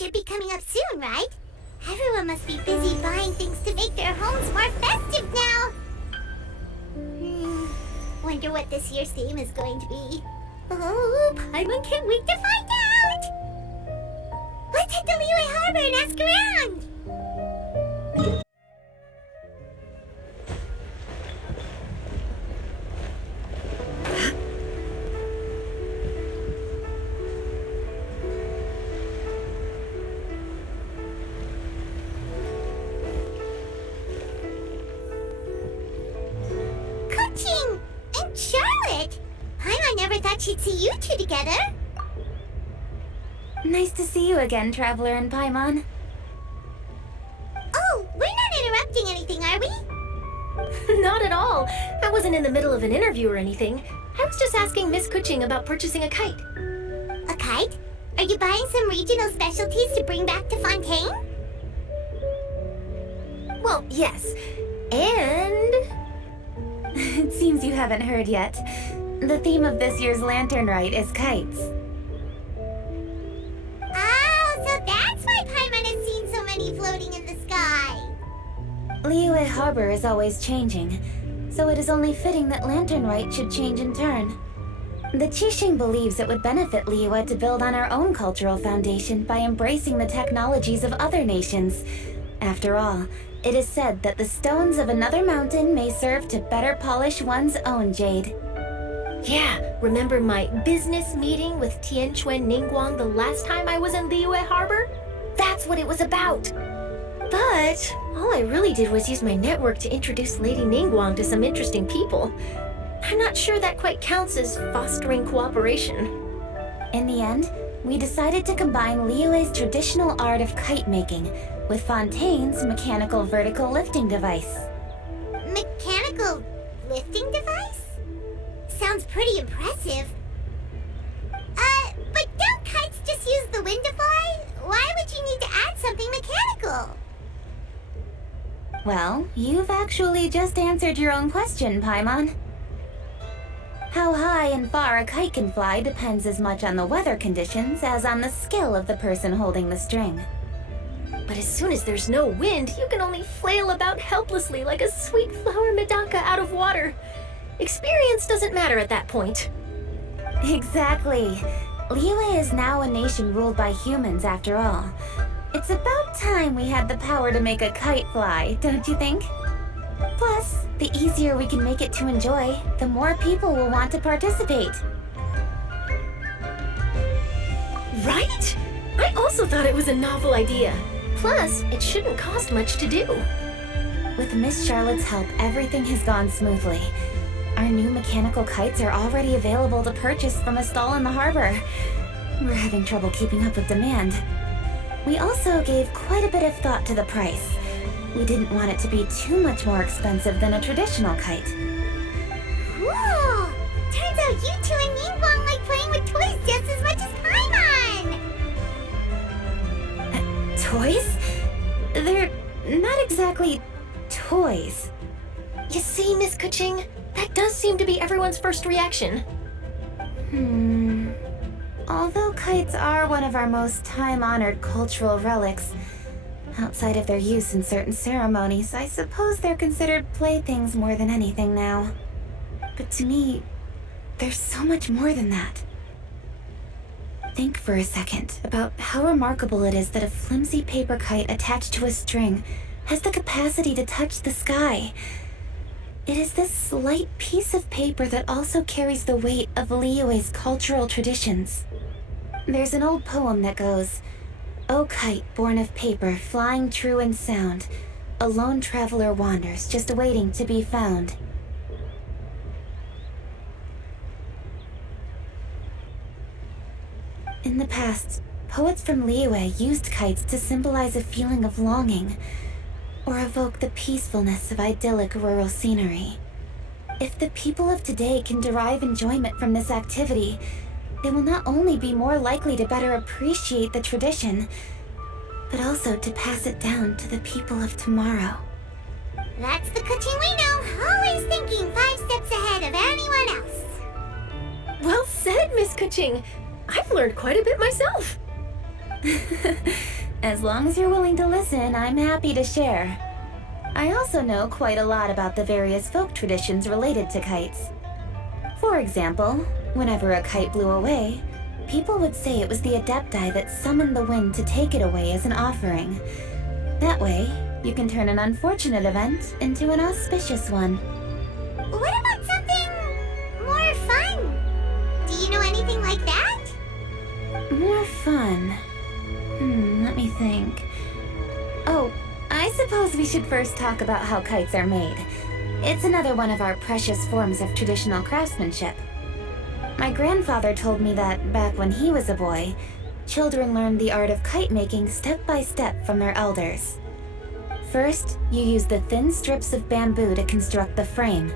should be coming up soon, right? Everyone must be busy buying things to make their homes more festive now. Wonder what this year's theme is going to be. Oh, Paimon can't wait to find out! Let's head to Liyue Harbor and ask around! She'd see you two together. Nice to see you again, Traveler and Paimon. Oh, we're not interrupting anything, are we? Not at all. I wasn't in the middle of an interview or anything. I was just asking Miss Kuching about purchasing a kite. A kite? Are you buying some regional specialties to bring back to Fontaine? Well, yes. And... It seems you haven't heard yet. The theme of this year's lantern rite is kites. Oh, so that's why Paimon has seen so many floating in the sky. Liyue Harbor is always changing, so it is only fitting that lantern rite should change in turn. The Qixing believes it would benefit Liyue to build on our own cultural foundation by embracing the technologies of other nations. After all, it is said that the stones of another mountain may serve to better polish one's own jade. Yeah, remember my business meeting with Tianquan Ningguang the last time I was in Liyue Harbor? That's what it was about. But all I really did was use my network to introduce Lady Ningguang to some interesting people. I'm not sure that quite counts as fostering cooperation. In the end, we decided to combine Liyue's traditional art of kite making with Fontaine's mechanical vertical lifting device. Mechanical lifting device? Sounds pretty impressive. But don't kites just use the wind to fly? Why would you need to add something mechanical? Well, you've actually just answered your own question, Paimon. How high and far a kite can fly depends as much on the weather conditions as on the skill of the person holding the string. But as soon as there's no wind, you can only flail about helplessly like a sweet flower medaka out of water. Experience doesn't matter at that point. Exactly. Liyue is now a nation ruled by humans after all. It's about time we had the power to make a kite fly, don't you think? Plus, the easier we can make it to enjoy, the more people will want to participate. Right? I also thought it was a novel idea. Plus, it shouldn't cost much to do. With Miss Charlotte's help, everything has gone smoothly. Our new mechanical kites are already available to purchase from a stall in the harbor. We're having trouble keeping up with demand. We also gave quite a bit of thought to the price. We didn't want it to be too much more expensive than a traditional kite. Whoa! Turns out you two and Ningguang like playing with toys just as much as Paimon! Toys? They're not exactly toys. You see, Miss Kuching? That does seem to be everyone's first reaction. Although kites are one of our most time-honored cultural relics, outside of their use in certain ceremonies, I suppose they're considered playthings more than anything now. But to me, there's so much more than that. Think for a second about how remarkable it is that a flimsy paper kite attached to a string has the capacity to touch the sky. It is this slight piece of paper that also carries the weight of Liyue's cultural traditions. There's an old poem that goes, "O kite born of paper, flying true and sound, a lone traveler wanders, just waiting to be found." In the past, poets from Liyue used kites to symbolize a feeling of longing, or evoke the peacefulness of idyllic rural scenery. If the people of today can derive enjoyment from this activity, they will not only be more likely to better appreciate the tradition, but also to pass it down to the people of tomorrow. That's the Kuching we know, always thinking 5 steps ahead of anyone else. Well said, Miss Kuching. I've learned quite a bit myself. As long as you're willing to listen, I'm happy to share. I also know quite a lot about the various folk traditions related to kites. For example, whenever a kite blew away, people would say it was the adepti that summoned the wind to take it away as an offering. That way, you can turn an unfortunate event into an auspicious one. What about something more fun? Do you know anything like that? More fun? Let me think. Oh, I suppose we should first talk about how kites are made. It's another one of our precious forms of traditional craftsmanship. My grandfather told me that, back when he was a boy, children learned the art of kite making step by step from their elders. First, you use the thin strips of bamboo to construct the frame.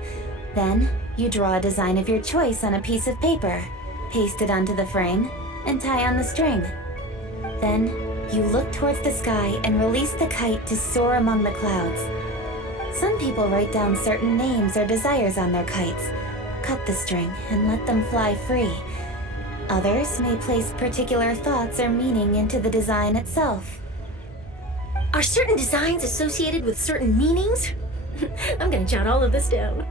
Then, you draw a design of your choice on a piece of paper, paste it onto the frame, and tie on the string. Then, you look towards the sky and release the kite to soar among the clouds. Some people write down certain names or desires on their kites, cut the string, and let them fly free. Others may place particular thoughts or meaning into the design itself. Are certain designs associated with certain meanings? I'm gonna jot all of this down.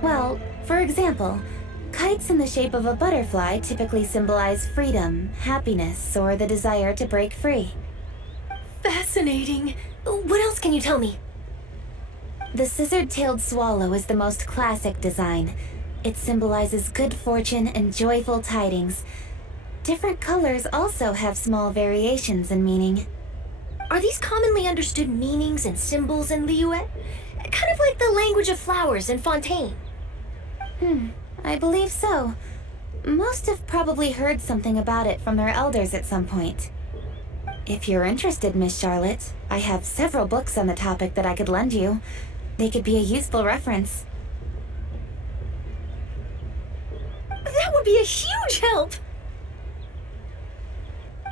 Well, for example, kites in the shape of a butterfly typically symbolize freedom, happiness, or the desire to break free. Fascinating. What else can you tell me? The scissor-tailed swallow is the most classic design. It symbolizes good fortune and joyful tidings. Different colors also have small variations in meaning. Are these commonly understood meanings and symbols in Liyue? Kind of like the language of flowers in Fontaine. I believe so. Most have probably heard something about it from their elders at some point. If you're interested, Miss Charlotte, I have several books on the topic that I could lend you. They could be a useful reference. That would be a huge help!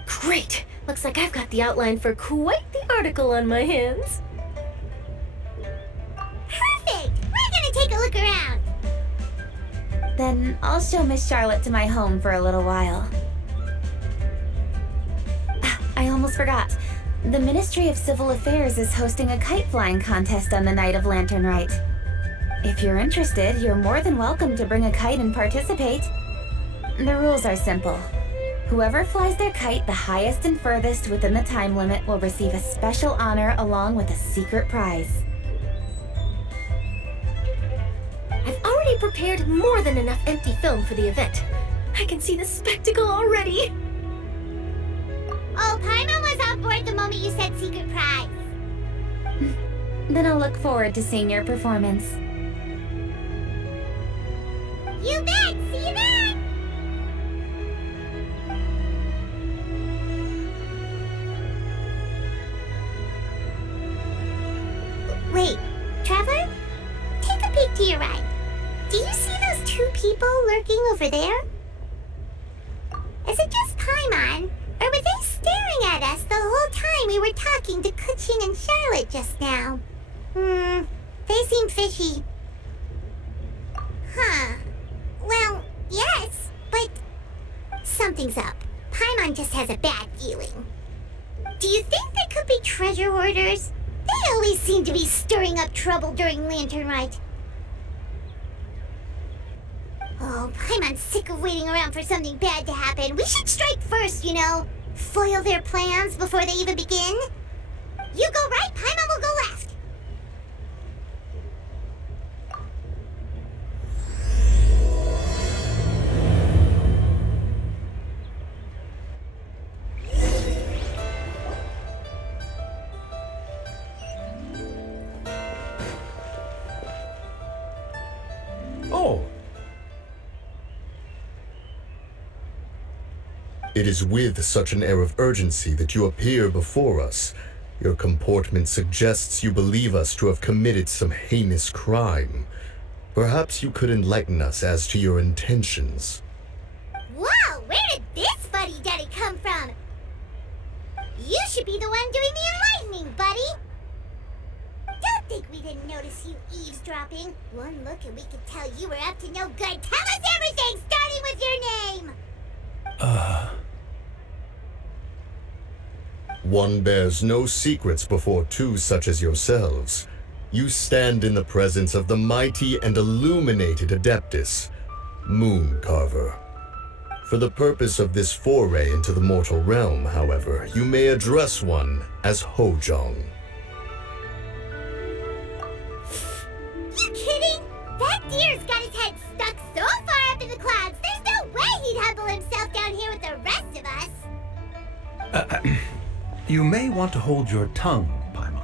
Great! Looks like I've got the outline for quite the article on my hands. Perfect! We're gonna take a look around. Then I'll show Miss Charlotte to my home for a little while. I almost forgot. The Ministry of Civil Affairs is hosting a kite flying contest on the night of Lantern Rite. If you're interested, you're more than welcome to bring a kite and participate. The rules are simple. Whoever flies their kite the highest and furthest within the time limit will receive a special honor along with a secret prize. I've already prepared more than enough empty film for the event. I can see the spectacle already. Oh, Paimon was on board the moment you said secret prize. Then I'll look forward to seeing your performance. You bet! See you then! Wait, Traveler? Take a peek to your right. Do you see those two people lurking over there? Is it just Paimon? Or were they staring at us the whole time we were talking to Kuchin and Charlotte just now? They seem fishy. Huh. Well, yes, but something's up. Paimon just has a bad feeling. Do you think they could be treasure hoarders? They always seem to be stirring up trouble during Lantern Rite. Oh, Paimon's sick of waiting around for something bad to happen. We should strike first, you know. Foil their plans before they even begin. You go right, Paimon will go left. Oh. It is with such an air of urgency that you appear before us. Your comportment suggests you believe us to have committed some heinous crime. Perhaps you could enlighten us as to your intentions. Whoa, where did this fuddy-duddy come from? You should be the one doing the enlightening, buddy. Don't think we didn't notice you eavesdropping. One look and we could tell you were up to no good. Tell us everything, starting with your name. One bears no secrets before two such as yourselves. You stand in the presence of the mighty and illuminated Adeptus, Moon Carver. For the purpose of this foray into the mortal realm, however, you may address one as Hojong. You kidding? That deer's got his head stuck so far up in the clouds, there's no way he'd humble himself down here with the rest of us. You may want to hold your tongue, Paimon.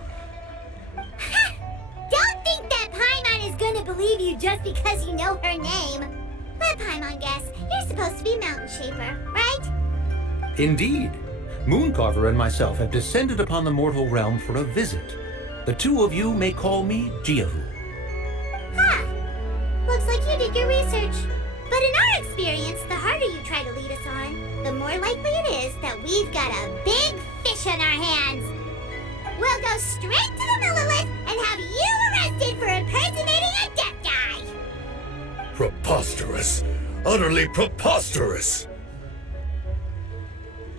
Don't think that Paimon is gonna believe you just because you know her name. Let Paimon guess. You're supposed to be Mountain Shaper, right? Indeed. Mooncarver and myself have descended upon the mortal realm for a visit. The two of you may call me Jiahu. Huh. Looks like you did your research. But in our experience, the harder you try to lead us on, the more likely it is that we've got a big fish on our hands. We'll go straight to the Millilith and have you arrested for impersonating a death guy. Preposterous! Utterly preposterous!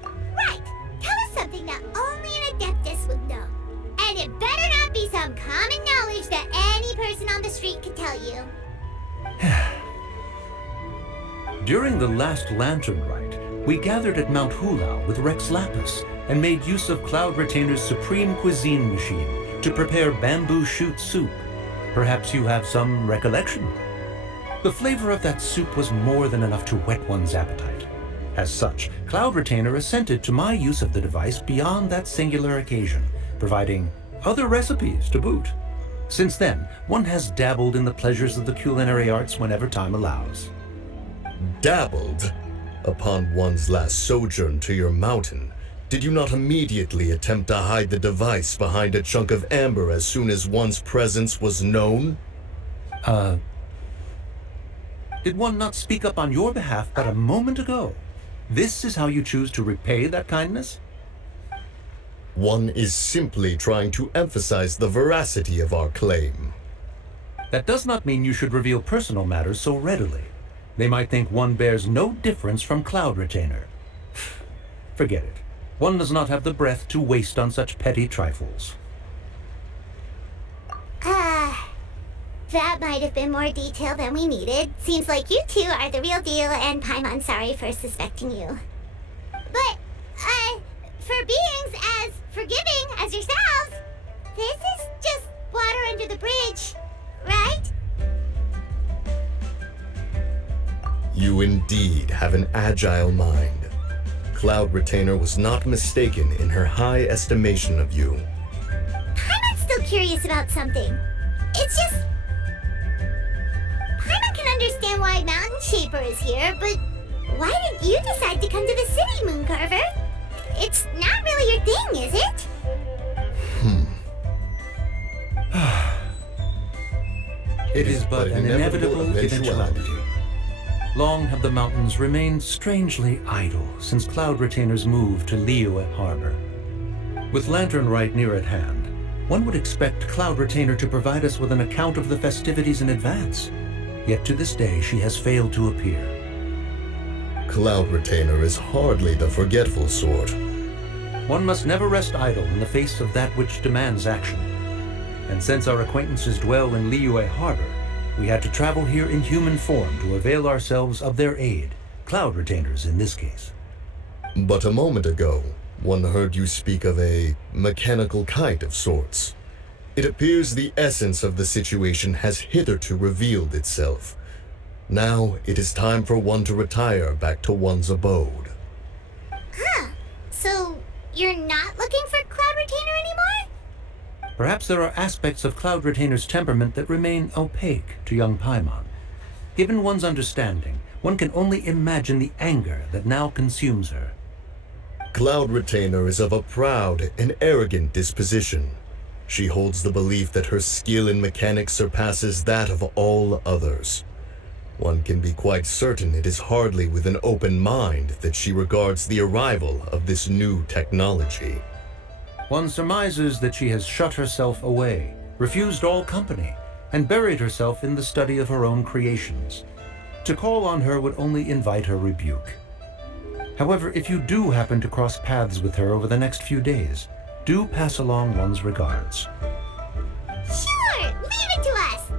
Right. Tell us something that only an Adeptus would know. And it better not be some common knowledge that any person on the street could tell you. During the last lantern rite, we gathered at Mount Hulao with Rex Lapis and made use of Cloud Retainer's supreme cuisine machine to prepare bamboo shoot soup. Perhaps you have some recollection? The flavor of that soup was more than enough to whet one's appetite. As such, Cloud Retainer assented to my use of the device beyond that singular occasion, providing other recipes to boot. Since then, one has dabbled in the pleasures of the culinary arts whenever time allows. Dabbled? Upon one's last sojourn to your mountain, did you not immediately attempt to hide the device behind a chunk of amber as soon as one's presence was known? Did one not speak up on your behalf but a moment ago? This is how you choose to repay that kindness? One is simply trying to emphasize the veracity of our claim. That does not mean you should reveal personal matters so readily. They might think one bears no difference from Cloud Retainer. Forget it. One does not have the breath to waste on such petty trifles. That might have been more detail than we needed. Seems like you two are the real deal, and Paimon's sorry for suspecting you. But, for beings as forgiving as yourselves, this is just water under the bridge, right? You indeed have an agile mind. Cloud Retainer was not mistaken in her high estimation of you. Paimon's still curious about something. It's just... Paimon can understand why Mountain Shaper is here, but why did you decide to come to the city, Mooncarver? It's not really your thing, is it? It is but an inevitable eventuality. Long have the mountains remained strangely idle since Cloud Retainer's move to Liyue Harbor. With Lantern Rite near at hand, one would expect Cloud Retainer to provide us with an account of the festivities in advance. Yet to this day, she has failed to appear. Cloud Retainer is hardly the forgetful sort. One must never rest idle in the face of that which demands action. And since our acquaintances dwell in Liyue Harbor, we had to travel here in human form to avail ourselves of their aid, Cloud Retainers in this case. But a moment ago, one heard you speak of a mechanical kite of sorts. It appears the essence of the situation has hitherto revealed itself. Now it is time for one to retire back to one's abode. Huh. So, you're not looking for Cloud Retainer anymore? Perhaps there are aspects of Cloud Retainer's temperament that remain opaque to young Paimon. Given one's understanding, one can only imagine the anger that now consumes her. Cloud Retainer is of a proud and arrogant disposition. She holds the belief that her skill in mechanics surpasses that of all others. One can be quite certain it is hardly with an open mind that she regards the arrival of this new technology. One surmises that she has shut herself away, refused all company, and buried herself in the study of her own creations. To call on her would only invite her rebuke. However, if you do happen to cross paths with her over the next few days, do pass along one's regards. Sure, leave it to us.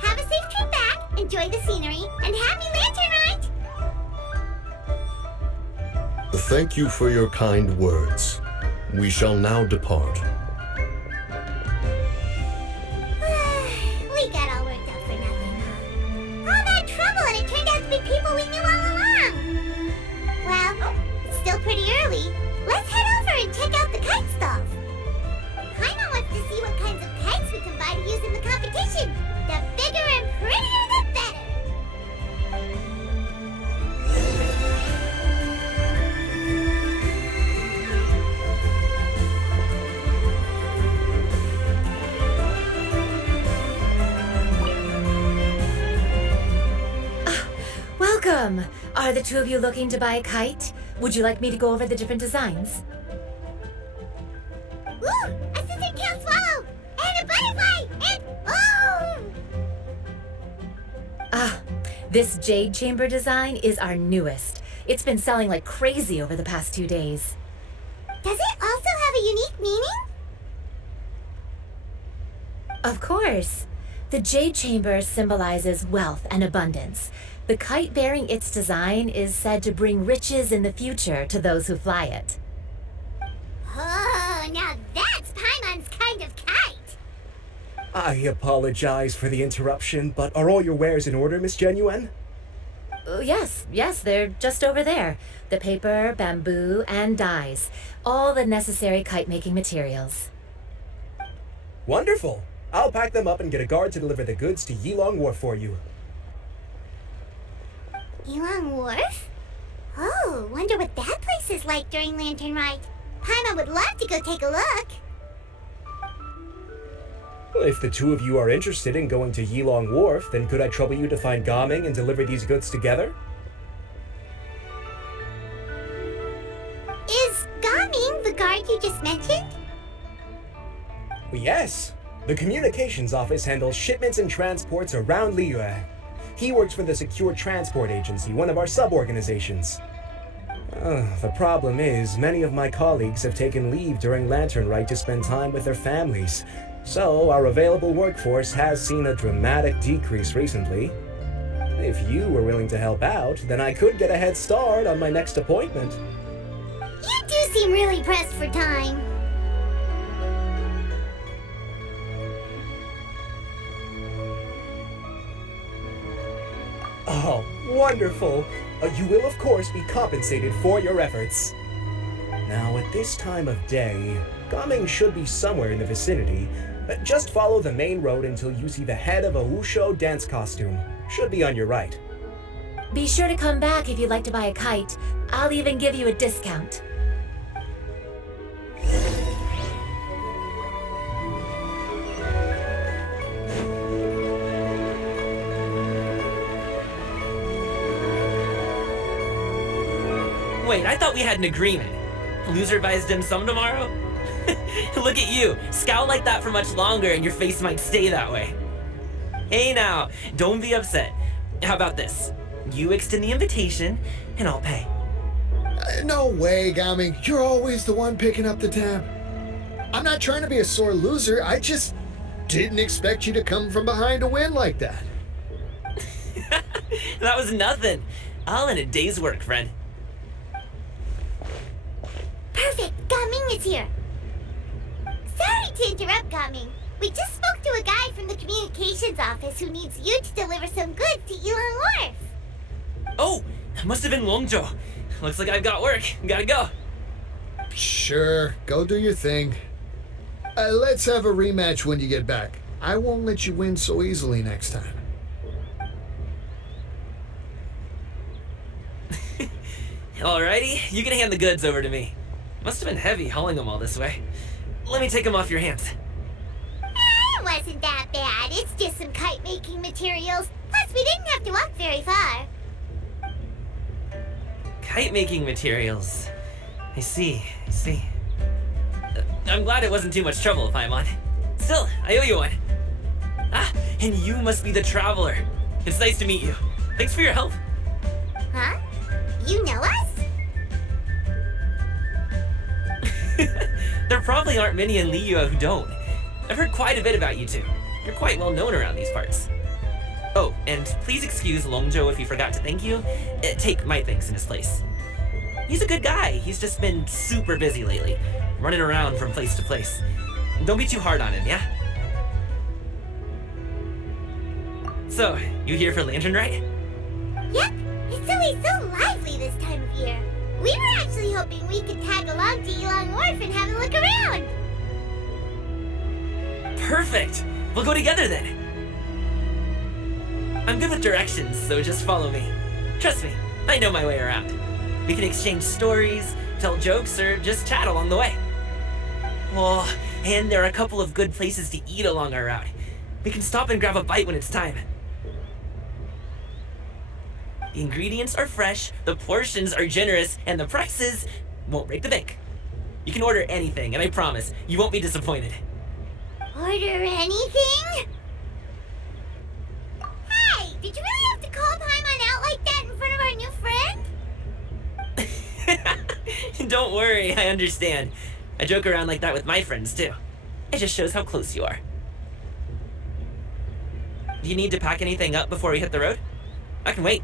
Have a safe trip back, enjoy the scenery, and happy lantern ride! Thank you for your kind words. We shall now depart. We got all worked up for nothing. All that trouble and it turned out to be people we knew all along. Well, it's still pretty early. Let's head over and check out the kite stalls. Paimon wants to see what kinds of kites we can buy to use in the competition. The bigger and prettier, the better. Welcome! Are the two of you looking to buy a kite? Would you like me to go over the different designs? Ooh, a scissor tail swallow! And a butterfly! And oh! This jade chamber design is our newest. It's been selling like crazy over the past 2 days. Does it also have a unique meaning? Of course. The jade chamber symbolizes wealth and abundance. The kite bearing its design is said to bring riches in the future to those who fly it. Oh, now that's Paimon's kind of kite. I apologize for the interruption, but are all your wares in order, Miss Genuine? Yes, they're just over there. The paper, bamboo, and dyes. All the necessary kite-making materials. Wonderful! I'll pack them up and get a guard to deliver the goods to Yilong Wharf for you. Yilong Wharf? Oh, wonder what that place is like during Lantern Ride. Paimon would love to go take a look. Well, if the two of you are interested in going to Yilong Wharf, then could I trouble you to find Gaming and deliver these goods together? Is Gaming the guard you just mentioned? Well, yes. The communications office handles shipments and transports around Liyue. He works for the Secure Transport Agency, one of our sub-organizations. The problem is, many of my colleagues have taken leave during Lantern Rite to spend time with their families. So, our available workforce has seen a dramatic decrease recently. If you were willing to help out, then I could get a head start on my next appointment. You do seem really pressed for time. Oh, wonderful! You will, of course, be compensated for your efforts. Now, at this time of day, Gaming should be somewhere in the vicinity. Just follow the main road until you see the head of a Wushu dance costume. Should be on your right. Be sure to come back if you'd like to buy a kite. I'll even give you a discount. Wait, I thought we had an agreement. Loser buys dim sum tomorrow? Look at you, scowl like that for much longer and your face might stay that way. Hey now, don't be upset. How about this? You extend the invitation and I'll pay. No way, Gaming. You're always the one picking up the tab. I'm not trying to be a sore loser. I just didn't expect you to come from behind to win like that. That was nothing. All in a day's work, friend. Perfect, Gaming is here. Sorry to interrupt, Gaming. We just spoke to a guy from the communications office who needs you to deliver some goods to Yilong Wharf. Oh, it must have been Longzhou. Looks like I've got work. Gotta go. Sure, go do your thing. Let's have a rematch when you get back. I won't let you win so easily next time. Alrighty, you can hand the goods over to me. Must have been heavy hauling them all this way. Let me take them off your hands. It wasn't that bad. It's just some kite-making materials. Plus, we didn't have to walk very far. Kite-making materials. I see. I'm glad it wasn't too much trouble, Paimon. Still, I owe you one. Ah, and you must be the traveler. It's nice to meet you. Thanks for your help. Huh? You know us? There probably aren't many in Liyue who don't. I've heard quite a bit about you two. You're quite well known around these parts. Oh, and please excuse Longzhou if he forgot to thank you. Take my thanks in his place. He's a good guy. He's just been super busy lately, running around from place to place. Don't be too hard on him, yeah? So, you here for Lantern Rite? Yep, it's always so lively this time of year. We were actually hoping we could tag along to Yilong Wharf and have a look around. Perfect! We'll go together then. I'm good with directions, so just follow me. Trust me, I know my way around. We can exchange stories, tell jokes, or just chat along the way. Oh, and there are a couple of good places to eat along our route. We can stop and grab a bite when it's time. The ingredients are fresh, the portions are generous, and the prices won't break the bank. You can order anything, and I promise, you won't be disappointed. Order anything? Hey, did you really have to call Paimon out like that in front of our new friend? Don't worry, I understand. I joke around like that with my friends, too. It just shows how close you are. Do you need to pack anything up before we hit the road? I can wait.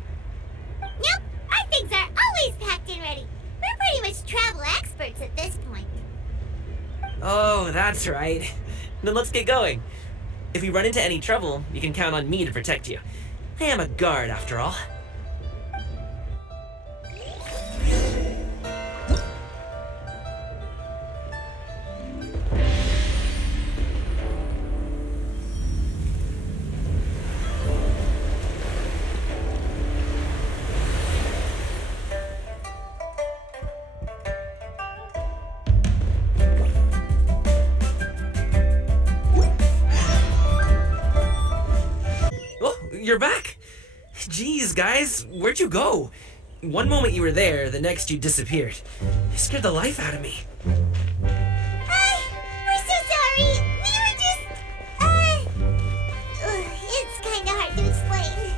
Nope, our things are always packed and ready. We're pretty much travel experts at this point. Oh, that's right. Then let's get going. If we run into any trouble, you can count on me to protect you. I am a guard, after all. You're back! Jeez, guys, where'd you go? One moment you were there, the next you disappeared. You scared the life out of me. We're so sorry. We were just, it's kinda hard to explain.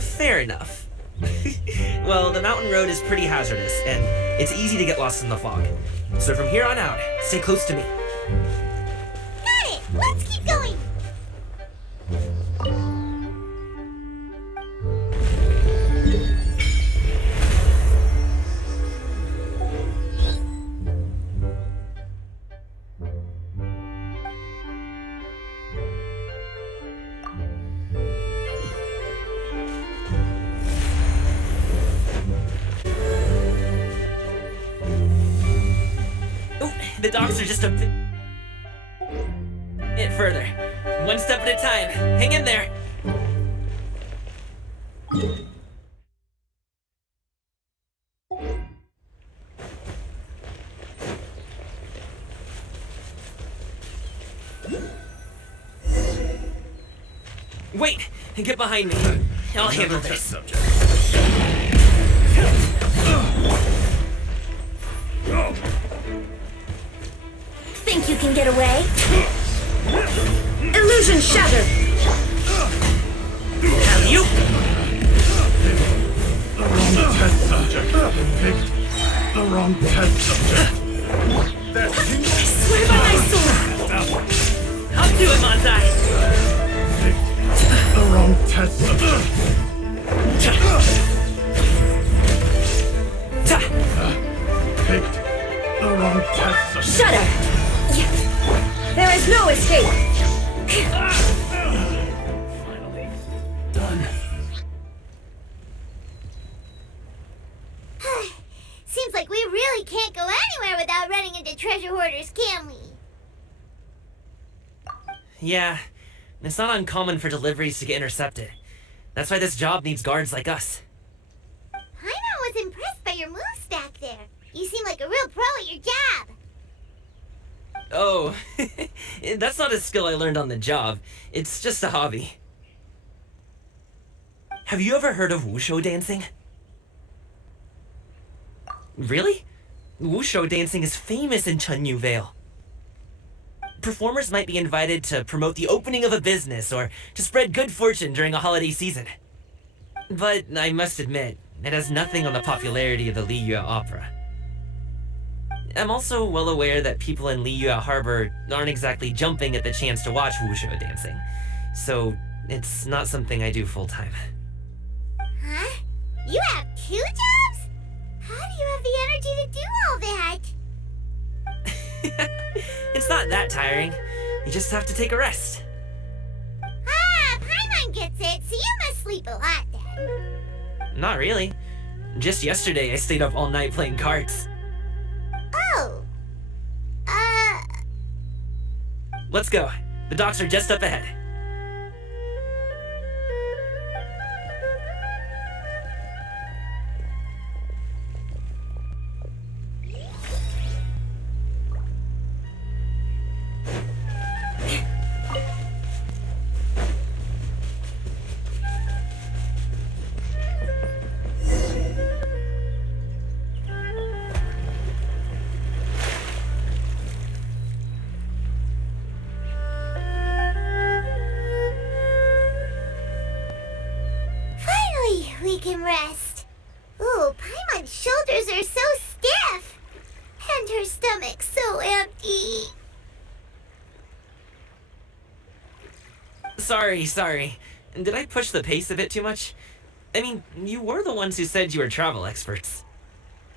Fair enough. Well, the mountain road is pretty hazardous, and it's easy to get lost in the fog. So from here on out, stay close to me. Got it! Let's keep going! The docks are just a bit further. One step at a time. Hang in there. Wait! Get behind me. I'll handle this. Think you can get away? Illusion shattered! Have you? The wrong test subject. Picked the wrong test subject. I swear by my sword! I'll do it, Manzai! Picked the wrong test subject. Picked the wrong test subject. Shudder! There is no escape! Finally done. Seems like we really can't go anywhere without running into treasure hoarders, can we? Yeah, it's not uncommon for deliveries to get intercepted. That's why this job needs guards like us. Paimon was impressed by your moves back there. You seem like a real pro at your job. Oh, that's not a skill I learned on the job. It's just a hobby. Have you ever heard of wushu dancing? Really? Wushu dancing is famous in Chunyu Vale. Performers might be invited to promote the opening of a business or to spread good fortune during a holiday season. But I must admit, it has nothing on the popularity of the Liyue opera. I'm also well aware that people in Liyue Harbor aren't exactly jumping at the chance to watch wuxia dancing, so it's not something I do full-time. Huh? You have 2 jobs? How do you have the energy to do all that? It's not that tiring. You just have to take a rest. Ah, Paimon gets it, so you must sleep a lot then. Not really. Just yesterday, I stayed up all night playing cards. Oh. Let's go. The docks are just up ahead. We can rest. Ooh, Paimon's shoulders are so stiff. And her stomach so empty. Sorry. Did I push the pace a bit too much? I mean, you were the ones who said you were travel experts.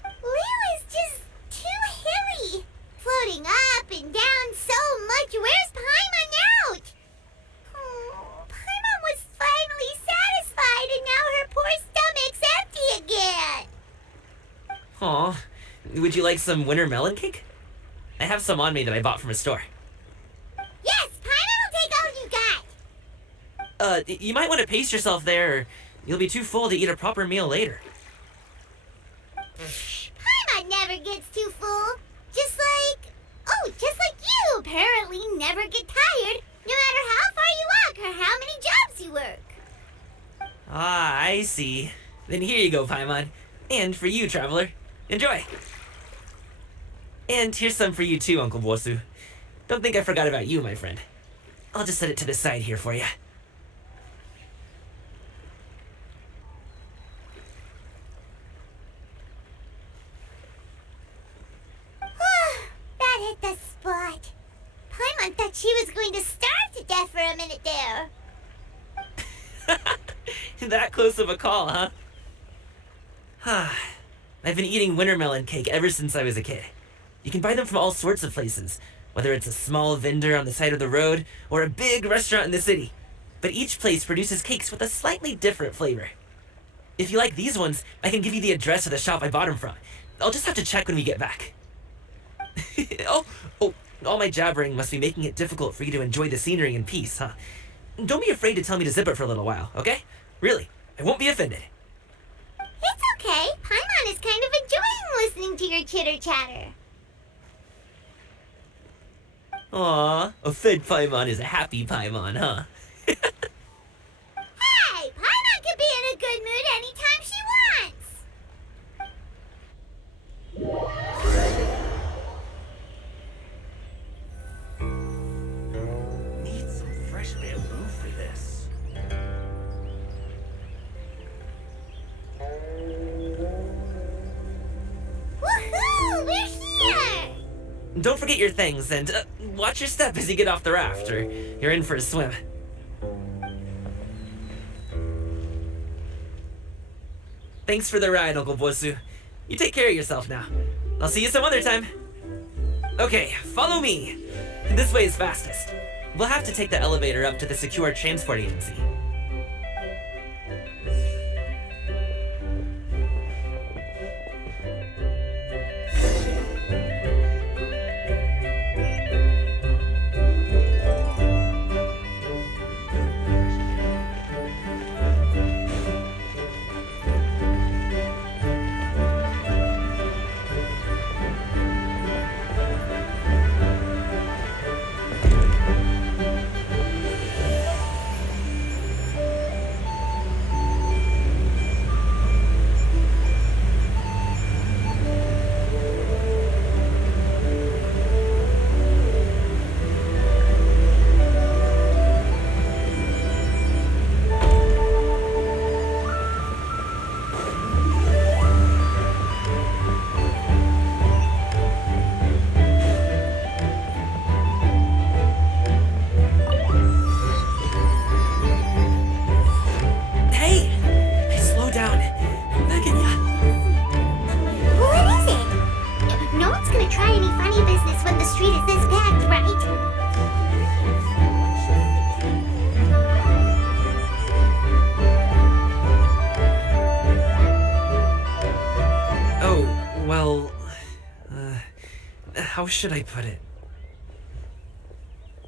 Liyue is just too hilly. Floating up and down so much. Where's Paimon out? Oh, Paimon was finally satisfied and now her poor stomach's empty again. Aw, would you like some winter melon cake? I have some on me that I bought from a store. Yes, Paimon will take all you got. You might want to pace yourself there, or you'll be too full to eat a proper meal later. Paimon never gets too full. Just like you apparently never get tired, no matter how far you walk or how many jobs you work. Ah, I see. Then here you go, Paimon. And for you, traveler. Enjoy. And here's some for you too, Uncle Bosu. Don't think I forgot about you, my friend. I'll just set it to the side here for you. That hit the spot. Paimon thought she was going to starve to death for a minute there. That close of a call, huh? I've been eating winter melon cake ever since I was a kid. You can buy them from all sorts of places, whether it's a small vendor on the side of the road or a big restaurant in the city. But each place produces cakes with a slightly different flavor. If you like these ones, I can give you the address of the shop I bought them from. I'll just have to check when we get back. Oh, all my jabbering must be making it difficult for you to enjoy the scenery in peace, huh? Don't be afraid to tell me to zip it for a little while, okay? Really, I won't be offended. It's okay. Paimon is kind of enjoying listening to your chitter-chatter. Aw, a fed Paimon is a happy Paimon, huh? Hey, Paimon can be in a good mood anytime she wants. Need some fresh bamboo for this. Woohoo! We're here! Don't forget your things, and watch your step as you get off the raft, or you're in for a swim. Thanks for the ride, Uncle Bosu. You take care of yourself now. I'll see you some other time. Okay, follow me. This way is fastest. We'll have to take the elevator up to the secure transport agency. Well, how should I put it?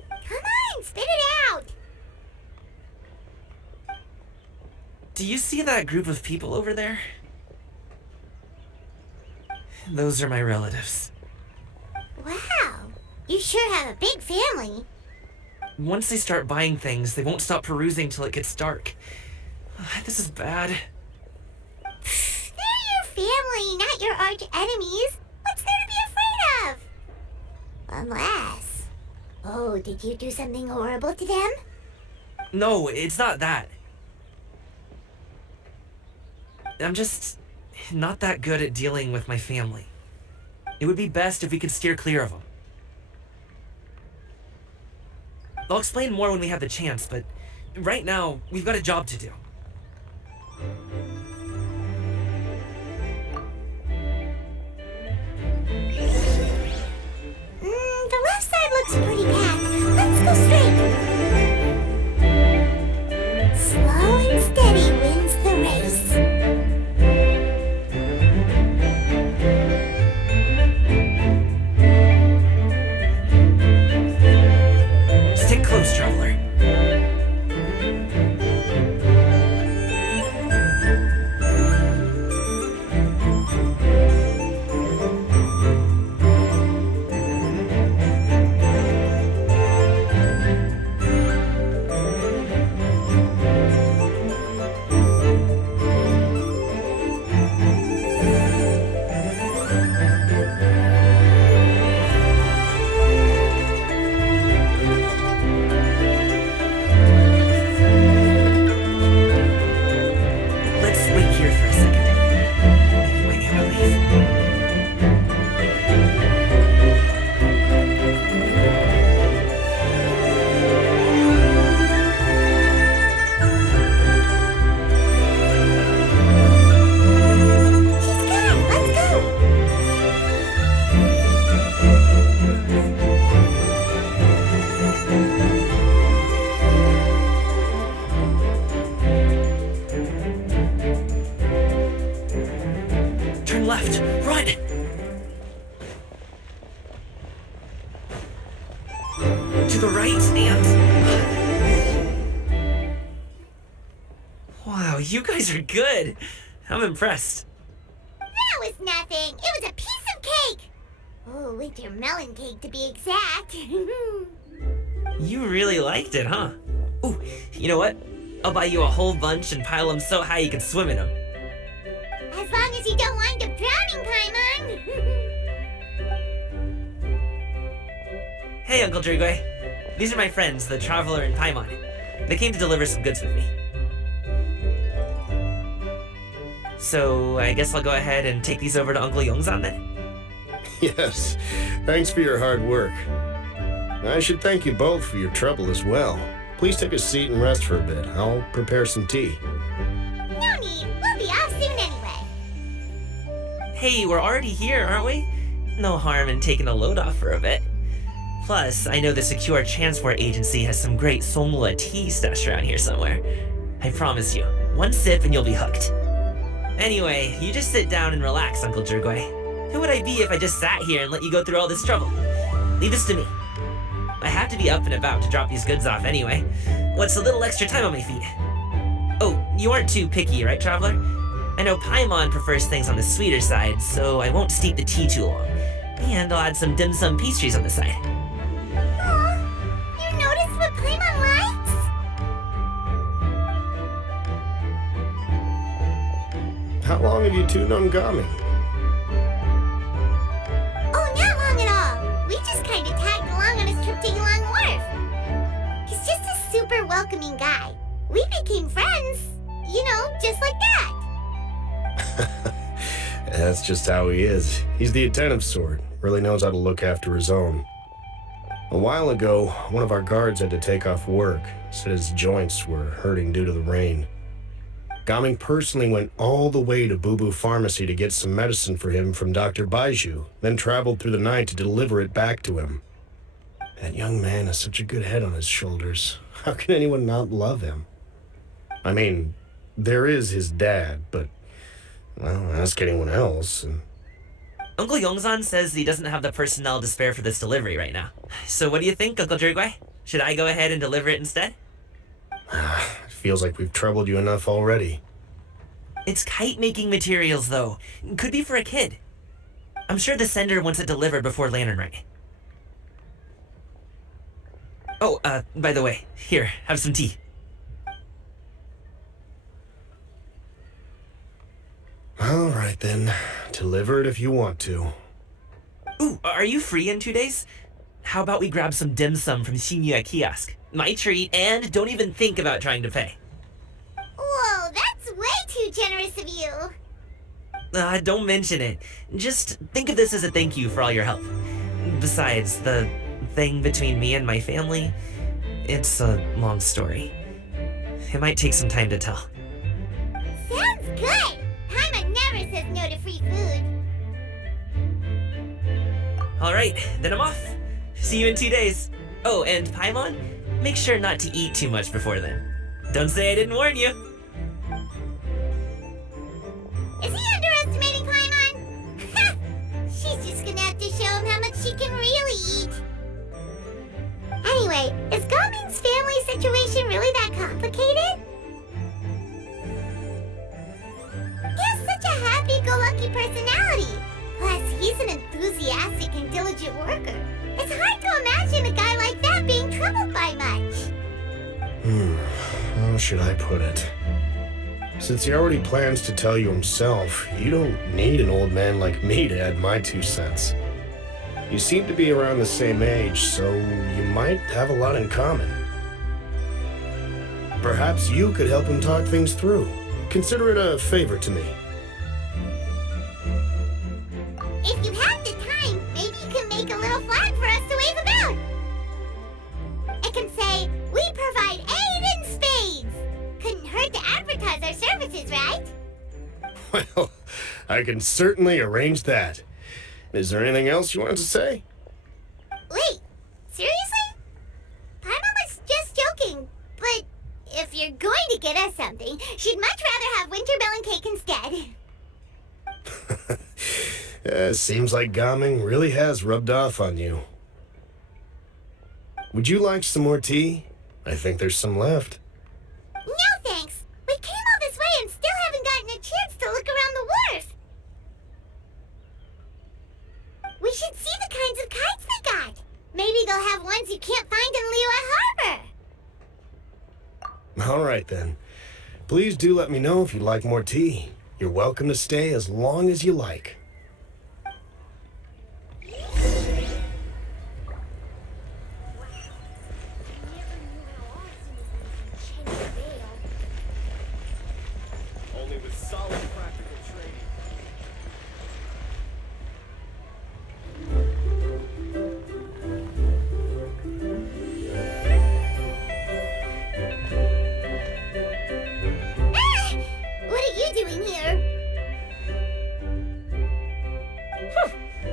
Come on, spit it out! Do you see that group of people over there? Those are my relatives. Wow, you sure have a big family. Once they start buying things, they won't stop perusing till it gets dark. This is bad. They're your family, not your arch enemies. What's there to be afraid of? Unless... Oh, did you do something horrible to them? No, it's not that. I'm just not that good at dealing with my family. It would be best if we could steer clear of them. I'll explain more when we have the chance, but right now, we've got a job to do. The left side looks pretty packed. Let's go straight. Slow and steady wins the race. Stick close, traveler. Let's wait here for a second. Maybe my aunt will leave. She's gone. Let's go. Turn left. Run! To the right and... Wow, you guys are good. I'm impressed. That was nothing. It was a piece of cake. Oh, winter melon cake to be exact. You really liked it, huh? Ooh, you know what? I'll buy you a whole bunch and pile them so high you can swim in them. As long as you don't wind up drowning, Paimon. Hey, Uncle Drugoi. These are my friends, the Traveler and Paimon. They came to deliver some goods with me. So, I guess I'll go ahead and take these over to Uncle Yongzan then? Yes, thanks for your hard work. I should thank you both for your trouble as well. Please take a seat and rest for a bit. I'll prepare some tea. No need. We'll be off soon anyway. Hey, we're already here, aren't we? No harm in taking a load off for a bit. Plus, I know the Secure Transport Agency has some great Songla tea stashed around here somewhere. I promise you, one sip and you'll be hooked. Anyway, you just sit down and relax, Uncle Drugoi. Who would I be if I just sat here and let you go through all this trouble? Leave this to me. I have to be up and about to drop these goods off anyway. What's a little extra time on my feet? Oh, you aren't too picky, right, Traveler? I know Paimon prefers things on the sweeter side, so I won't steep the tea too long. And I'll add some dim sum pastries on the side. Aw, you noticed what Paimon likes? How long have you two known Gami? Oh, not long at all. We just kind of tagged along on his trip to Yulong Wharf. He's just a super welcoming guy. We became friends, you know, just like that. That's just how he is. He's the attentive sort. Really knows how to look after his own. A while ago, one of our guards had to take off work. Said his joints were hurting due to the rain. Gaming personally went all the way to Boo Boo Pharmacy to get some medicine for him from Dr. Baiju, then traveled through the night to deliver it back to him. That young man has such a good head on his shoulders. How can anyone not love him? I mean, there is his dad, but, well, ask anyone else. And Uncle Yongzan says he doesn't have the personnel to spare for this delivery right now. So what do you think, Uncle Jirgwei? Should I go ahead and deliver it instead? It feels like we've troubled you enough already. It's kite-making materials, though. Could be for a kid. I'm sure the sender wants it delivered before Lantern Rite. Oh, by the way, here, have some tea. All right, then. Deliver it if you want to. Ooh, are you free in 2 days? How about we grab some dim sum from Shinya Kiosk? My treat, and don't even think about trying to pay. Whoa, that's way too generous of you. Don't mention it. Just think of this as a thank you for all your help. Besides, the thing between me and my family, it's a long story. It might take some time to tell. Sounds good. Paimon never says no to free food. Alright, then I'm off. See you in 2 days. Oh, and Paimon, make sure not to eat too much before then. Don't say I didn't warn you. Is he underestimating Paimon? She's just gonna have to show him how much she can really eat. Anyway, is Gaming's family situation really that complicated? He has such a happy-go-lucky personality. Plus, he's an enthusiastic and diligent worker. It's hard to imagine a guy like that being troubled by much. How should I put it? Since he already plans to tell you himself, you don't need an old man like me to add my 2 cents. You seem to be around the same age, so you might have a lot in common. Perhaps you could help him talk things through. Consider it a favor to me. If you have the time, maybe you can make a little flag for us to wave about. It can say, "We provide aid in spades." Couldn't hurt to advertise our services, right? Well, I can certainly arrange that. Is there anything else you wanted to say? Wait, seriously? Paimon was just joking, but if you're going to get us something, she'd much rather have winter melon cake instead. Seems like Gaming really has rubbed off on you. Would you like some more tea? I think there's some left. No thanks. We came all this way and still haven't gotten a chance to look around the wharf. We should see the kinds of kites they got. Maybe they'll have ones you can't find in Liyue Harbor. All right, then. Please do let me know if you'd like more tea. You're welcome to stay as long as you like. Only with solid practical training. What are you doing here?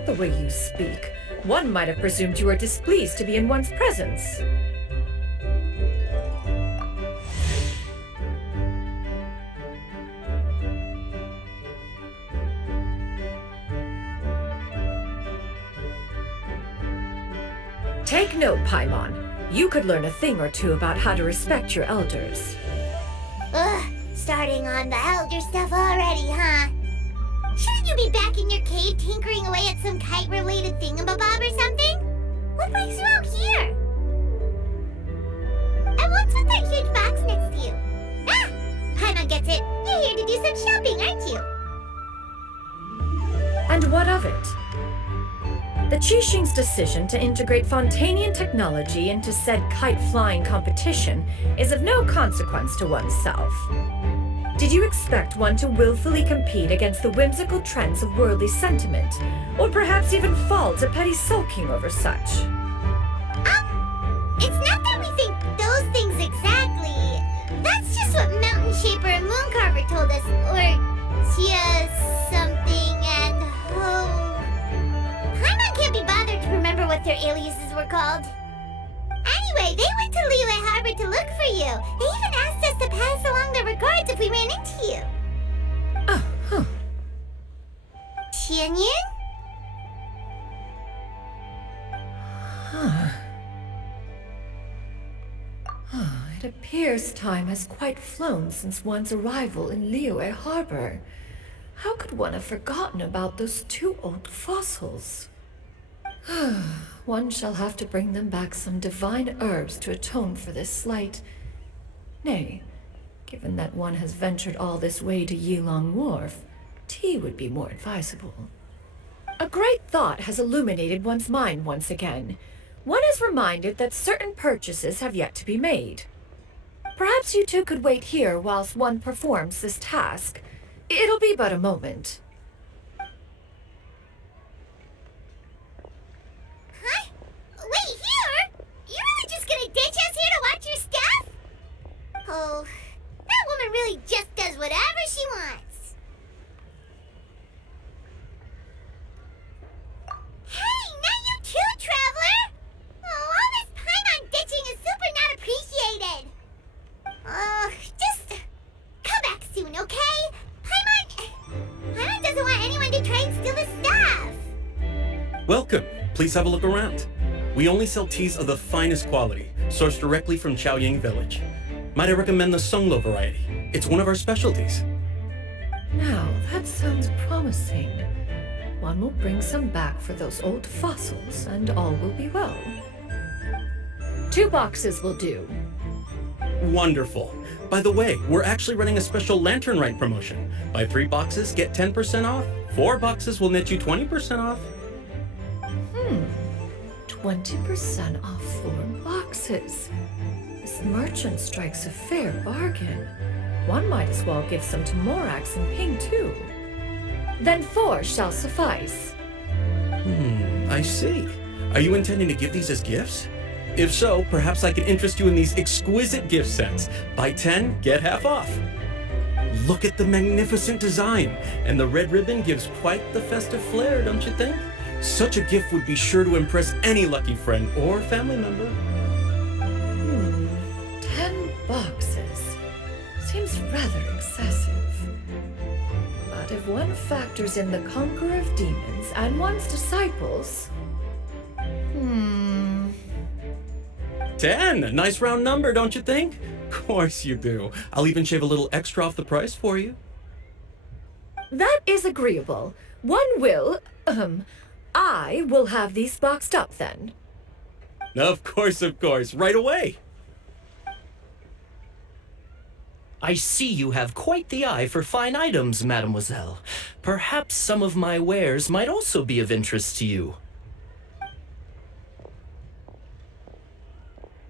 The way you speak, one might have presumed you were displeased to be in one's presence. Take note, Paimon. You could learn a thing or two about how to respect your elders. Ugh, starting on the elder stuff already, huh? Shouldn't you be back in your cave tinkering away at some kite-related thingamabob or something? What brings you out here? And what's with that huge box next to you? Ah! Paimon gets it. You're here to do some shopping, aren't you? And what of it? The Qixing's decision to integrate Fontanian technology into said kite-flying competition is of no consequence to oneself. Did you expect one to willfully compete against the whimsical trends of worldly sentiment, or perhaps even fall to petty sulking over such? It's not that we think those things exactly. That's just what Mountain Shaper and Mooncarver told us, or Tia something and Ho. Paimon can't be bothered to remember what their aliases were called. Anyway, they went to Liyue Harbor to look for you. They even asked us to pass along their regards if we ran into you. Oh, huh. Tianyin? It appears time has quite flown since one's arrival in Liyue Harbor. How could one have forgotten about those 2 old fossils? One shall have to bring them back some divine herbs to atone for this slight. Nay, given that one has ventured all this way to Yilong Wharf, tea would be more advisable. A great thought has illuminated one's mind once again. One is reminded that certain purchases have yet to be made. Perhaps you two could wait here whilst one performs this task. It'll be but a moment. Huh? Wait here? You really just gonna ditch us here to watch your stuff? Oh, that woman really just does whatever she wants. Hey, not you too, Traveler! Oh, all this Paimon ditching is super not appreciated. Just come back soon, okay? Paimon doesn't want anyone to try and steal his stuff. Welcome. Please have a look around. We only sell teas of the finest quality, sourced directly from Chaoying Village. Might I recommend the Songlo variety? It's one of our specialties. Now, that sounds promising. One will bring some back for those old fossils, and all will be well. 2 boxes will do. Wonderful. By the way, we're actually running a special Lantern Rite promotion. Buy 3 boxes, get 10% off. 4 boxes will net you 20% off. 20% off 4 boxes. This merchant strikes a fair bargain. One might as well give some to Morax and Ping too. Then 4 shall suffice. I see. Are you intending to give these as gifts? If so, perhaps I can interest you in these exquisite gift sets. Buy 10, get half off. Look at the magnificent design, and the red ribbon gives quite the festive flair, don't you think? Such a gift would be sure to impress any lucky friend or family member. 10 boxes. Seems rather excessive. But if one factors in the Conqueror of Demons and one's disciples... 10! A nice round number, don't you think? Of course you do. I'll even shave a little extra off the price for you. That is agreeable. One will, I will have these boxed up then. Of course, right away. I see you have quite the eye for fine items, mademoiselle. Perhaps some of my wares might also be of interest to you.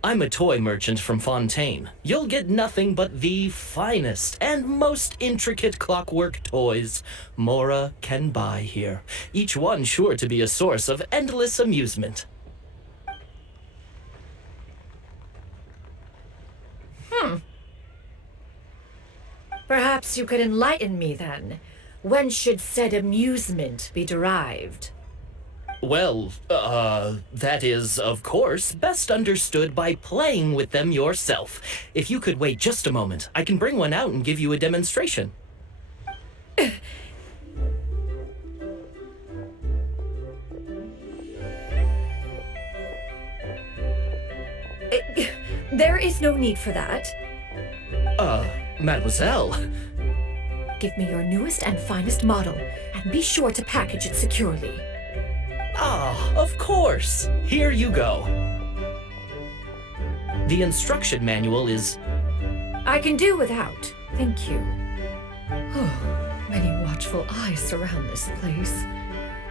I'm a toy merchant from Fontaine. You'll get nothing but the finest and most intricate clockwork toys Mora can buy here. Each one sure to be a source of endless amusement. Perhaps you could enlighten me then. When should said amusement be derived? Well, that is, of course, best understood by playing with them yourself. If you could wait just a moment, I can bring one out and give you a demonstration. There is no need for that. Mademoiselle. Give me your newest and finest model, and be sure to package it securely. Ah, of course. Here you go. The instruction manual is... I can do without, thank you. Many watchful eyes surround this place.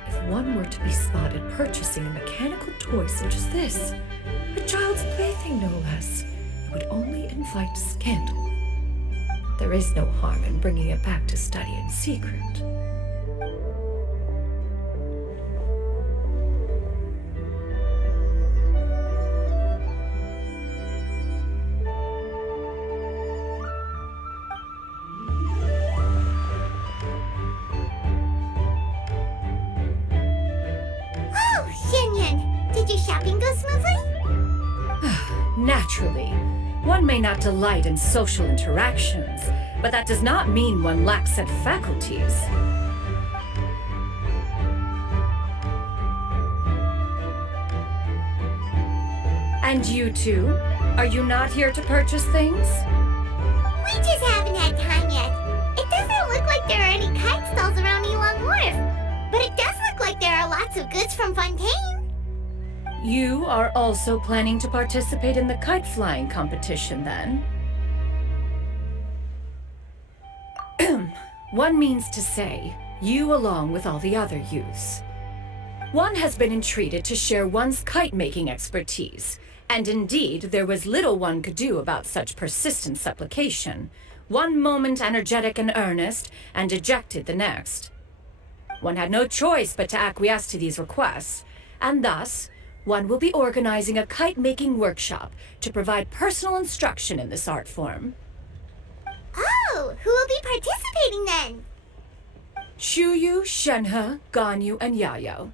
If one were to be spotted purchasing a mechanical toy such as this, a child's plaything no less, it would only invite scandal. There is no harm in bringing it back to study in secret. Did your shopping go smoothly? Naturally. One may not delight in social interactions, but that does not mean one lacks said faculties. And you two? Are you not here to purchase things? We just haven't had time yet. It doesn't look like there are any kite stalls around Elon Wharf, but it does look like there are lots of goods from Fontaine. You are also planning to participate in the kite flying competition, then? One means to say, you along with all the other youths. One has been entreated to share one's kite-making expertise, and indeed there was little one could do about such persistent supplication. One moment energetic and earnest, and dejected the next. One had no choice but to acquiesce to these requests, and thus, one will be organizing a kite-making workshop to provide personal instruction in this art form. Oh, who will be participating then? Shuyu, Shenhe, Ganyu, and Yayo.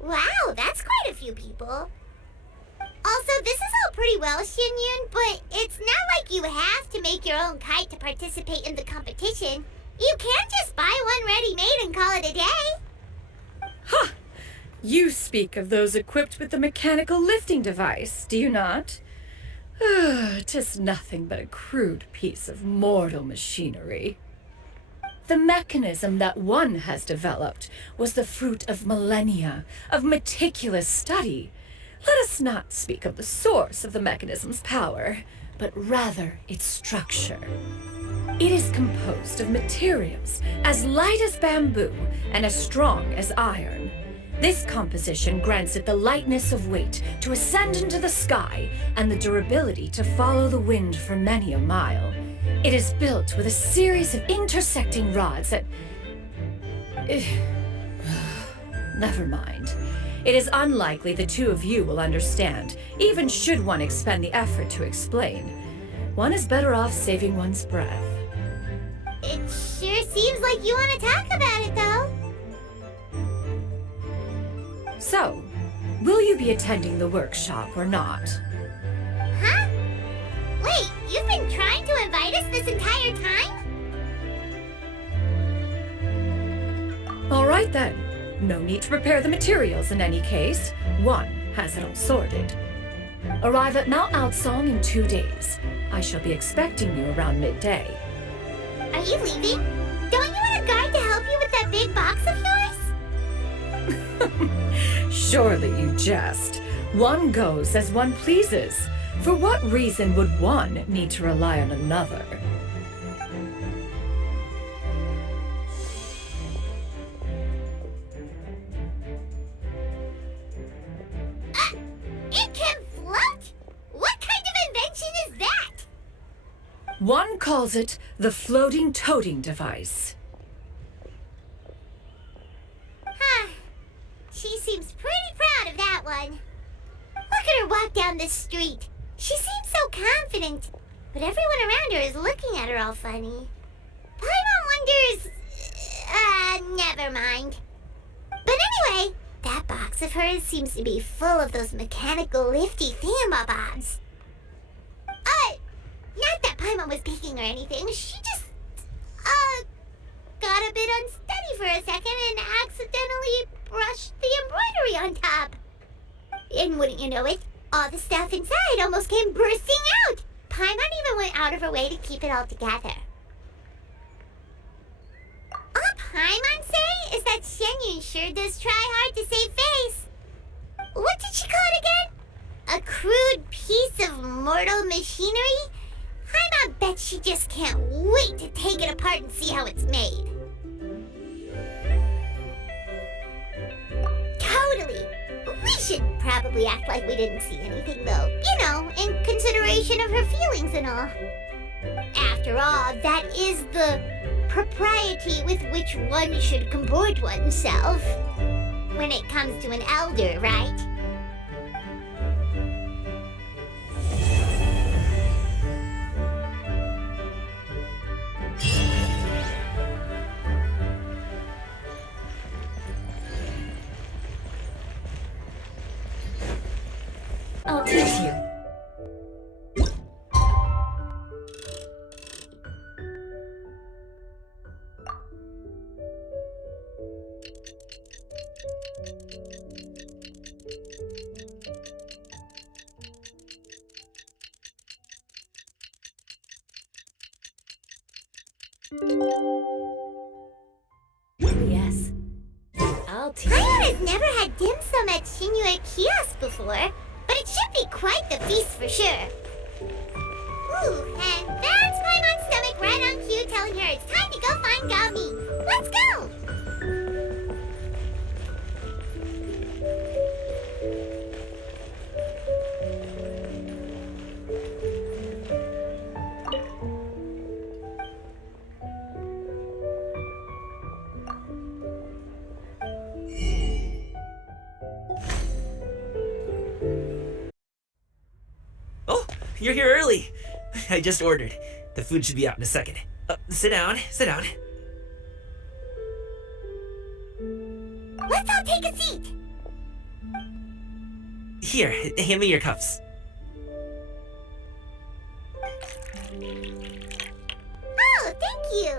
Wow, that's quite a few people. Also, this is all pretty well, Xinyun, but it's not like you have to make your own kite to participate in the competition. You can't just buy one ready-made and call it a day. Ha! You speak of those equipped with the mechanical lifting device, do you not? 'Tis nothing but a crude piece of mortal machinery. The mechanism that one has developed was the fruit of millennia of meticulous study. Let us not speak of the source of the mechanism's power, but rather its structure. It is composed of materials as light as bamboo and as strong as iron. This composition grants it the lightness of weight to ascend into the sky and the durability to follow the wind for many a mile. It is built with a series of intersecting rods that... Never mind. It is unlikely the two of you will understand, even should one expend the effort to explain. One is better off saving one's breath. It sure seems like you want to talk about it, though. So, will you be attending the workshop or not? Huh? Wait, you've been trying to invite us this entire time? All right then. No need to prepare the materials in any case. One has it all sorted. Arrive at Mount Outsong in 2 days. I shall be expecting you around midday. Are you leaving? Don't you want a guard to help you with that big box of yours? Surely you jest. One goes as one pleases. For what reason would one need to rely on another? It can float? What kind of invention is that? One calls it the floating toting device. Huh. She seems pretty proud of that one. Look at her walk down the street. She seems so confident, but everyone around her is looking at her all funny. Paimon wonders... never mind. But anyway, that box of hers seems to be full of those mechanical lifty thingamabobs. Not that Paimon was peeking or anything. She just, got a bit unsteady for a second and accidentally brushed the embroidery on top. And wouldn't you know it, all the stuff inside almost came bursting out. Paimon even went out of her way to keep it all together. All Paimon say is that Xianyun sure does try hard to save face. What did she call it again? A crude piece of mortal machinery? Paimon bet she just can't wait to take it apart and see how it's made. Totally. We should probably act like we didn't see anything, though. You know, in consideration of her feelings and all. After all, that is the propriety with which one should comport oneself. When it comes to an elder, right? I'll teach you. Paimon has never had dim sum at Shinue Kiosk before, but it should be quite the feast for sure. Ooh, and that's Paimon's stomach right on cue telling her it's time to go find Gami. Let's go! Oh, you're here early. I just ordered. The food should be out in a second. Sit down, sit down. Let's all take a seat. Here, hand me your cups. Oh, thank you.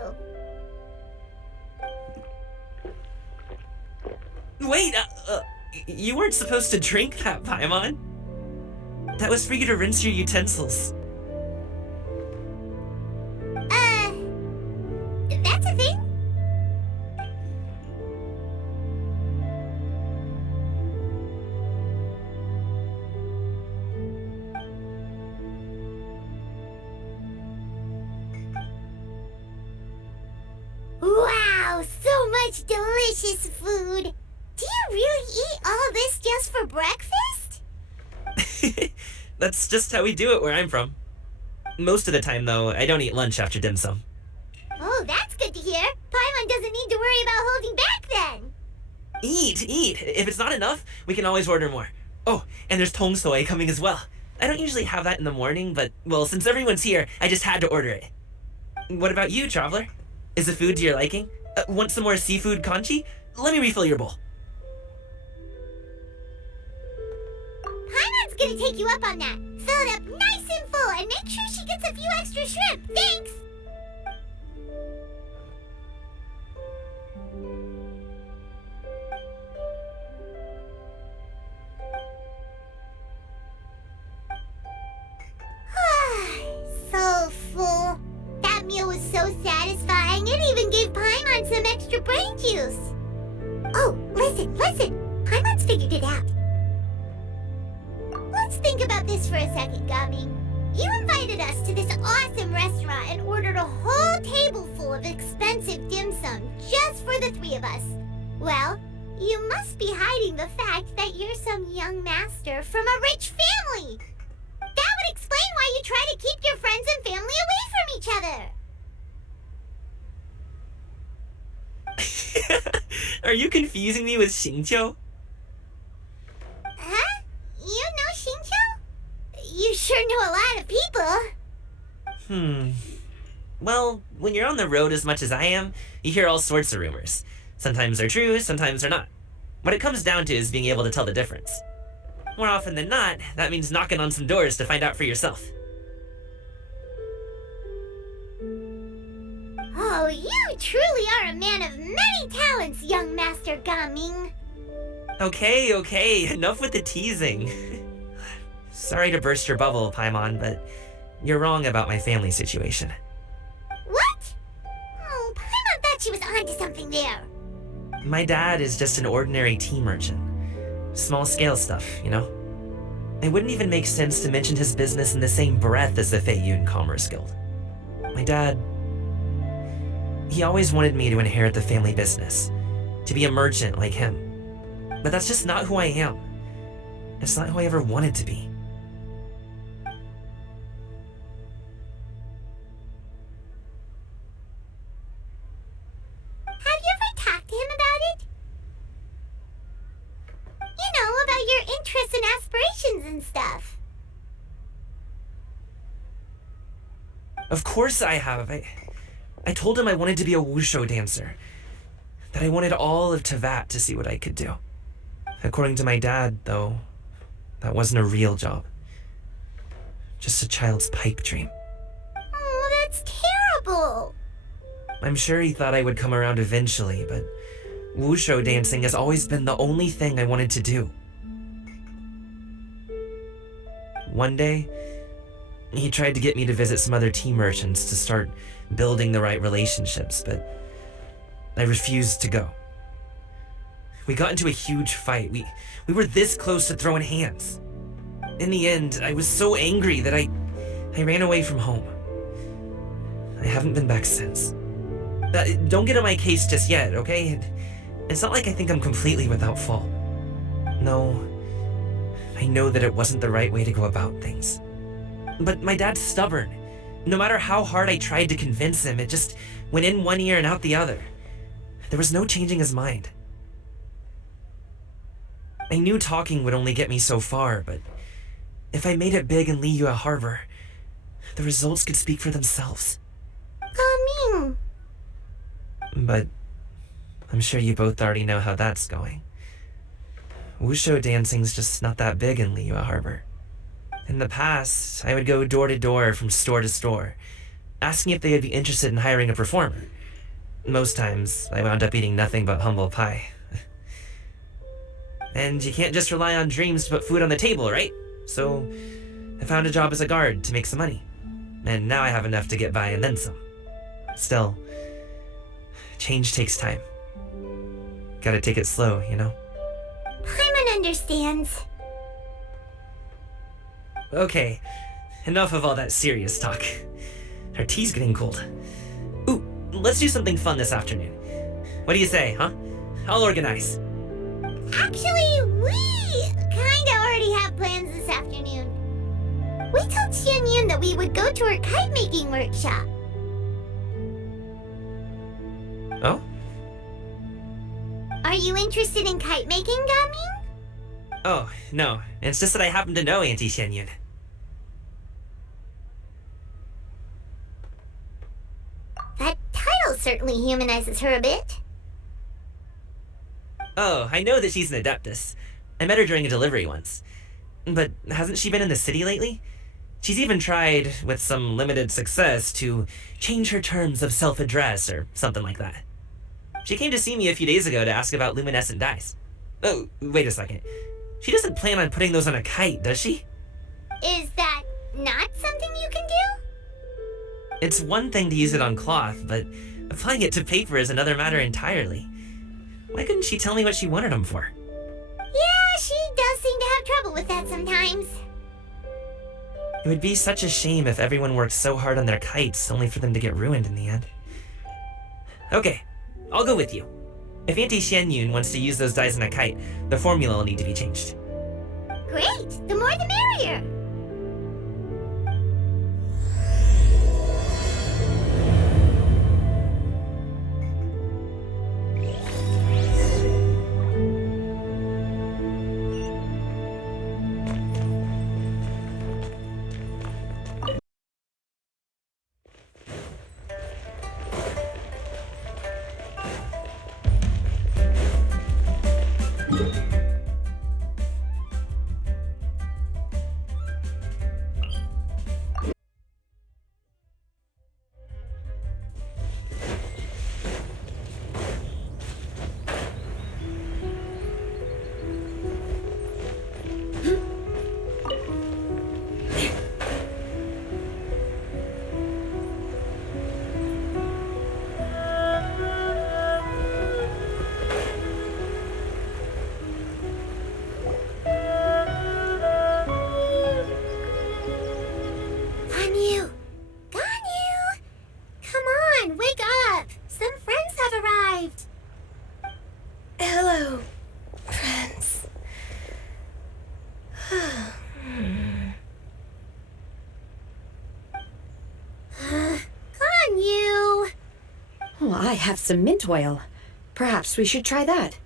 Wait, you weren't supposed to drink that, Paimon. That was for you to rinse your utensils. That's a thing? Wow, so much delicious food. Do you really eat all this just for breakfast? That's just how we do it where I'm from. Most of the time, though, I don't eat lunch after dim sum. Oh, that's good to hear. Paimon doesn't need to worry about holding back then. Eat, eat. If it's not enough, we can always order more. Oh, and there's tong soy coming as well. I don't usually have that in the morning, but, well, since everyone's here, I just had to order it. What about you, traveler? Is the food to your liking? Want some more seafood kanchi? Let me refill your bowl. Paimon's gonna take you up on that. Fill it up nice and full and make sure she gets a few extra shrimp. Thanks! So full. That meal was so satisfying, it even gave Paimon some extra brain juice. Oh, listen. Paimon's figured it out. Let's think about this for a second, Gami. You invited us to this awesome restaurant and ordered a whole table full of expensive dim sum just for the three of us. Well, you must be hiding the fact that you're some young master from a rich family. That would explain why you try to keep your friends and family away from each other. Are you confusing me with Xingqiu? Huh? You know Xingqiu? You sure know a lot of people. Well, when you're on the road as much as I am, you hear all sorts of rumors. Sometimes they're true, sometimes they're not. What it comes down to is being able to tell the difference. More often than not, that means knocking on some doors to find out for yourself. Oh, you truly are a man of many talents, young Master Gaming. Okay, enough with the teasing. Sorry to burst your bubble, Paimon, but you're wrong about my family situation. What? Oh, Paimon thought she was onto something there. My dad is just an ordinary tea merchant. Small scale stuff, you know? It wouldn't even make sense to mention his business in the same breath as the Feiyun Commerce Guild. My dad... he always wanted me to inherit the family business, to be a merchant like him. But that's just not who I am. It's not who I ever wanted to be. Have you ever talked to him about it? You know, about your interests and aspirations and stuff. Of course I have. I told him I wanted to be a wushu dancer. That I wanted all of Teyvat to see what I could do. According to my dad, though, that wasn't a real job. Just a child's pipe dream. Oh, that's terrible. I'm sure he thought I would come around eventually, but wushu dancing has always been the only thing I wanted to do. One day, he tried to get me to visit some other tea merchants to start building the right relationships, but I refused to go. We got into a huge fight. We were this close to throwing hands. In the end, I was so angry that I ran away from home. I haven't been back since. Don't get on my case just yet, okay? It's not like I think I'm completely without fault. No, I know that it wasn't the right way to go about things. But my dad's stubborn. No matter how hard I tried to convince him, it just went in one ear and out the other. There was no changing his mind. I knew talking would only get me so far, but if I made it big in Liyue Harbor, the results could speak for themselves. Coming. But I'm sure you both already know how that's going. Wushu dancing's just not that big in Liyue Harbor. In the past, I would go door to door from store to store, asking if they would be interested in hiring a performer. Most times, I wound up eating nothing but humble pie. And you can't just rely on dreams to put food on the table, right? So, I found a job as a guard to make some money. And now I have enough to get by and then some. Still, change takes time. Gotta take it slow, you know? Paimon understands. Okay, enough of all that serious talk. Our tea's getting cold. Ooh, let's do something fun this afternoon. What do you say, huh? I'll organize. Actually, we kinda already have plans this afternoon. We told Xianyun that we would go to her kite-making workshop. Oh? Are you interested in kite-making, Gaming? Oh, no. It's just that I happen to know Auntie Xianyun. That title certainly humanizes her a bit. Oh, I know that she's an adeptus. I met her during a delivery once. But hasn't she been in the city lately? She's even tried, with some limited success, to change her terms of self-address or something like that. She came to see me a few days ago to ask about luminescent dyes. Oh, wait a second. She doesn't plan on putting those on a kite, does she? Is that not something you can do? It's one thing to use it on cloth, but applying it to paper is another matter entirely. Why couldn't she tell me what she wanted them for? Yeah, she does seem to have trouble with that sometimes. It would be such a shame if everyone worked so hard on their kites only for them to get ruined in the end. Okay, I'll go with you. If Auntie Xianyun wants to use those dyes on a kite, the formula will need to be changed. Great! The more the merrier! I have some mint oil. Perhaps we should try that.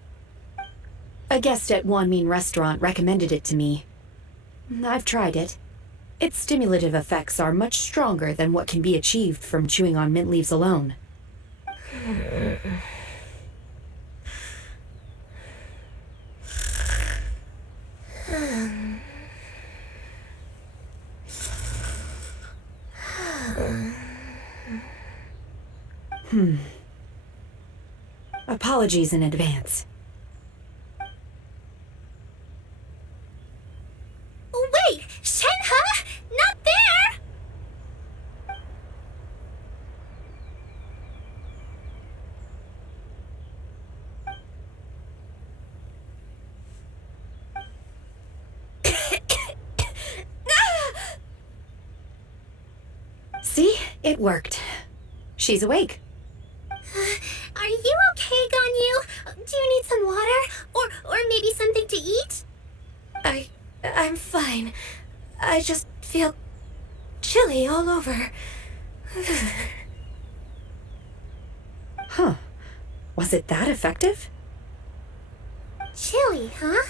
A guest at Wanmin restaurant recommended it to me. I've tried it. Its stimulative effects are much stronger than what can be achieved from chewing on mint leaves alone. Apologies in advance. Wait! Shenhe? Not there! It worked. She's awake. Are you okay, Ganyu? Do you need some water? Or maybe something to eat? I'm fine. I just feel chilly all over. Huh. Was it that effective? Chilly, huh?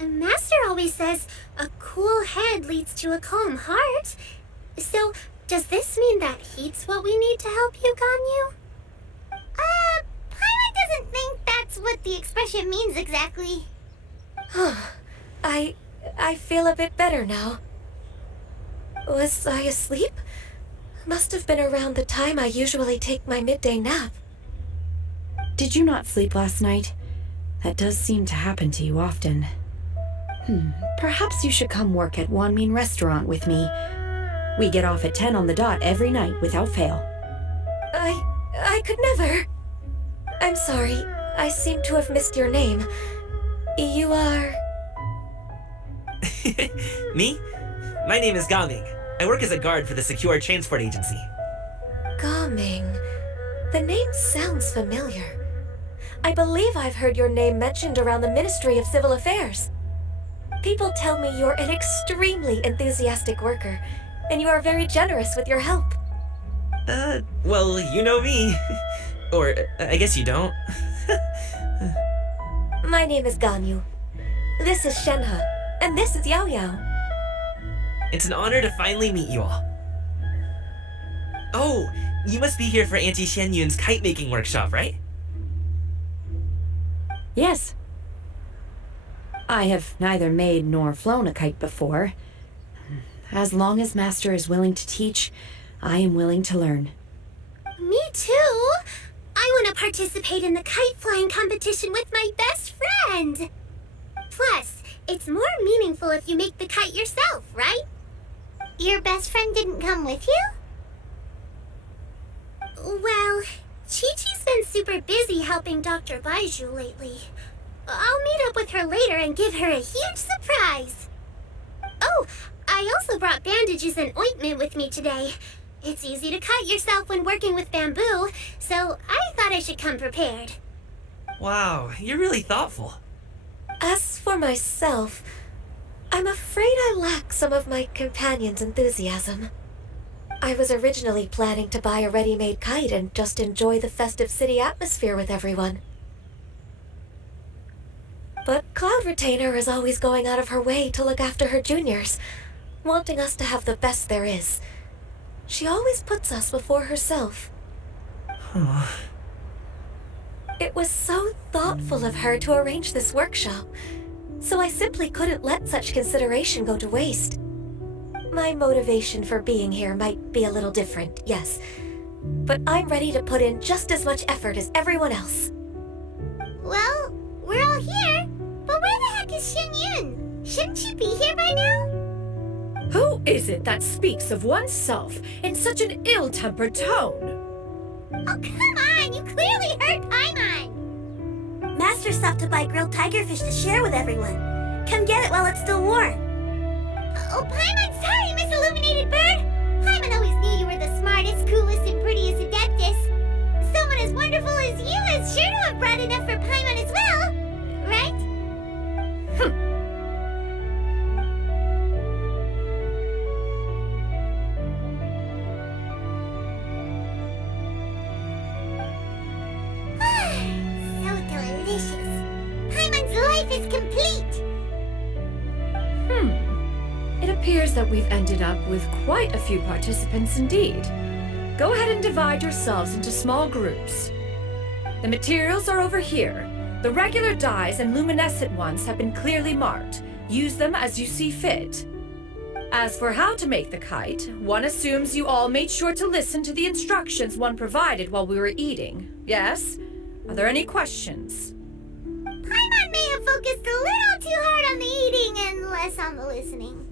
Master always says a cool head leads to a calm heart. So, does this mean that heat's what we need to help you, Ganyu? Paimon doesn't think that's what the expression means exactly. I feel a bit better now. Was I asleep? Must have been around the time I usually take my midday nap. Did you not sleep last night? That does seem to happen to you often. Perhaps you should come work at Wanmin Restaurant with me. We get off at 10 on the dot every night without fail. I could never. I'm sorry. I seem to have missed your name. You are... Me? My name is Gaming. I work as a guard for the Secure Transport Agency. Gaming. The name sounds familiar. I believe I've heard your name mentioned around the Ministry of Civil Affairs. People tell me you're an extremely enthusiastic worker, and you are very generous with your help. Well, you know me. Or, I guess you don't. My name is Ganyu. This is Shenhe, and this is Yao Yao. It's an honor to finally meet you all. Oh, you must be here for Auntie Shenyun's kite-making workshop, right? Yes. I have neither made nor flown a kite before. As long as Master is willing to teach, I am willing to learn. Me too! I want to participate in the kite flying competition with my best friend! Plus, it's more meaningful if you make the kite yourself, right? Your best friend didn't come with you? Well, Chi-Chi's been super busy helping Dr. Baiju lately. I'll meet up with her later and give her a huge surprise. Oh, I also brought bandages and ointment with me today. It's easy to cut yourself when working with bamboo, so I thought I should come prepared. Wow, you're really thoughtful. As for myself, I'm afraid I lack some of my companion's enthusiasm. I was originally planning to buy a ready-made kite and just enjoy the festive city atmosphere with everyone. But Cloud Retainer is always going out of her way to look after her juniors, wanting us to have the best there is. She always puts us before herself. It was so thoughtful of her to arrange this workshop, so I simply couldn't let such consideration go to waste. My motivation for being here might be a little different, yes, but I'm ready to put in just as much effort as everyone else. Well, we're all here, but where the heck is Shenyun? Shouldn't she be here by now? Who is it that speaks of oneself in such an ill-tempered tone? Oh, come on! You clearly heard Paimon! Master stopped to buy grilled tigerfish to share with everyone. Come get it while it's still warm. Oh, Paimon, sorry, Miss Illuminated Bird! Paimon always knew you were the smartest, coolest, and prettiest Adeptus. Someone as wonderful as you is sure to have brought enough for Paimon as well, right? Is complete. It appears that we've ended up with quite a few participants indeed. Go ahead and divide yourselves into small groups. The materials are over here. The regular dyes and luminescent ones have been clearly marked. Use them as you see fit. As for how to make the kite, one assumes you all made sure to listen to the instructions one provided while we were eating. Yes? Are there any questions? Paimon may have focused a little too hard on the eating and less on the listening.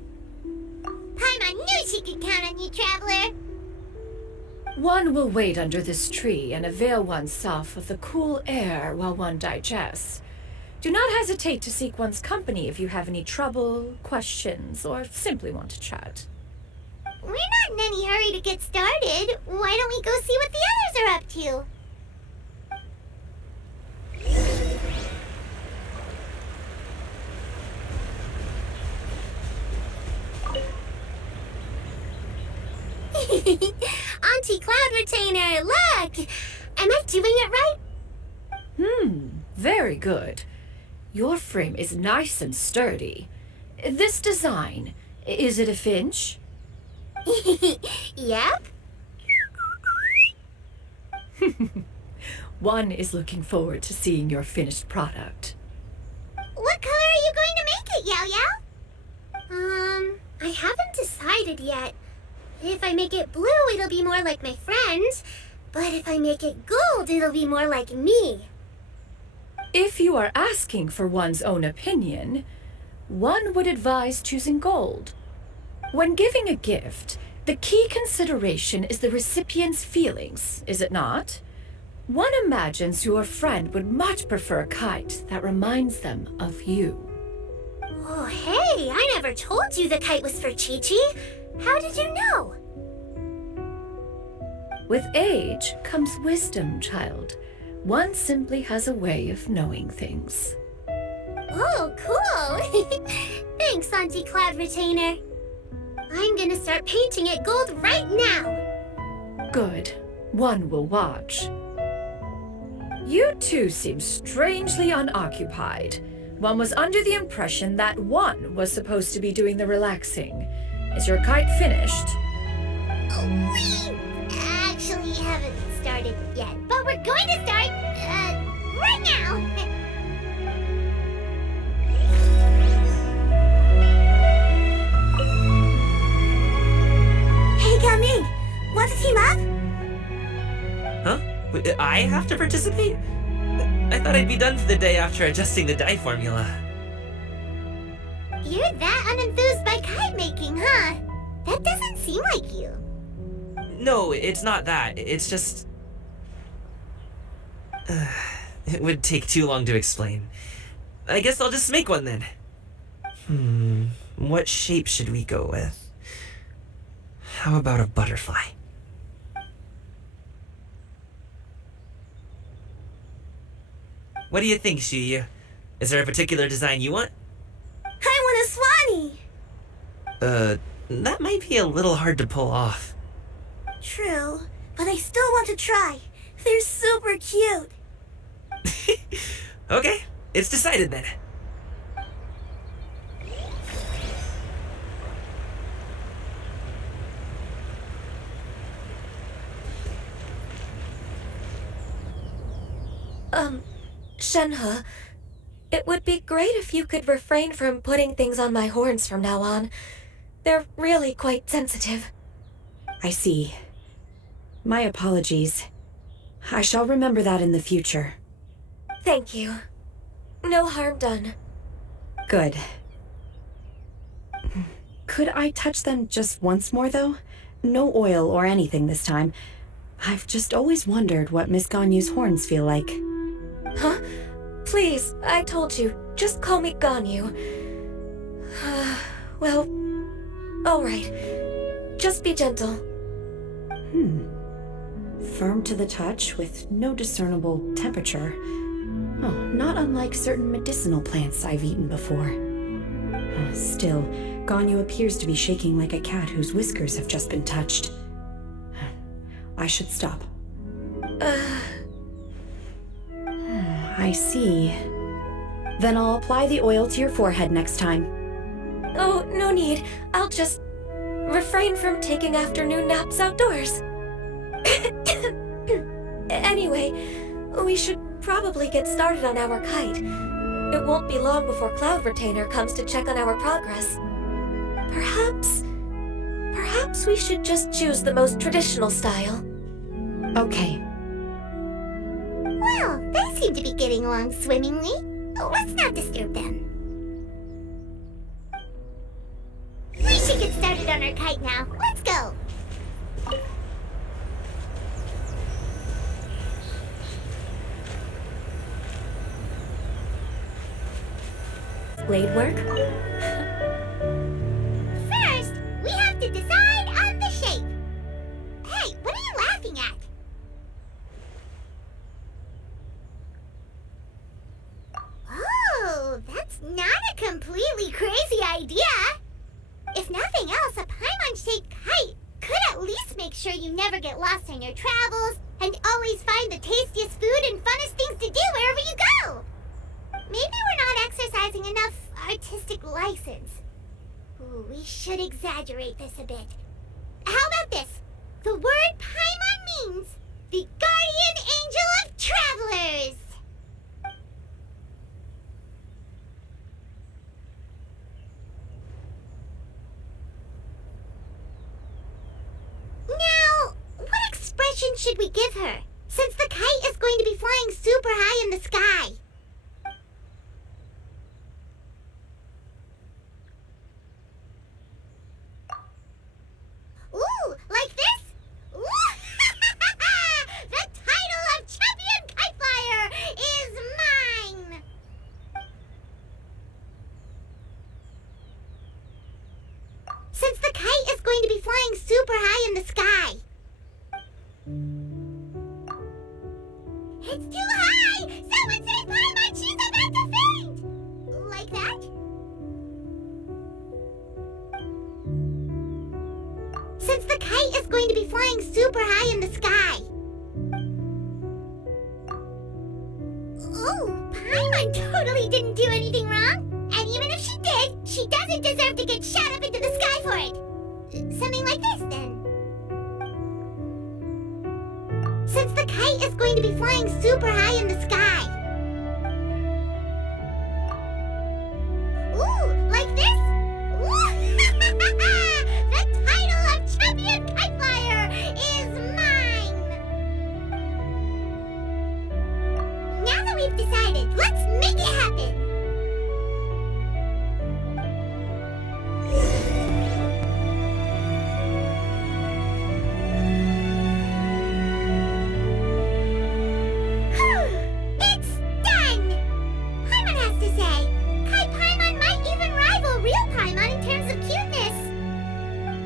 Paimon knew she could count on you, Traveler. One will wait under this tree and avail oneself of the cool air while one digests. Do not hesitate to seek one's company if you have any trouble, questions, or simply want to chat. we're not in any hurry to get started. Why don't we go see what the others are up to? Auntie Cloud Retainer, look! Am I doing it right? Very good. Your frame is nice and sturdy. This design, is it a finch? Yep. One is looking forward to seeing your finished product. What color are you going to make it, Yao Yao? I haven't decided yet. If I make it blue, it'll be more like my friend. But if I make it gold, it'll be more like me. If you are asking for one's own opinion, one would advise choosing gold. When giving a gift, the key consideration is the recipient's feelings, is it not? One imagines your friend would much prefer a kite that reminds them of you. Oh, hey, I never told you the kite was for Chi-Chi. How did you know? With age comes wisdom, child. One simply has a way of knowing things. Oh, cool! Thanks, Auntie Cloud Retainer. I'm gonna start painting it gold right now. Good. One will watch. You two seem strangely unoccupied. One was under the impression that one was supposed to be doing the relaxing. Is your kite finished? We actually haven't started yet, but we're going to start, right now. Hey, Gao-Ming, want to team up? Huh? I have to participate? I thought I'd be done for the day after adjusting the dye formula. You're that unenthused by kite making, huh? That doesn't seem like you. No, it's not that. It's just... it would take too long to explain. I guess I'll just make one then. What shape should we go with? How about a butterfly? What do you think, Shuyu? Is there a particular design you want? I want a swanee! That might be a little hard to pull off. True, but I still want to try. They're super cute. Okay, it's decided then. Shenhe, it would be great if you could refrain from putting things on my horns from now on. They're really quite sensitive. I see. My apologies. I shall remember that in the future. Thank you. No harm done. Good. Could I touch them just once more, though? No oil or anything this time. I've just always wondered what Miss Ganyu's horns feel like. Huh? Please, I told you. Just call me Ganyu. Well, alright. Just be gentle. Firm to the touch with no discernible temperature. Oh, not unlike certain medicinal plants I've eaten before. Still, Ganyu appears to be shaking like a cat whose whiskers have just been touched. I should stop. I see. Then I'll apply the oil to your forehead next time. Oh, no need. I'll just refrain from taking afternoon naps outdoors. Anyway, we should probably get started on our kite. It won't be long before Cloud Retainer comes to check on our progress. Perhaps we should just choose the most traditional style. Okay. Well, they seem to be getting along swimmingly. Let's not disturb them. We should get started on our kite now. Let's go. Blade work? First, we have to decide on a completely crazy idea! If nothing else, a paimon-shaped kite could at least make sure you never get lost on your travels and always find the tastiest food and funnest things to do wherever you go! Maybe we're not exercising enough artistic license. Ooh, we should exaggerate this a bit. How about this? The word paimon means the guardian angel of travelers! Now, what expression should we give her, since the kite is going to be flying super high in the sky? Ooh, like this? Ooh. The title of champion kite flyer is mine! Since the kite is going to be flying super high in the sky. It's too high! Someone say Paimon, she's about to faint! Like that? Since the kite is going to be flying super high in the sky. Oh, Paimon totally didn't do anything wrong. And even if she did, she doesn't deserve to get shot up into the sky for it. Something like this, then. Since the kite is going to be flying super high in the sky. Ooh, like this? Ooh. The title of champion kite flyer is mine! Now that we've decided, let's make it happen! It's done! Paimon has to say, Kite Paimon might even rival real Paimon in terms of cuteness.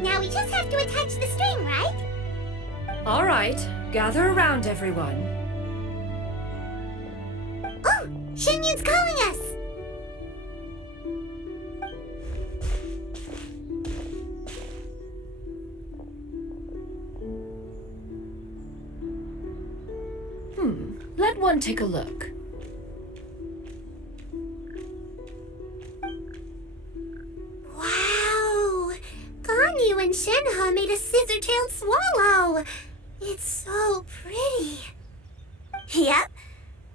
Now we just have to attach the string, right? All right, gather around, everyone. Oh, Shenyun's calling us! Let one take a look. Wow! Ganyu and Shenhe made a scissor-tailed swallow! It's so pretty. Yep.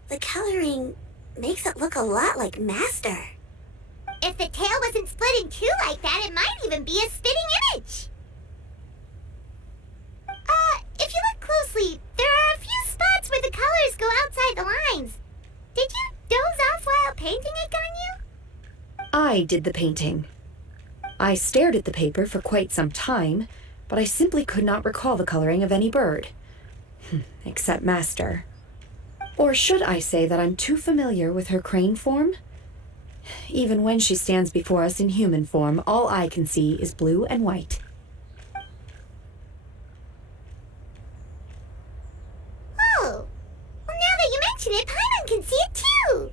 The coloring makes it look a lot like Master. If the tail wasn't split in two like that, it might even be a spitting image. If you look closely, there are a few spots where the colors go outside the lines. Did you doze off while painting it, Ganyu? I did the painting. I stared at the paper for quite some time, but I simply could not recall the coloring of any bird. Except Master. Or should I say that I'm too familiar with her crane form? Even when she stands before us in human form, all I can see is blue and white. Oh, well, now that you mention it, Paimon can see it too.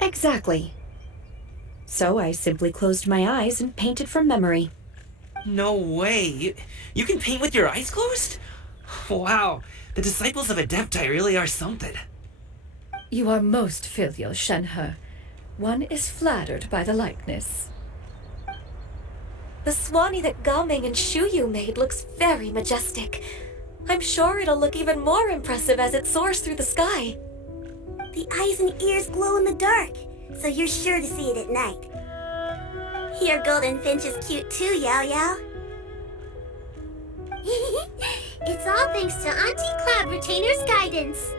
Exactly. So I simply closed my eyes and painted from memory. No way. You can paint with your eyes closed? Wow. The disciples of Adepti really are something. You are most filial, Shenhe. One is flattered by the likeness. The Swanee that Gaming and Shuyu made looks very majestic. I'm sure it'll look even more impressive as it soars through the sky. The eyes and ears glow in the dark, so you're sure to see it at night. Your golden finch is cute too, Yao Yao. It's all thanks to Auntie Cloud Retainer's guidance.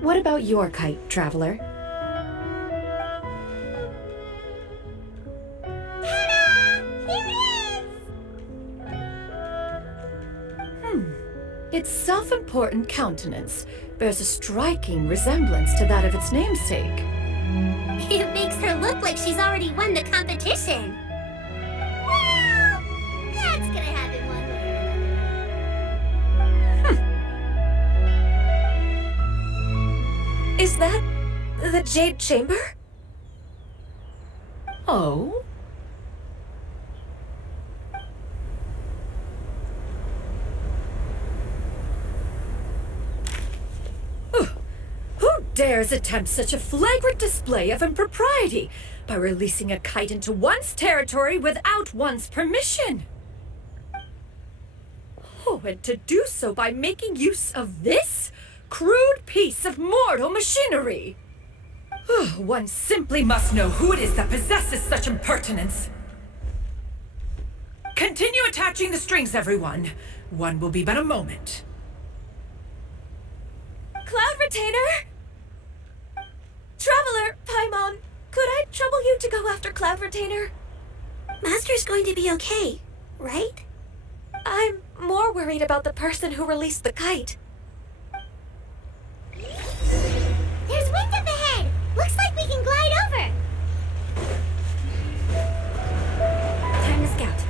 What about your kite, Traveler? Ta-da! Here it is! Its self-important countenance bears a striking resemblance to that of its namesake. It makes her look like she's already won the competition. Well, that's gonna happen one way or another. Is that The Jade Chamber? Oh? Who dares attempt such a flagrant display of impropriety by releasing a kite into one's territory without one's permission? Oh, and to do so by making use of this crude piece of mortal machinery! One simply must know who it is that possesses such impertinence. Continue attaching the strings, everyone. One will be but a moment. Cloud Retainer? Traveler, Paimon, could I trouble you to go after Cloud Retainer? Master's going to be okay, right? I'm more worried about the person who released the kite. There's wind up ahead! Looks like we can glide over! Time to scout.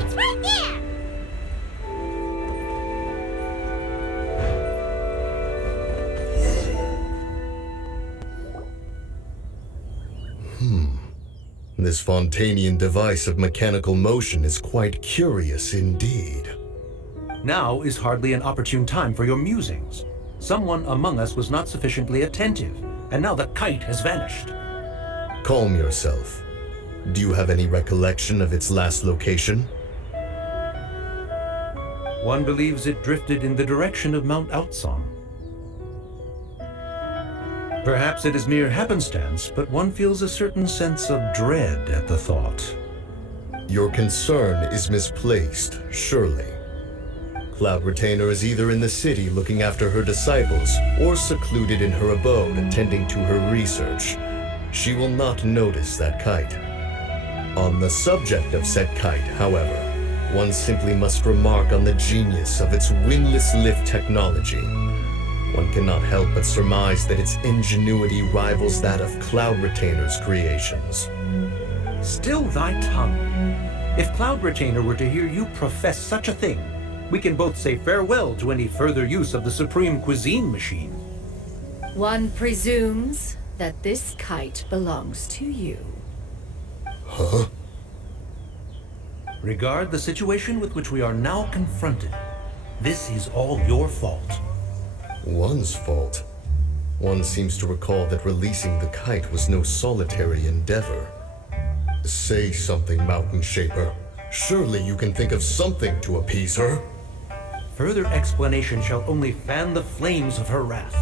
It's right there! This Fontanian device of mechanical motion is quite curious indeed. Now is hardly an opportune time for your musings. Someone among us was not sufficiently attentive, and now the kite has vanished. Calm yourself. Do you have any recollection of its last location? One believes it drifted in the direction of Mount Outsong. Perhaps it is mere happenstance, but one feels a certain sense of dread at the thought. Your concern is misplaced, surely. Cloud Retainer is either in the city looking after her disciples, or secluded in her abode attending to her research. She will not notice that kite. On the subject of said kite, however, one simply must remark on the genius of its windless lift technology. One cannot help but surmise that its ingenuity rivals that of Cloud Retainer's creations. Still thy tongue. If Cloud Retainer were to hear you profess such a thing, we can both say farewell to any further use of the supreme cuisine machine. One presumes that this kite belongs to you. Huh? Regard the situation with which we are now confronted. This is all your fault. One's fault? One seems to recall that releasing the kite was no solitary endeavor. Say something, Mountain Shaper. Surely you can think of something to appease her. Further explanation shall only fan the flames of her wrath.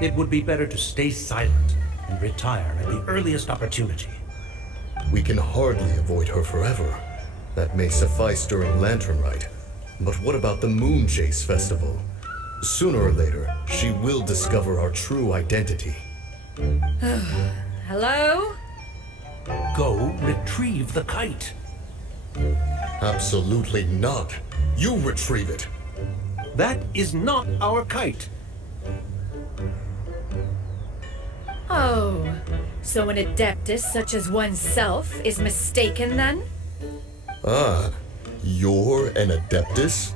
It would be better to stay silent and retire at the earliest opportunity. We can hardly avoid her forever. That may suffice during Lantern Rite. But what about the Moon Chase Festival? Sooner or later, she will discover our true identity. Hello? Go retrieve the kite. Absolutely not. You retrieve it. That is not our kite. Oh, so an adeptus such as oneself is mistaken then? Ah, you're an adeptus?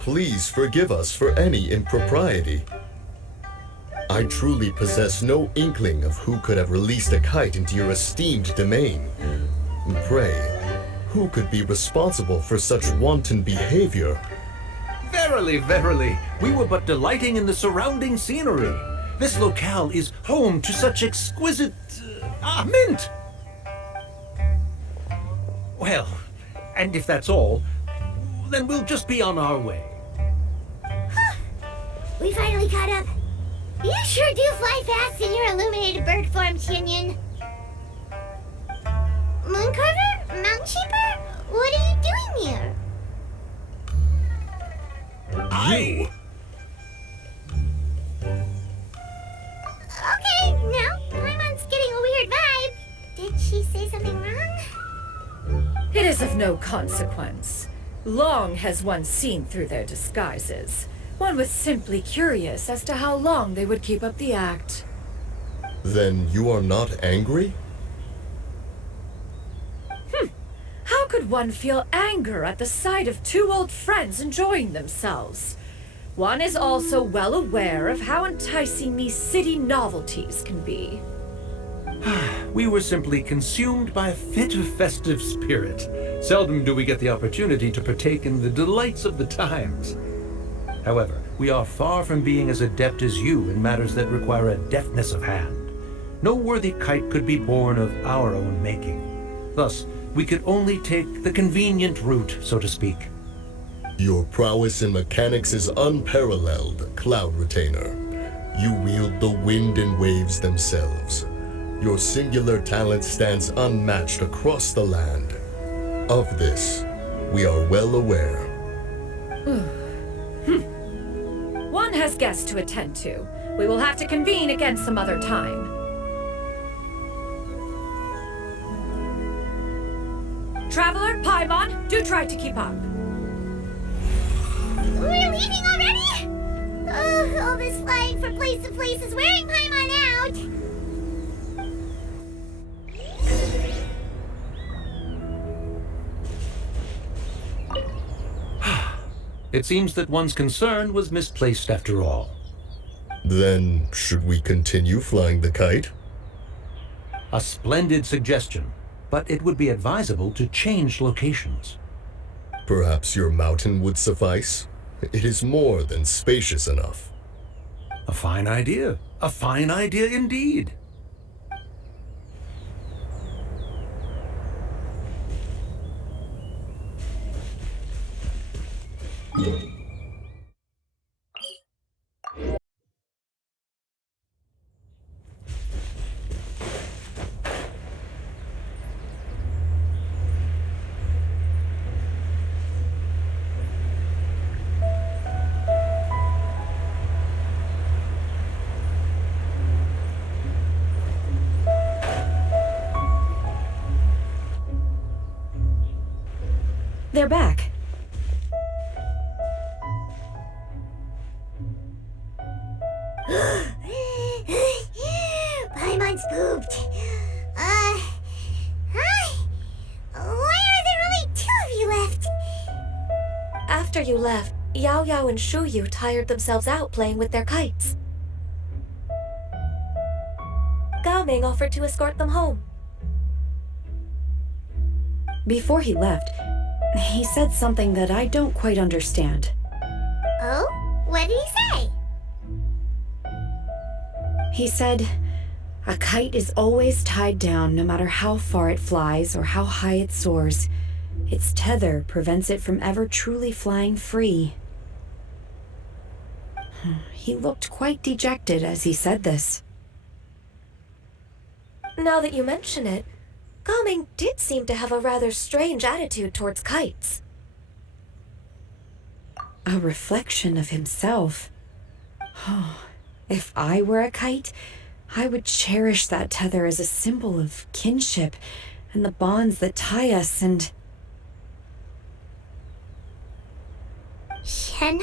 Please forgive us for any impropriety. I truly possess no inkling of who could have released a kite into your esteemed domain. Pray, who could be responsible for such wanton behavior? Verily, verily, we were but delighting in the surrounding scenery. This locale is home to such exquisite... mint! Well, and if that's all, then we'll just be on our way. We finally caught up. You sure do fly fast in your illuminated bird form, Tianyan. Mooncarver? Mountain Shaper? What are you doing here? You! Okay, now Paimon's getting a weird vibe. Did she say something wrong? is of no consequence. Long has one seen through their disguises. One was simply curious as to how long they would keep up the act. Then you are not angry? How could one feel anger at the sight of two old friends enjoying themselves? One is also well aware of how enticing these city novelties can be. We were simply consumed by a fit of festive spirit. Seldom do we get the opportunity to partake in the delights of the times. However, we are far from being as adept as you in matters that require a deftness of hand. No worthy kite could be born of our own making. Thus, we could only take the convenient route, so to speak. Your prowess in mechanics is unparalleled, Cloud Retainer. You wield the wind and waves themselves. Your singular talent stands unmatched across the land. Of this, we are well aware. One has guests to attend to. We will have to convene again some other time. Traveler, Paimon, do try to keep up. We're leaving already? All this flying from place to place is wearing Paimon out. It seems that one's concern was misplaced after all. Then, should we continue flying the kite? A splendid suggestion, but it would be advisable to change locations. Perhaps your mountain would suffice? It is more than spacious enough. A fine idea. A fine idea indeed. They're back. Paimon's pooped. Hi. Why are there only two of you left? After you left, Yao Yao and Shu Yu tired themselves out playing with their kites. Gao Ming offered to escort them home. Before he left, he said something that I don't quite understand. Oh? What did he say? He said, a kite is always tied down no matter how far it flies or how high it soars. Its tether prevents it from ever truly flying free. He looked quite dejected as he said this. Now that you mention it, Gao Ming did seem to have a rather strange attitude towards kites. A reflection of himself. If I were a kite, I would cherish that tether as a symbol of kinship and the bonds that tie us and... Shenhe?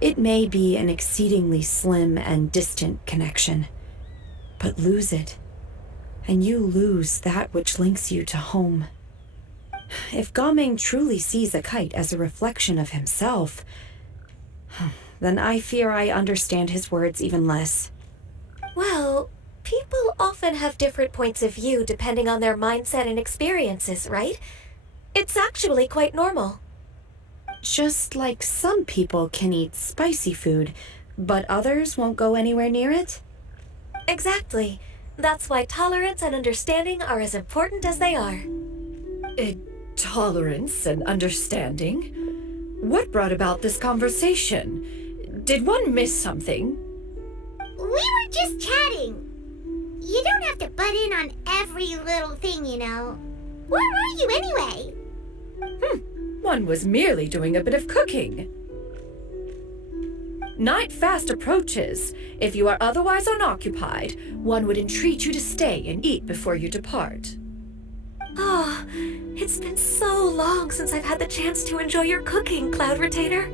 It may be an exceedingly slim and distant connection, but lose it, and you lose that which links you to home. If Gao Ming truly sees a kite as a reflection of himself, then I fear I understand his words even less. Well, people often have different points of view depending on their mindset and experiences, right? It's actually quite normal. Just like some people can eat spicy food, but others won't go anywhere near it? Exactly. That's why tolerance and understanding are as important as they are. Tolerance and understanding? What brought about this conversation? Did one miss something? We were just chatting. You don't have to butt in on every little thing, you know. Where were you anyway? One was merely doing a bit of cooking. Night fast approaches. If you are otherwise unoccupied, one would entreat you to stay and eat before you depart. Oh, it's been so long since I've had the chance to enjoy your cooking, Cloud Retainer.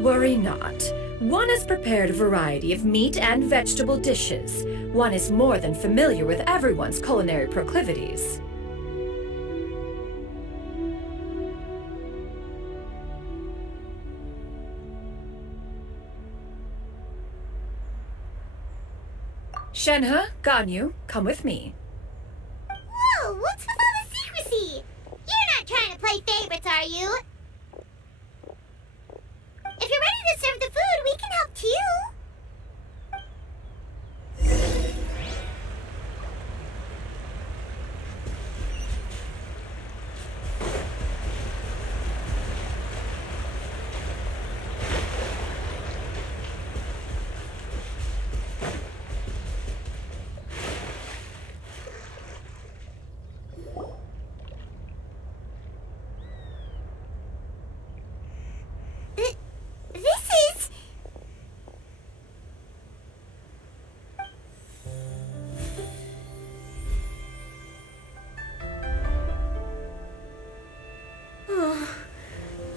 Worry not. One has prepared a variety of meat and vegetable dishes. One is more than familiar with everyone's culinary proclivities. Shenhe, Ganyu, come with me. Whoa, what's with all the secrecy? You're not trying to play favorites, are you? If you're ready to serve the food, we can help too.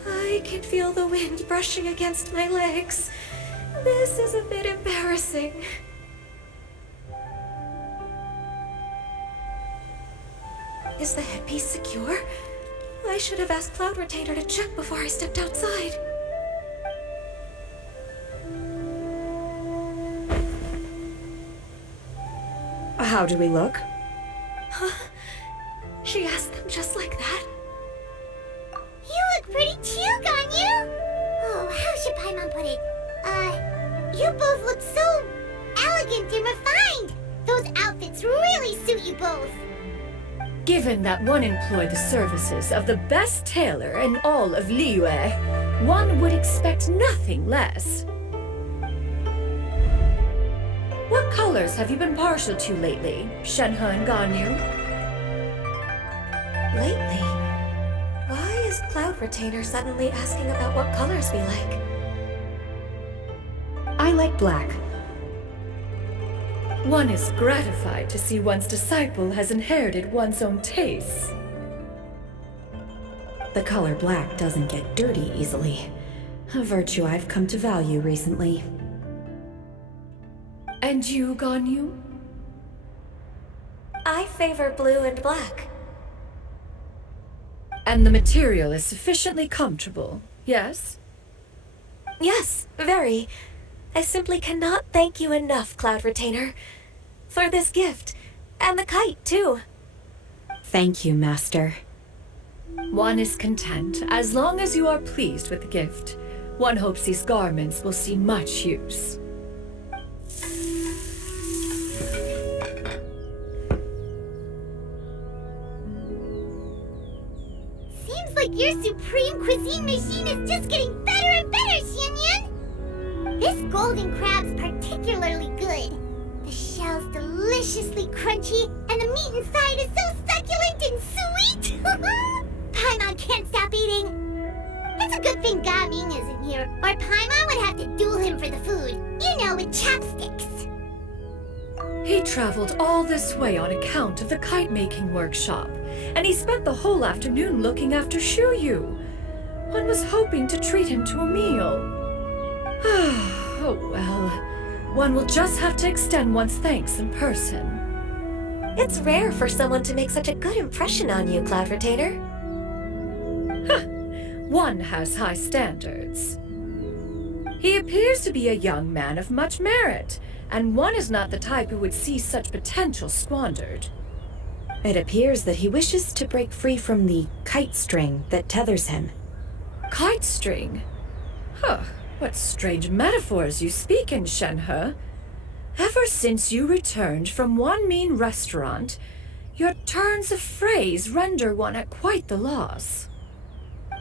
I can feel the wind brushing against my legs. This is a bit embarrassing. Is the headpiece secure? I should have asked Cloud Retainer to check before I stepped outside. How do we look? Huh? She asked them just like that? You look pretty too, Ganyu! Oh, how should Paimon put it? You both look so elegant and refined! Those outfits really suit you both! Given that one employed the services of the best tailor in all of Liyue, one would expect nothing less. What colors have you been partial to lately, Shenhe and Ganyu? Lately? Why is Cloud Retainer suddenly asking about what colors we like? I like black. One is gratified to see one's disciple has inherited one's own tastes. The color black doesn't get dirty easily, a virtue I've come to value recently. And you, Ganyu? I favor blue and black. And the material is sufficiently comfortable, yes? Yes, very. I simply cannot thank you enough, Cloud Retainer, for this gift, and the kite, too. Thank you, Master. One is content as long as you are pleased with the gift. One hopes these garments will see much use. Seems like your supreme cuisine machine is just getting better and better, Xianyun! This golden crab's particularly good. The shell's deliciously crunchy, and the meat inside is so succulent and sweet! Paimon can't stop eating! It's a good thing Gaming isn't here, or Paimon would have to duel him for the food. You know, with chopsticks. He traveled all this way on account of the kite-making workshop, and he spent the whole afternoon looking after Shuyu. One was hoping to treat him to a meal. Oh well, one will just have to extend one's thanks in person. It's rare for someone to make such a good impression on you, Cloud Retainer. One has high standards. He appears to be a young man of much merit, and one is not the type who would see such potential squandered. It appears that he wishes to break free from the kite string that tethers him. Kite string? Huh. What strange metaphors you speak in, Shenhe. Ever since you returned from one mean restaurant, your turns of phrase render one at quite the loss.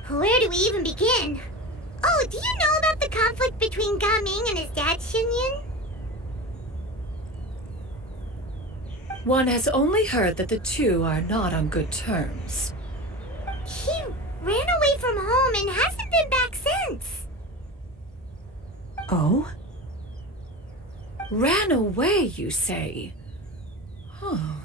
Where do we even begin? Oh, do you know about the conflict between Gaming and his dad, Xianyun? One has only heard that the two are not on good terms. He ran away from home and hasn't been back since. months. Oh? Ran away, you say? Oh.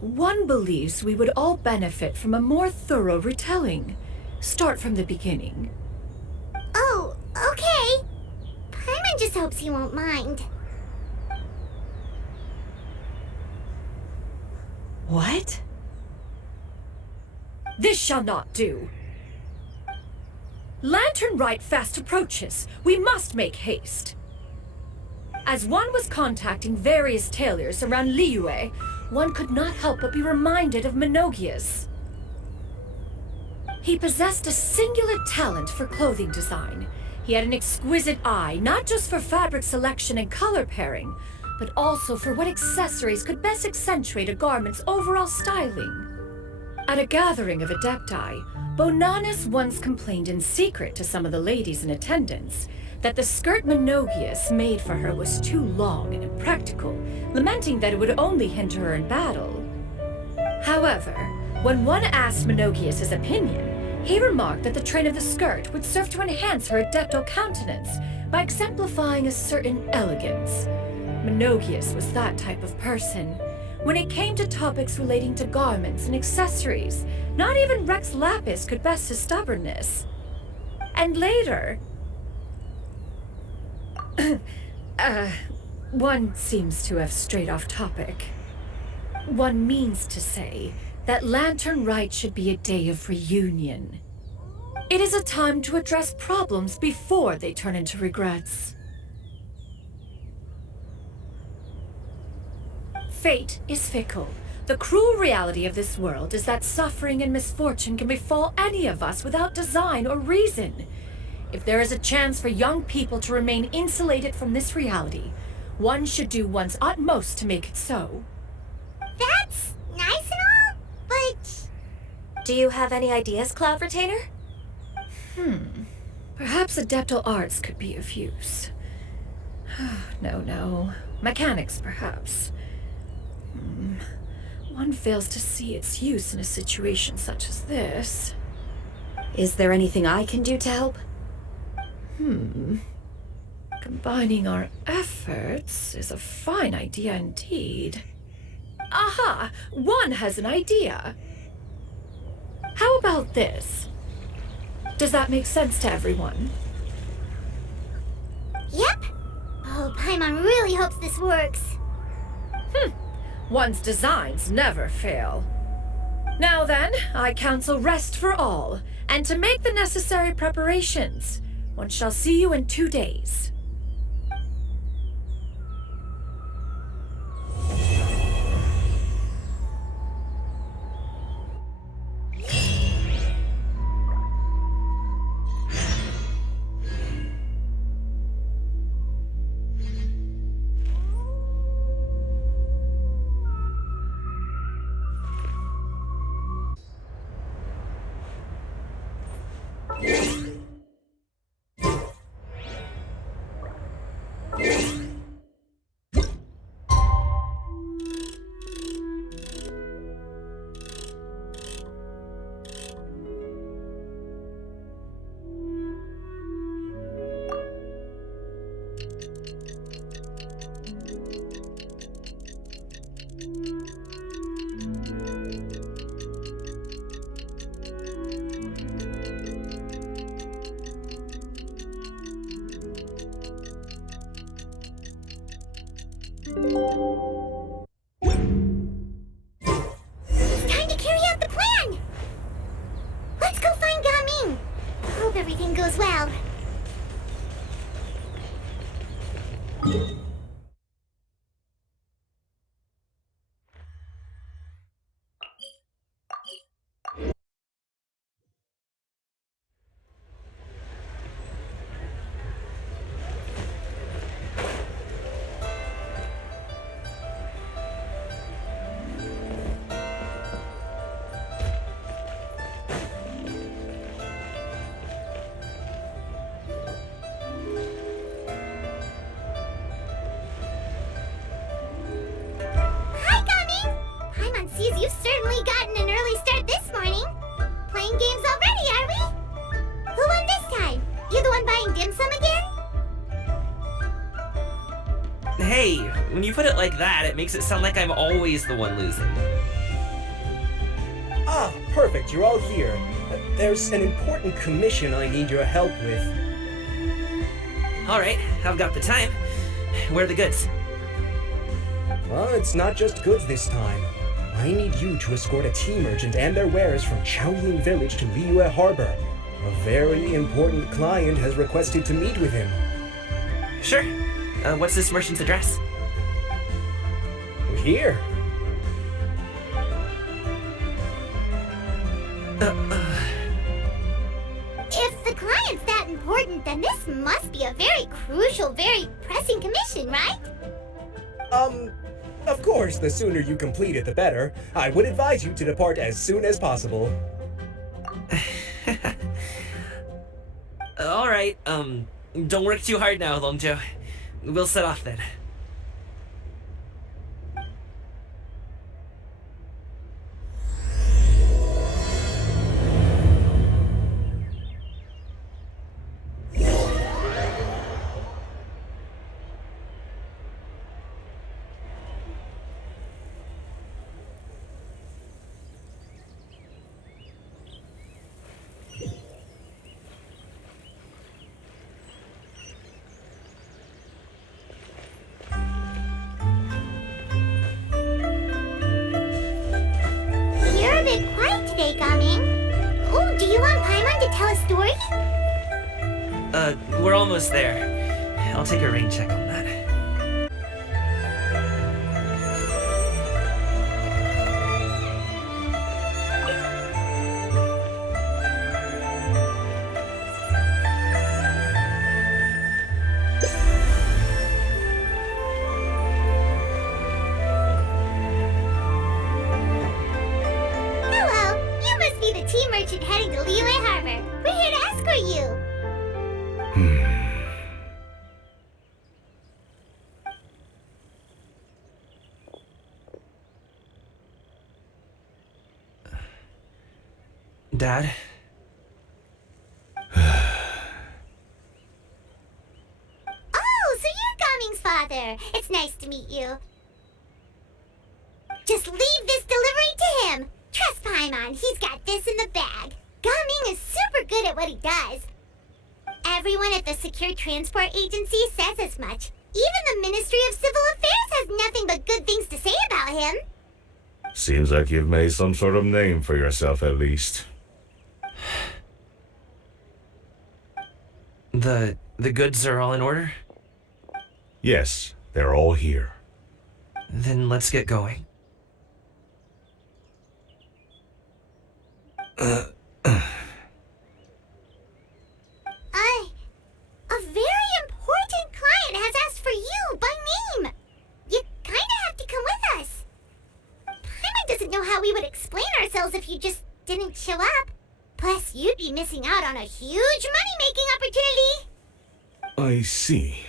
One believes we would all benefit from a more thorough retelling. Start from the beginning. Oh, okay. Paimon just hopes he won't mind. What? This shall not do. Lantern Rite fast approaches. We must make haste. As one was contacting various tailors around Liyue, one could not help but be reminded of Menogias. He possessed a singular talent for clothing design. He had an exquisite eye, not just for fabric selection and color pairing, but also for what accessories could best accentuate a garment's overall styling. At a gathering of Adepti, Bonanis once complained in secret to some of the ladies in attendance that the skirt Menogias made for her was too long and impractical, lamenting that it would only hinder her in battle. However, when one asked Menogias his opinion, he remarked that the train of the skirt would serve to enhance her adeptal countenance by exemplifying a certain elegance. Menogias was that type of person. When it came to topics relating to garments and accessories, not even Rex Lapis could best his stubbornness. And later... one seems to have strayed off topic. One means to say that Lantern Rite should be a day of reunion. It is a time to address problems before they turn into regrets. Fate is fickle. The cruel reality of this world is that suffering and misfortune can befall any of us without design or reason. If there is a chance for young people to remain insulated from this reality, one should do one's utmost to make it so. That's nice and all, but... Do you have any ideas, Cloud Retainer? Perhaps adeptal arts could be of use. No. Mechanics, perhaps. One fails to see its use in a situation such as this. Is there anything I can do to help? Combining our efforts is a fine idea indeed. Aha! One has an idea! How about this? Does that make sense to everyone? Yep. Oh, Paimon really hopes this works. One's designs never fail. Now then, I counsel rest for all, and to make the necessary preparations. One shall see you in 2 days. It's time to carry out the plan! Let's go find Gaming! Hope everything goes well. You've certainly gotten an early start this morning. Playing games already, are we? Who won this time? you put it like that, it makes it sound like I'm always the one losing. Ah, perfect, you're all here. There's an important commission I need your help with. Alright, I've got the time. Where are the goods? Well, it's not just goods this time. I need you to escort a tea merchant and their wares from Chaoying Village to Liyue Harbor. A very important client has requested to meet with him. Sure. What's this merchant's address? Here. If the client's that important, then this must be a very crucial, very pressing commission, right? Of course, the sooner you complete it, the better. I would advise you to depart as soon as possible. Alright, don't work too hard now, Longjo. We'll set off then. We're almost there. I'll take a rain check on that. Hello, you must be the tea merchant heading to Liyue Harbor. We're here to escort you. Dad? Oh, so you're Gaming's father. It's nice to meet you. Just leave this delivery to him. Trust Paimon, he's got this in the bag. Gaming is super good at what he does. Everyone at the Secure Transport Agency says as much. Even the Ministry of Civil Affairs has nothing but good things to say about him. Seems like you've made some sort of name for yourself at least. The goods are all in order? Yes, they're all here. Then let's get going. A very important client has asked for you by name. You kinda have to come with us. Paimon doesn't know how we would explain ourselves if you just didn't show up. Plus, you'd be missing out on a huge money-making opportunity. I see.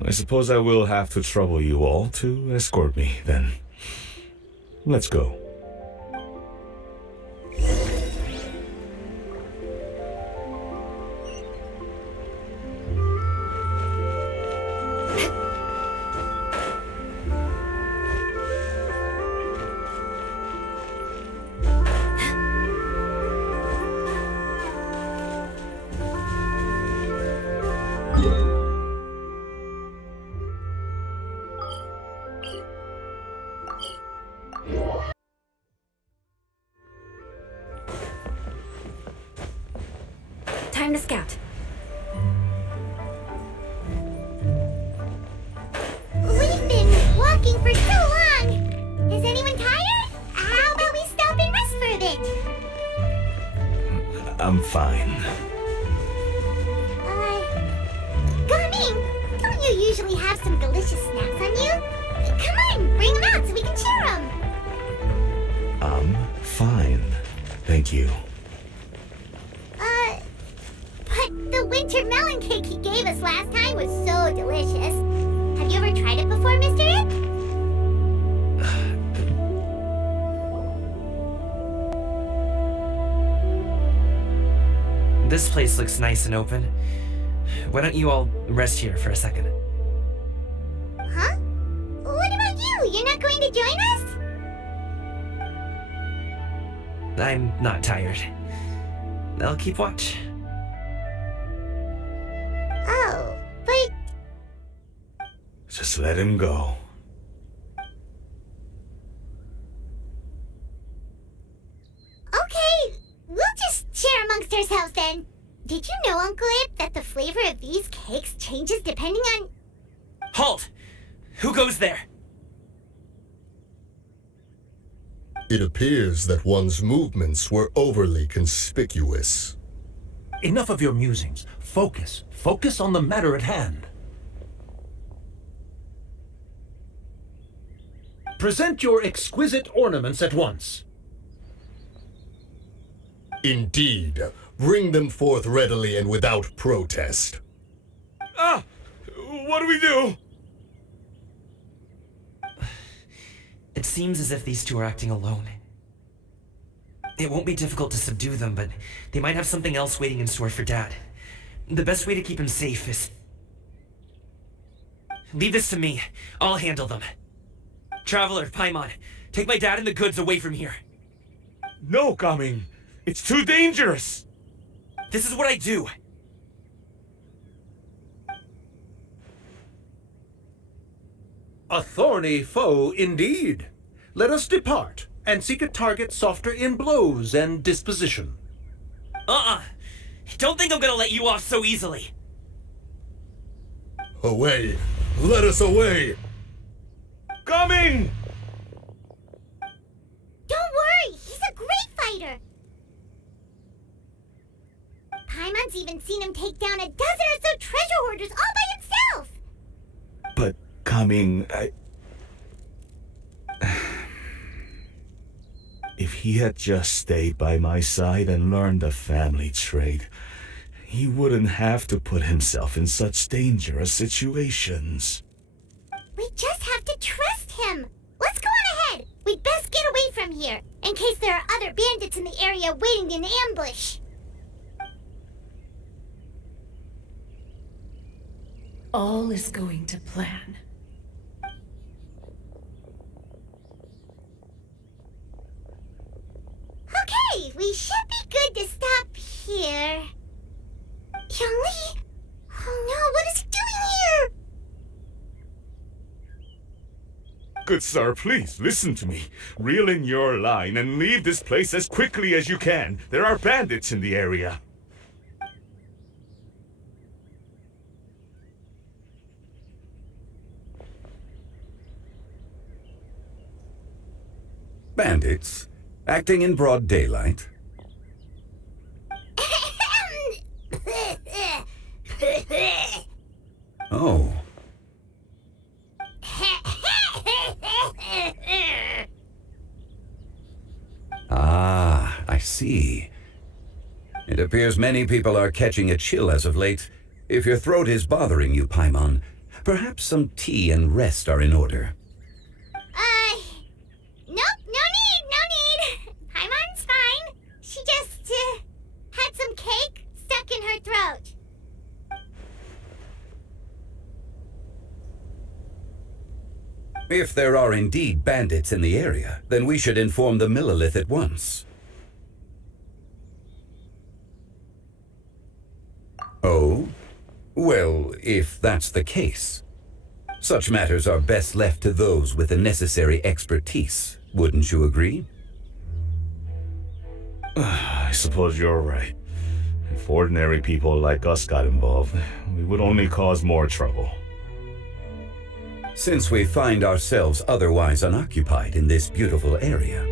I suppose I will have to trouble you all to escort me, then. Let's go. Time to scout. We've been walking for so long. Is anyone tired? How about we stop and rest for a bit? I'm fine. Gaming, don't you usually have some delicious snacks on you? Come on, bring them out so we can share them. I'm fine. Thank you. But the winter melon cake he gave us last time was so delicious. Have you ever tried it before, Mr. Ip? This place looks nice and open. Why don't you all rest here for a second? you're not going to join us? I'm not tired. I'll keep watch. Oh, but... Just let him go. Okay, we'll just share amongst ourselves then. Did you know, Uncle Ip, that the flavor of these cakes changes depending on... Halt! Who goes there? It appears that one's movements were overly conspicuous. Enough of your musings. Focus. Focus on the matter at hand. Present your exquisite ornaments at once. Indeed. Bring them forth readily and without protest. Ah! What do we do? It seems as if these two are acting alone. It won't be difficult to subdue them, but they might have something else waiting in store for Dad. The best way to keep him safe is... Leave this to me. I'll handle them. Traveler, Paimon, take my dad and the goods away from here. No, Gaming. It's too dangerous. This is what I do. A thorny foe indeed. Let us depart and seek a target softer in blows and disposition. Don't think I'm gonna let you off so easily. Away! Let us away! Coming! Don't worry, he's a great fighter. Paimon's even seen him take down a dozen or so treasure hoarders all by himself. But Coming, If he had just stayed by my side and learned the family trade, he wouldn't have to put himself in such dangerous situations. We just have to trust him. Let's go on ahead. We'd best get away from here, in case there are other bandits in the area waiting in ambush. All is going to plan. Okay, we should be good to stop here. Youngly? Oh no, what is he doing here? Good sir, please listen to me. Reel in your line and leave this place as quickly as you can. There are bandits in the area. Bandits? Acting in broad daylight? Oh. Ah, I see. It appears many people are catching a chill as of late. If your throat is bothering you, Paimon, perhaps some tea and rest are in order. Nope, no need. Paimon's fine. She just, had some cake stuck in her throat. If there are indeed bandits in the area, then we should inform the Millelith at once. Oh? Well, if that's the case. Such matters are best left to those with the necessary expertise, wouldn't you agree? I suppose you're right. If ordinary people like us got involved, we would only cause more trouble. Since we find ourselves otherwise unoccupied in this beautiful area,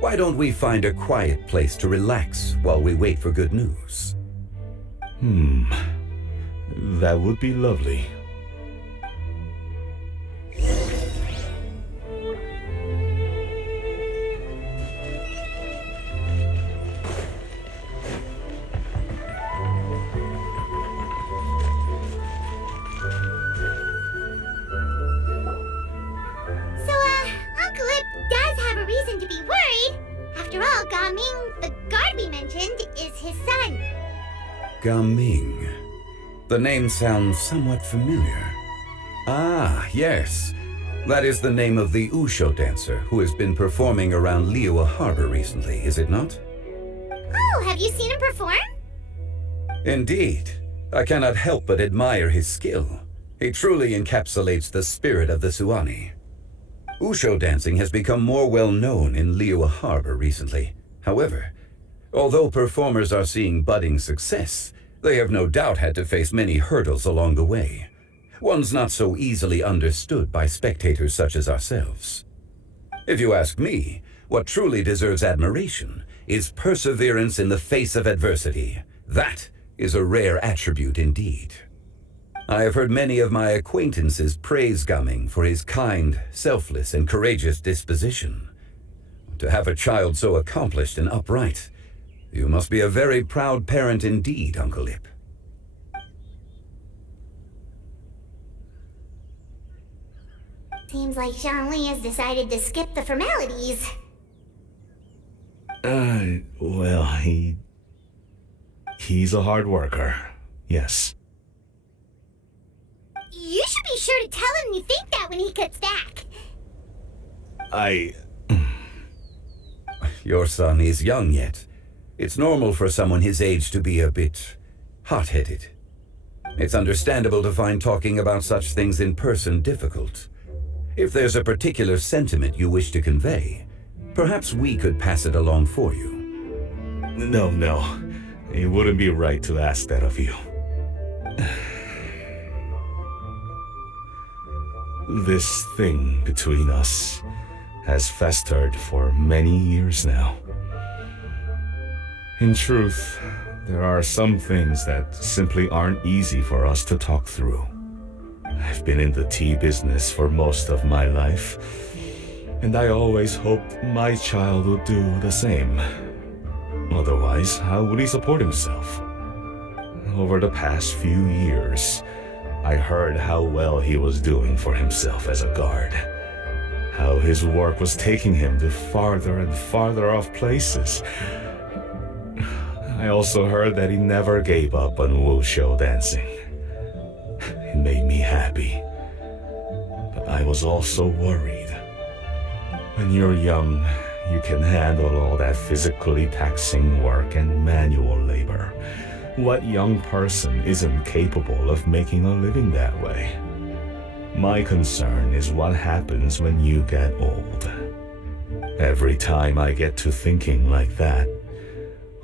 why don't we find a quiet place to relax while we wait for good news? That would be lovely. Reason to be worried. After all, Gaming, the guard we mentioned, is his son. Gaming. The name sounds somewhat familiar. Ah, yes. That is the name of the Usho dancer who has been performing around Liyue Harbor recently, is it not? Oh, have you seen him perform? Indeed. I cannot help but admire his skill. He truly encapsulates the spirit of the Suwani. Usho dancing has become more well known in Liyue Harbor recently. However, although performers are seeing budding success, they have no doubt had to face many hurdles along the way. Ones not so easily understood by spectators such as ourselves. If you ask me, what truly deserves admiration is perseverance in the face of adversity. That is a rare attribute indeed. I have heard many of my acquaintances praise Gaming for his kind, selfless, and courageous disposition. To have a child so accomplished and upright, you must be a very proud parent indeed, Uncle Ip. Seems like Zhongli has decided to skip the formalities. Well, he's a hard worker. Yes. You should be sure to tell him you think that when he gets back. Your son is young yet. It's normal for someone his age to be a bit hot-headed. It's understandable to find talking about such things in person difficult. If there's a particular sentiment you wish to convey, perhaps we could pass it along for you. No. It wouldn't be right to ask that of you. This thing between us has festered for many years now. In truth, there are some things that simply aren't easy for us to talk through. I've been in the tea business for most of my life, and I always hoped my child would do the same. Otherwise, how would he support himself? Over the past few years, I heard how well he was doing for himself as a guard. How his work was taking him to farther and farther off places. I also heard that he never gave up on wushu dancing. It made me happy. But I was also worried. When you're young, you can handle all that physically taxing work and manual labor. What young person isn't capable of making a living that way? My concern is what happens when you get old. Every time I get to thinking like that,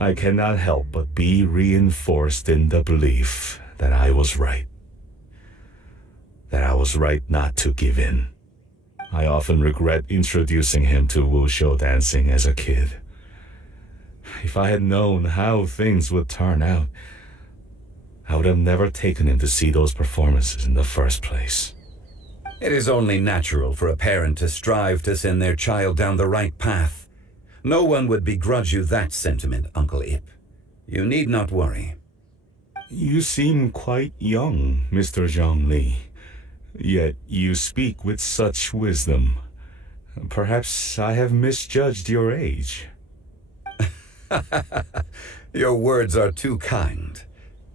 I cannot help but be reinforced in the belief that I was right. That I was right not to give in. I often regret introducing him to wushu dancing as a kid. If I had known how things would turn out, I would have never taken him to see those performances in the first place. It is only natural for a parent to strive to send their child down the right path. No one would begrudge you that sentiment, Uncle Ip. You need not worry. You seem quite young, Mr. Zhongli. Yet you speak with such wisdom. Perhaps I have misjudged your age. Your words are too kind.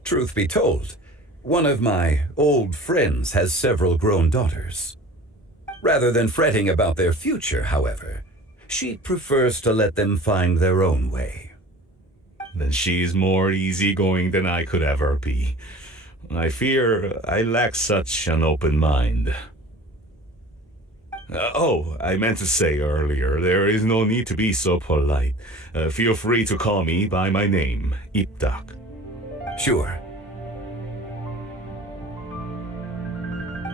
Truth be told, one of my old friends has several grown daughters. Rather than fretting about their future, however, she prefers to let them find their own way. Then she's more easygoing than I could ever be. I fear I lack such an open mind. I meant to say earlier, there is no need to be so polite. Feel free to call me by my name, Ipdak. Sure.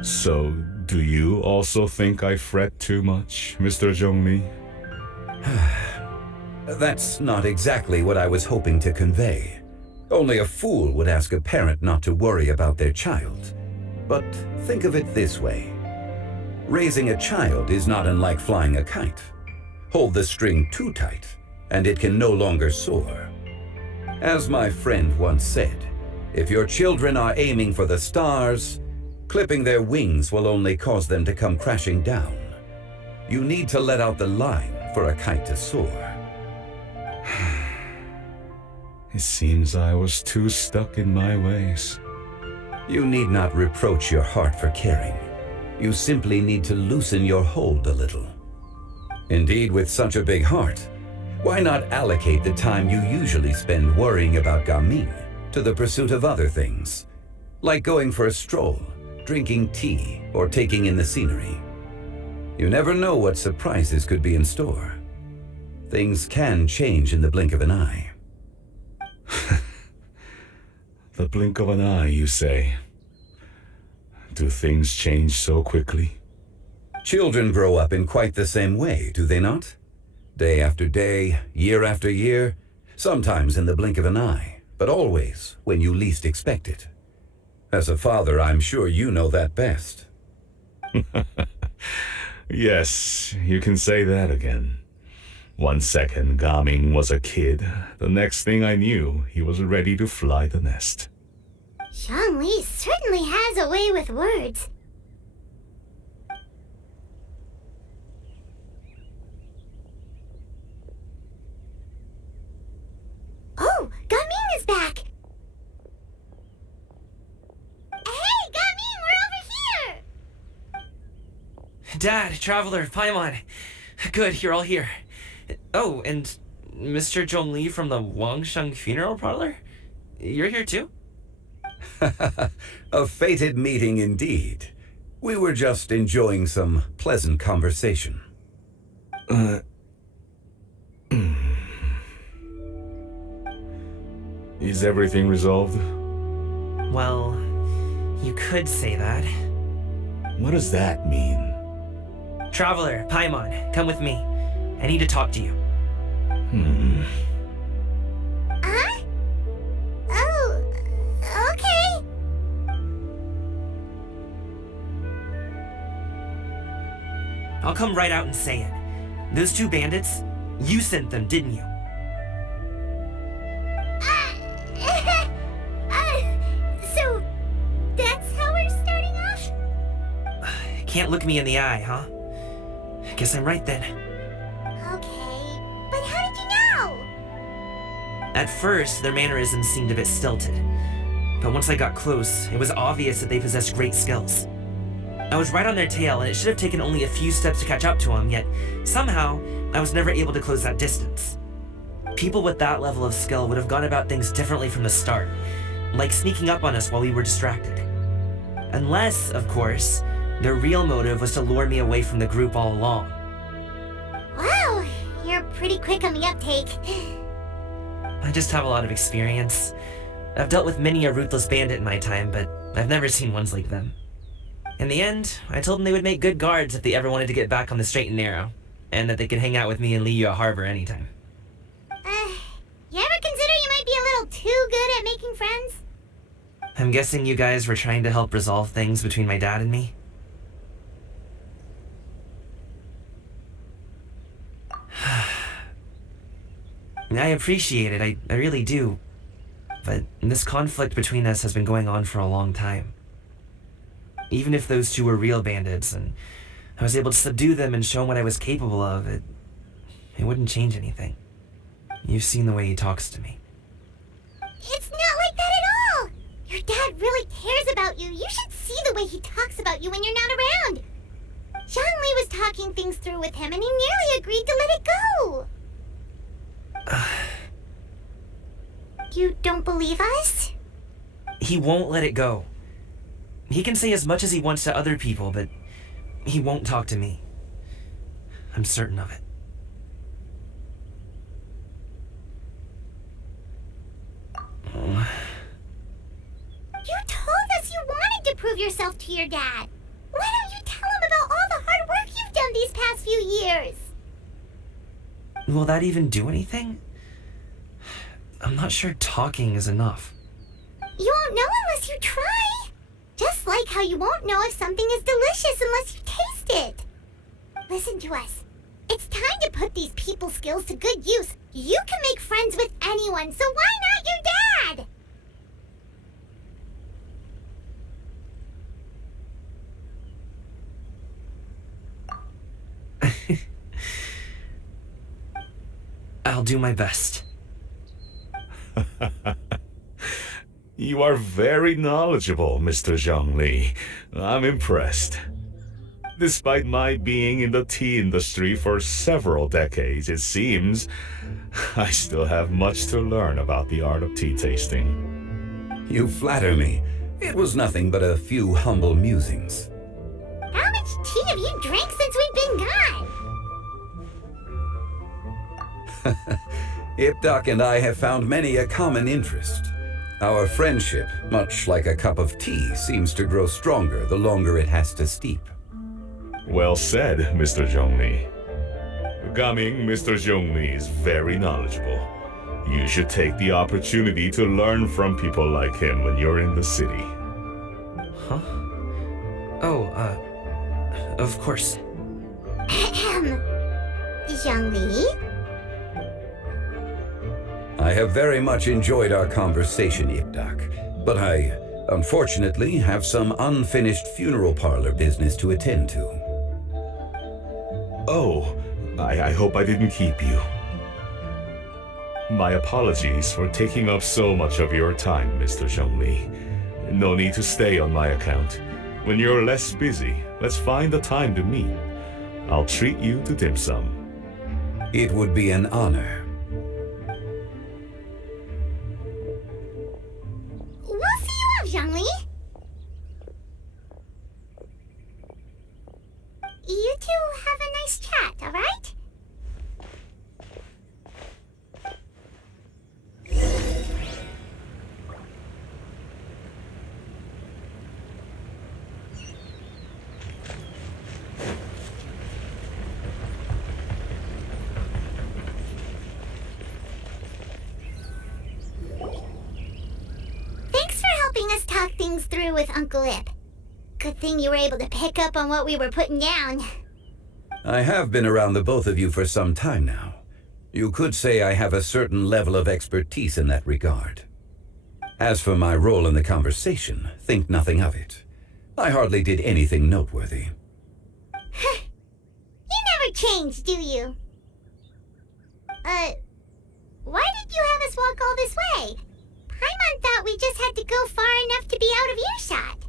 So, do you also think I fret too much, Mr. Zhongli? That's not exactly what I was hoping to convey. Only a fool would ask a parent not to worry about their child. But think of it this way. Raising a child is not unlike flying a kite. Hold the string too tight, and it can no longer soar. As my friend once said, if your children are aiming for the stars, clipping their wings will only cause them to come crashing down. You need to let out the line for a kite to soar. It seems I was too stuck in my ways. You need not reproach your heart for caring. You simply need to loosen your hold a little. Indeed, with such a big heart, why not allocate the time you usually spend worrying about Gaming to the pursuit of other things, like going for a stroll, drinking tea, or taking in the scenery? You never know what surprises could be in store. Things can change in the blink of an eye. The blink of an eye, you say? Do things change so quickly? Children grow up in quite the same way, do they not? Day after day, year after year, sometimes in the blink of an eye, but always when you least expect it. As a father, I'm sure you know that best. Yes, you can say that again. 1 second, Gaming was a kid. The next thing I knew, he was ready to fly the nest. Zhongli certainly has a way with words. Oh, Gaming is back! Hey, Gaming, we're over here! Dad, Traveler, Paimon. Good, you're all here. Oh, and Mr. Zhongli from the Wangsheng Funeral Parlor? You're here too? A fated meeting indeed. We were just enjoying some pleasant conversation. Is everything resolved? Well, you could say that. What does that mean? Traveler, Paimon, come with me. I need to talk to you. Huh? Oh, okay. I'll come right out and say it. Those two bandits, you sent them, didn't you? So, that's how we're starting off? Can't look me in the eye, huh? Guess I'm right then. Okay, but how did you know? At first, their mannerisms seemed a bit stilted. But once I got close, it was obvious that they possessed great skills. I was right on their tail, and it should have taken only a few steps to catch up to them, yet somehow, I was never able to close that distance. People with that level of skill would have gone about things differently from the start, like sneaking up on us while we were distracted. Unless, of course, their real motive was to lure me away from the group all along. Wow, you're pretty quick on the uptake. I just have a lot of experience. I've dealt with many a ruthless bandit in my time, but I've never seen ones like them. In the end, I told them they would make good guards if they ever wanted to get back on the straight and narrow, and that they could hang out with me in Liyue Harbor anytime. You ever consider you might be a little too good at making friends? I'm guessing you guys were trying to help resolve things between my dad and me? I appreciate it, I really do. But this conflict between us has been going on for a long time. Even if those two were real bandits, and I was able to subdue them and show them what I was capable of, it wouldn't change anything. You've seen the way he talks to me. It's not like that at all! Your dad really cares about you. You should see the way he talks about you when you're not around. Zhongli was talking things through with him, and he nearly agreed to let it go. You don't believe us? He won't let it go. He can say as much as he wants to other people, but he won't talk to me. I'm certain of it. You told us you wanted to prove yourself to your dad. Why don't you tell him about all the hard work you've done these past few years? Will that even do anything? I'm not sure talking is enough. You won't know unless you try. Just like how you won't know if something is delicious unless you taste it. Listen to us. It's time to put these people skills to good use. You can make friends with anyone, so why not your dad? I'll do my best. You are very knowledgeable, Mr. Zhongli. I'm impressed. Despite my being in the tea industry for several decades, it seems I still have much to learn about the art of tea tasting. You flatter me. It was nothing but a few humble musings. How much tea have you drank since we've been gone? Ipdak and I have found many a common interest. Our friendship, much like a cup of tea, seems to grow stronger the longer it has to steep. Well said, Mr. Zhongli. Gaming, Mr. Zhongli is very knowledgeable. You should take the opportunity to learn from people like him when you're in the city. Huh? Oh, of course. Zhongli? I have very much enjoyed our conversation, Ipdak, but I, unfortunately, have some unfinished funeral parlor business to attend to. Oh, I hope I didn't keep you. My apologies for taking up so much of your time, Mr. Zhongli. No need to stay on my account. When you're less busy, let's find a time to meet. I'll treat you to dim sum. It would be an honor. We'll see you off, Zhongli. You two have a nice chat, alright? Thanks for helping us talk things through with Uncle Ip. Good thing you were able to pick up on what we were putting down. I have been around the both of you for some time now. You could say I have a certain level of expertise in that regard. As for my role in the conversation, think nothing of it. I hardly did anything noteworthy. You never change, do you? Why did you have us walk all this way? Paimon thought we just had to go far enough to be out of earshot.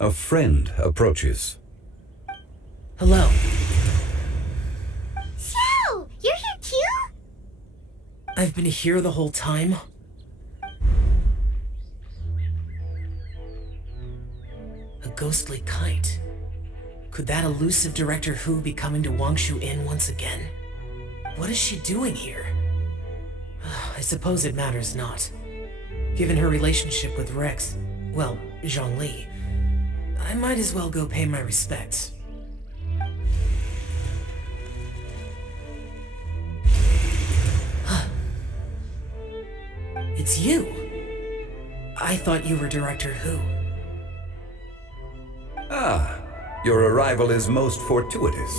A friend approaches. Hello. So, you're here too? I've been here the whole time? A ghostly kite. Could that elusive Director Who be coming to Wangshu Inn once again? What is she doing here? I suppose it matters not. Given her relationship with Rex, well, Zhongli, I might as well go pay my respects. It's you! I thought you were Director Who. Ah, your arrival is most fortuitous.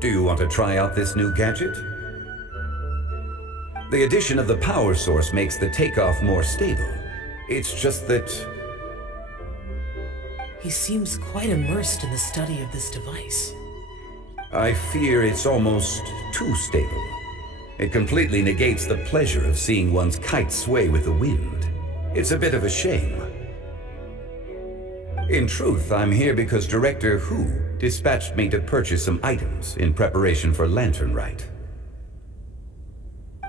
Do you want to try out this new gadget? The addition of the power source makes the takeoff more stable. It's just that... He seems quite immersed in the study of this device. I fear it's almost too stable. It completely negates the pleasure of seeing one's kite sway with the wind. It's a bit of a shame. In truth, I'm here because Director Who dispatched me to purchase some items in preparation for Lantern Rite.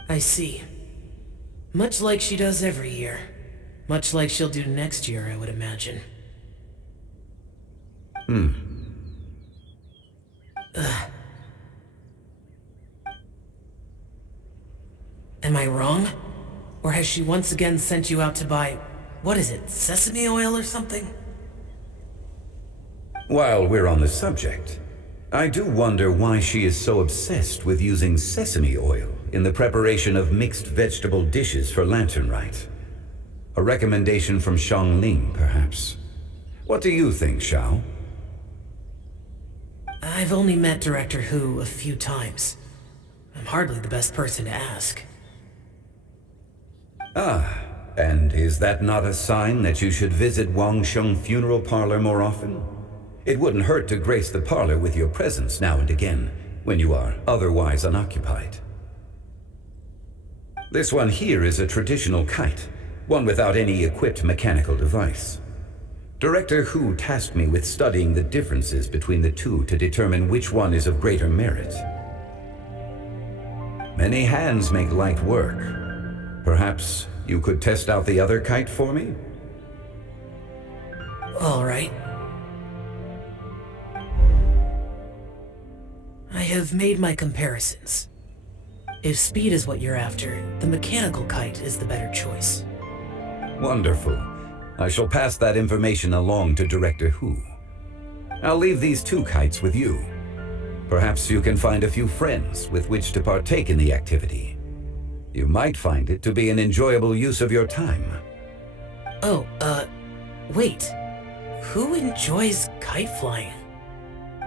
I see. Much like she does every year. Much like she'll do next year, I would imagine. Am I wrong? Or has she once again sent you out to buy, what is it, sesame oil or something? While we're on the subject, I do wonder why she is so obsessed with using sesame oil in the preparation of mixed vegetable dishes for Lantern Rite. A recommendation from Xiangling, perhaps. What do you think, Xiao? I've only met Director Who a few times. I'm hardly the best person to ask. Ah, and is that not a sign that you should visit Wangsheng Funeral Parlor more often? It wouldn't hurt to grace the parlor with your presence now and again, when you are otherwise unoccupied. This one here is a traditional kite, one without any equipped mechanical device. Director Hu tasked me with studying the differences between the two to determine which one is of greater merit. Many hands make light work. Perhaps you could test out the other kite for me? All right. I have made my comparisons. If speed is what you're after, the mechanical kite is the better choice. Wonderful. I shall pass that information along to Director Hu. I'll leave these two kites with you. Perhaps you can find a few friends with which to partake in the activity. You might find it to be an enjoyable use of your time. Oh, wait. Who enjoys kite flying?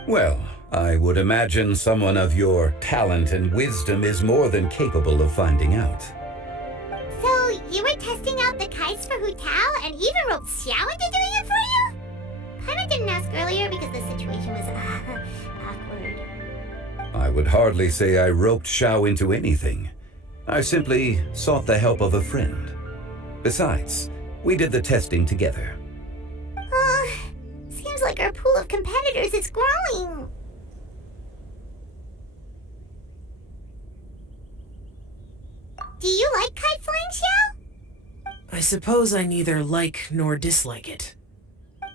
Well, I would imagine someone of your talent and wisdom is more than capable of finding out. So, you were testing out the kites for Hu Tao and even roped Xiao into doing it for you? Paimon didn't ask earlier because the situation was awkward. I would hardly say I roped Xiao into anything. I simply sought the help of a friend. Besides, we did the testing together. Seems like our pool of competitors is growing. Do you like kite flying, Xiao? I suppose I neither like nor dislike it.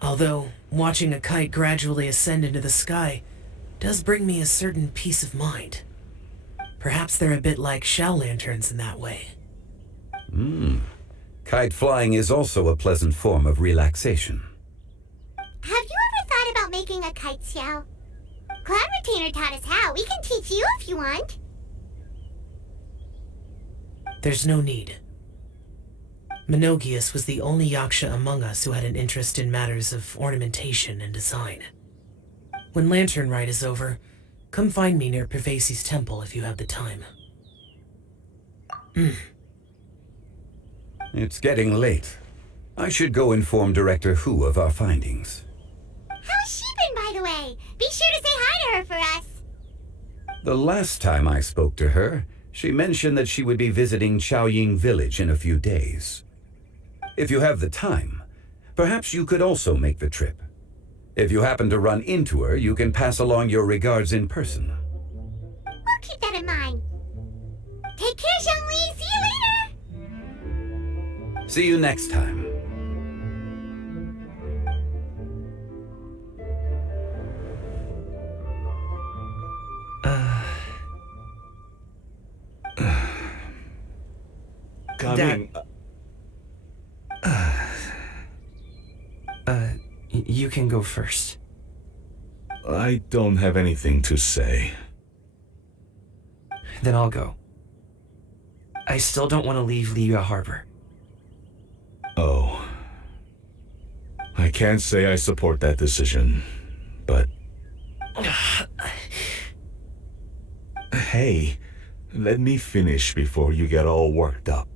Although, watching a kite gradually ascend into the sky does bring me a certain peace of mind. Perhaps they're a bit like Xiao lanterns in that way. Kite flying is also a pleasant form of relaxation. Have you ever thought about making a kite, Xiao? Cloud Retainer taught us how. We can teach you if you want. There's no need. Menogias was the only yaksha among us who had an interest in matters of ornamentation and design. When Lantern Rite is over, come find me near Pervasi's temple if you have the time. It's getting late. I should go inform Director Hu of our findings. How's she been, by the way? Be sure to say hi to her for us. The last time I spoke to her, she mentioned that she would be visiting Chaoying Village in a few days. If you have the time, perhaps you could also make the trip. If you happen to run into her, you can pass along your regards in person. We'll keep that in mind. Take care, Zhongli. See you later. See you next time. Coming. You can go first. I don't have anything to say. Then I'll go. I still don't want to leave Liyue Harbor. Oh. I can't say I support that decision, but... Hey, let me finish before you get all worked up.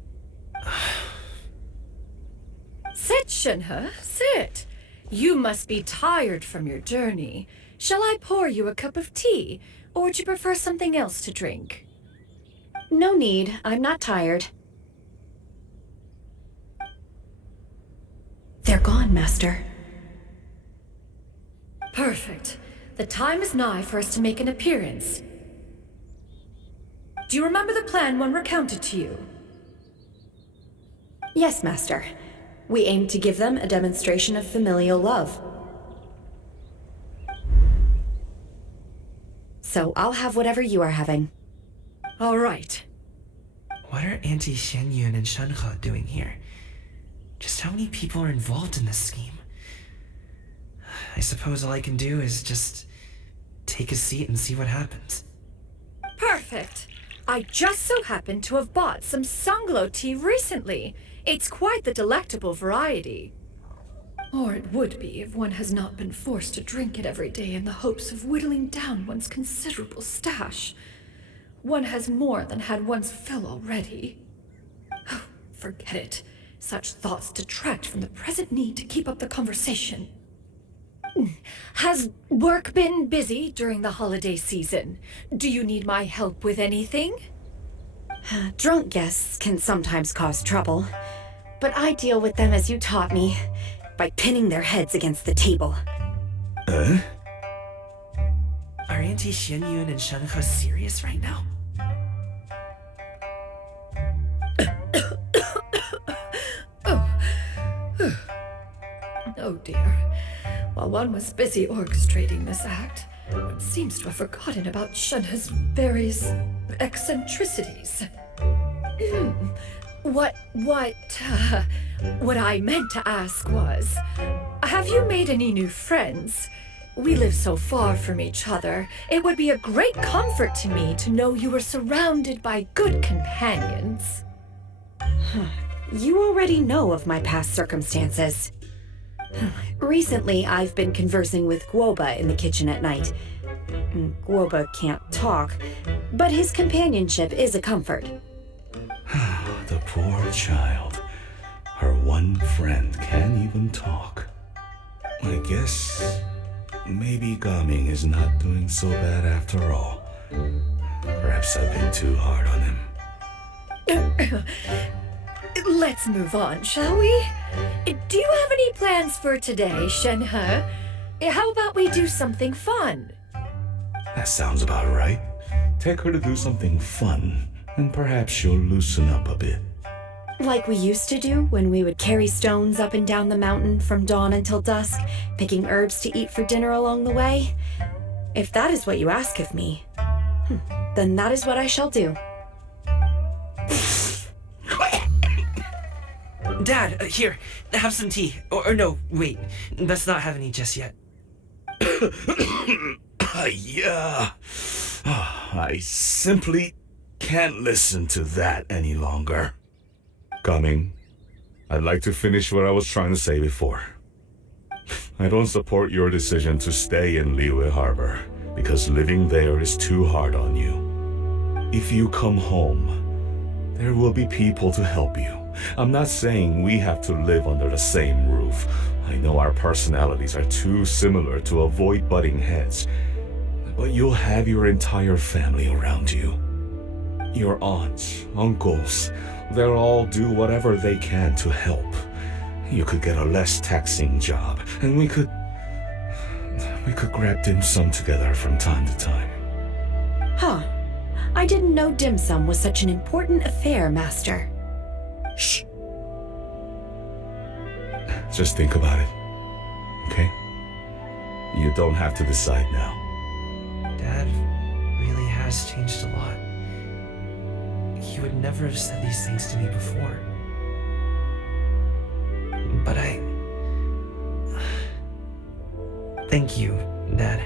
Sit, Shenhe, sit. You must be tired from your journey. Shall I pour you a cup of tea, or would you prefer something else to drink? No need. I'm not tired. They're gone, Master. Perfect. The time is nigh for us to make an appearance. Do you remember the plan one recounted to you? Yes, Master. We aim to give them a demonstration of familial love. So I'll have whatever you are having. All right. What are Auntie Xianyun and Shenhe doing here? Just how many people are involved in this scheme? I suppose all I can do is just take a seat and see what happens. Perfect. I just so happen to have bought some Sanglo tea recently. It's quite the delectable variety. Or it would be if one has not been forced to drink it every day in the hopes of whittling down one's considerable stash. One has more than had one's fill already. Oh, forget it. Such thoughts detract from the present need to keep up the conversation. Has work been busy during the holiday season? Do you need my help with anything? Drunk guests can sometimes cause trouble, but I deal with them as you taught me. by pinning their heads against the table. Are Auntie Xianyun and Shenhe serious right now? Oh dear. While one was busy orchestrating this act, one seems to have forgotten about Shenhe's various eccentricities. What I meant to ask was, have you made any new friends? We live so far from each other. It would be a great comfort to me to know you were surrounded by good companions. You already know of my past circumstances. Recently, I've been conversing with Guoba in the kitchen at night. Guoba can't talk, but his companionship is a comfort. The poor child. Her one friend can't even talk. I guess maybe Gaming is not doing so bad after all. Perhaps I've been too hard on him. Let's move on, shall we? Do you have any plans for today, Shenhe? How about we do something fun? That sounds about right. Take her to do something fun, and perhaps she'll loosen up a bit. Like we used to do when we would carry stones up and down the mountain from dawn until dusk, picking herbs to eat for dinner along the way? If that is what you ask of me, then that is what I shall do. Dad, here, have some tea. Or no, wait, let's not have any just yet. Yeah. I simply can't listen to that any longer. Coming. I'd like to finish what I was trying to say before. I don't support your decision to stay in Liyue Harbor, because living there is too hard on you. If you come home, there will be people to help you. I'm not saying we have to live under the same roof. I know our personalities are too similar to avoid butting heads. But you'll have your entire family around you. Your aunts, uncles, they'll all do whatever they can to help. You could get a less taxing job, and we could grab dim sum together from time to time. Huh. I didn't know dim sum was such an important affair, Master. Shh. Just think about it, okay? You don't have to decide now. Dad really has changed a lot. He would never have said these things to me before. But thank you, Dad.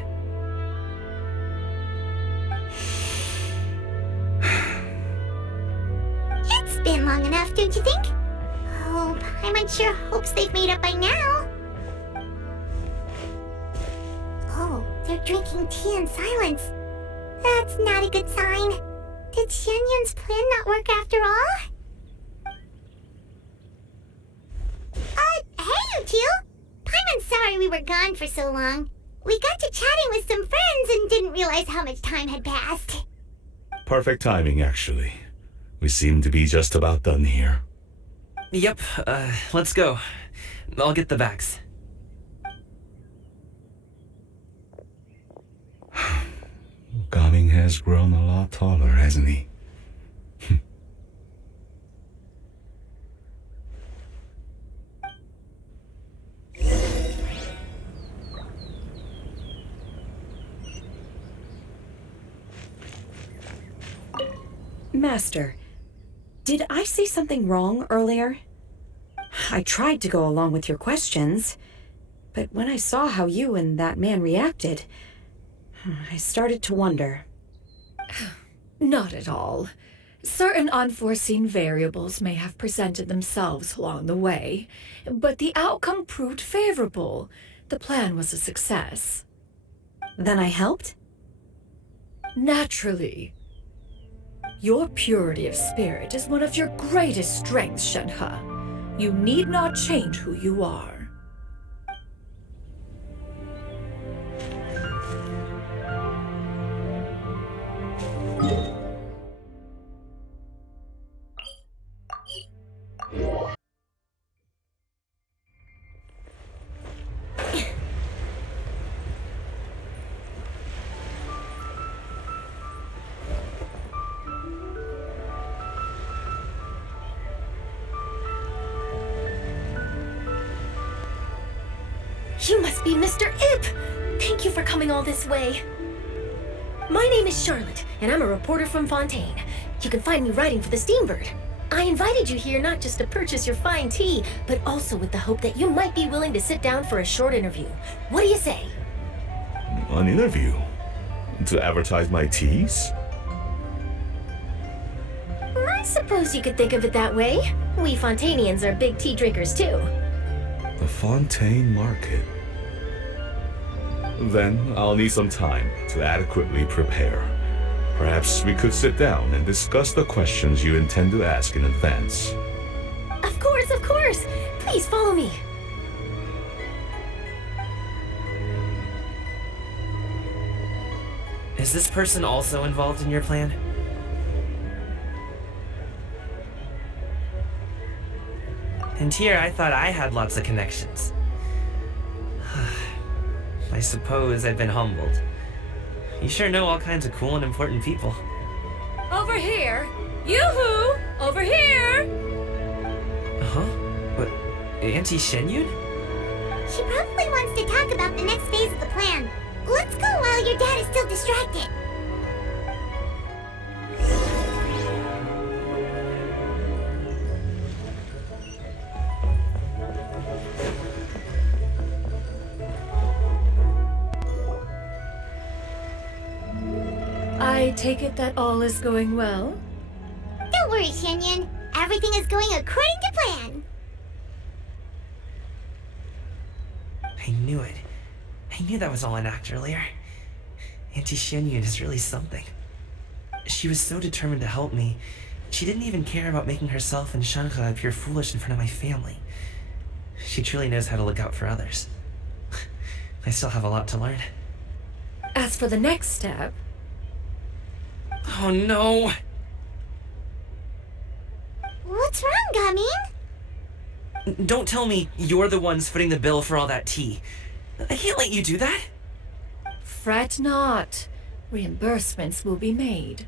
It's been long enough, don't you think? Oh, Paimon sure hopes they've made up by now. Oh, they're drinking tea in silence. That's not a good sign. Did Xianyun's plan not work after all? Hey, you two! Paimon's sorry we were gone for so long. We got to chatting with some friends and didn't realize how much time had passed. Perfect timing, actually. We seem to be just about done here. Yep, let's go. I'll get the bags. Gaming has grown a lot taller, hasn't he? Master, did I say something wrong earlier? I tried to go along with your questions, but when I saw how you and that man reacted, I started to wonder. Not at all. Certain unforeseen variables may have presented themselves along the way, but the outcome proved favorable. The plan was a success. Then I helped? Naturally. Your purity of spirit is one of your greatest strengths, Shenhe. You need not change who you are. You must be Mr. Ip! Thank you for coming all this way. My name is Charlotte, and I'm a reporter from Fontaine. You can find me writing for the Steambird. I invited you here not just to purchase your fine tea, but also with the hope that you might be willing to sit down for a short interview. What do you say? An interview? To advertise my teas? I suppose you could think of it that way. We Fontainians are big tea drinkers too. The Fontaine Market. Then I'll need some time to adequately prepare. Perhaps we could sit down and discuss the questions you intend to ask in advance. Of course, of course! Please follow me. Is this person also involved in your plan? And here I thought I had lots of connections. I suppose I've been humbled. You sure know all kinds of cool and important people. Over here! Yoo-hoo! Over here! Huh? What? Auntie Shenyun? She probably wants to talk about the next phase of the plan. Let's go while your dad is still distracted. I take it that all is going well? Don't worry, Shenyun. Everything is going according to plan. I knew it. I knew that was all an act earlier. Auntie Shenyun is really something. She was so determined to help me. She didn't even care about making herself and Shanhe appear foolish in front of my family. She truly knows how to look out for others. I still have a lot to learn. As for the next step... Oh no! What's wrong, Gaming? Don't tell me you're the ones footing the bill for all that tea. I can't let you do that. Fret not. Reimbursements will be made.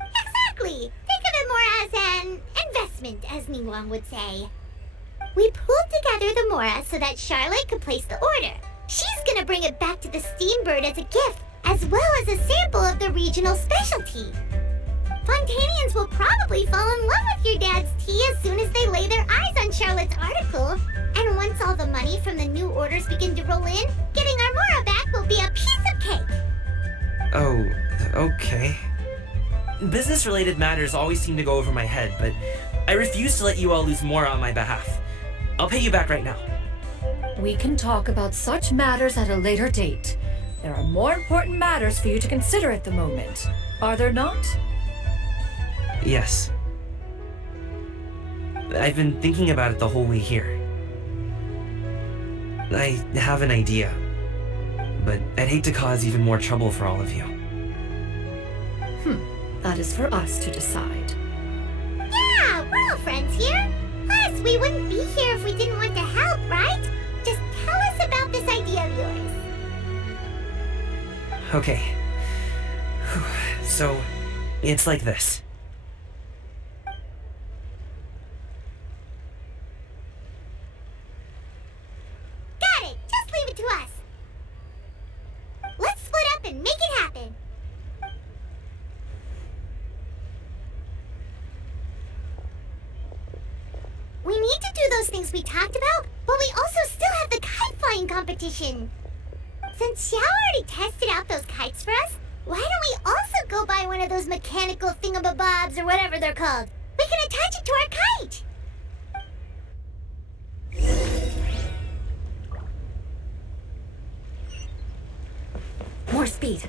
Exactly. Think of it more as an investment, as Ningguang would say. We pulled together the Mora so that Charlotte could place the order. She's gonna bring it back to the Steambird as a gift, as well as a sample of the regional specialty. Fontainians will probably fall in love with your dad's tea as soon as they lay their eyes on Charlotte's article. And once all the money from the new orders begin to roll in, getting our Mora back will be a piece of cake. Oh, okay. Business-related matters always seem to go over my head, but I refuse to let you all lose more on my behalf. I'll pay you back right now. We can talk about such matters at a later date. There are more important matters for you to consider at the moment, are there not? Yes. I've been thinking about it the whole way here. I have an idea, but I'd hate to cause even more trouble for all of you. That is for us to decide. Yeah, we're all friends here. Plus, we wouldn't be here if we didn't want to help, right? Just tell us about this idea of yours. Okay. So, it's like this. Got it! Just leave it to us. Let's split up and make it happen. We need to do those things we talked about, but we also still have the kite flying competition. Since Xiao already tested out those kites for us, why don't we also go buy one of those mechanical thingamabobs or whatever they're called? We can attach it to our kite. More speed.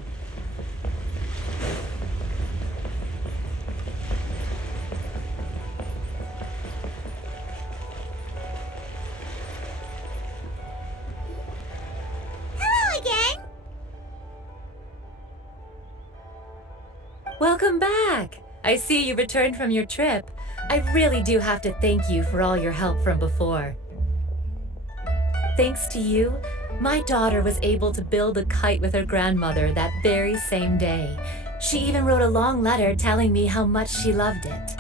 Welcome back! I see you returned from your trip. I really do have to thank you for all your help from before. Thanks to you, my daughter was able to build a kite with her grandmother that very same day. She even wrote a long letter telling me how much she loved it.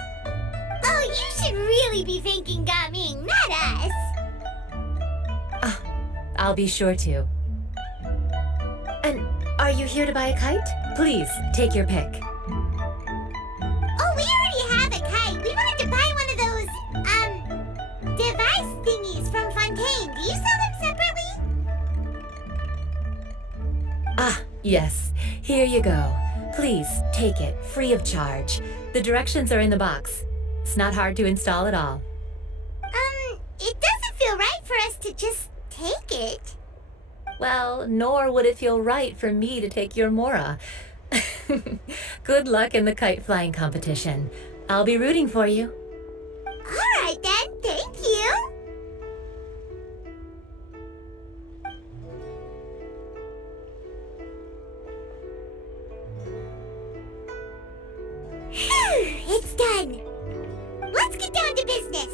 Oh, you should really be thanking Gaming, not us. I'll be sure to. And are you here to buy a kite? Please, take your pick. Oh, we already have a kite. We wanted to buy one of those, device thingies from Fontaine. Do you sell them separately? Ah, yes. Here you go. Please, take it, free of charge. The directions are in the box. It's not hard to install at all. It doesn't feel right for us to just take it. Well, nor would it feel right for me to take your Mora. Good luck in the kite flying competition. I'll be rooting for you. All right then, thank you. It's done. Let's get down to business.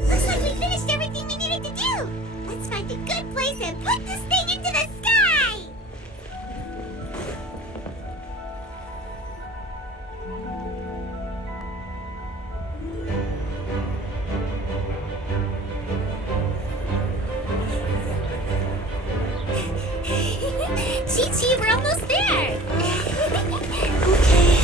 Looks like we finished everything we needed to do. Let's find a good place and put this thing into the sky. Chi-Chi, we're almost there. Okay.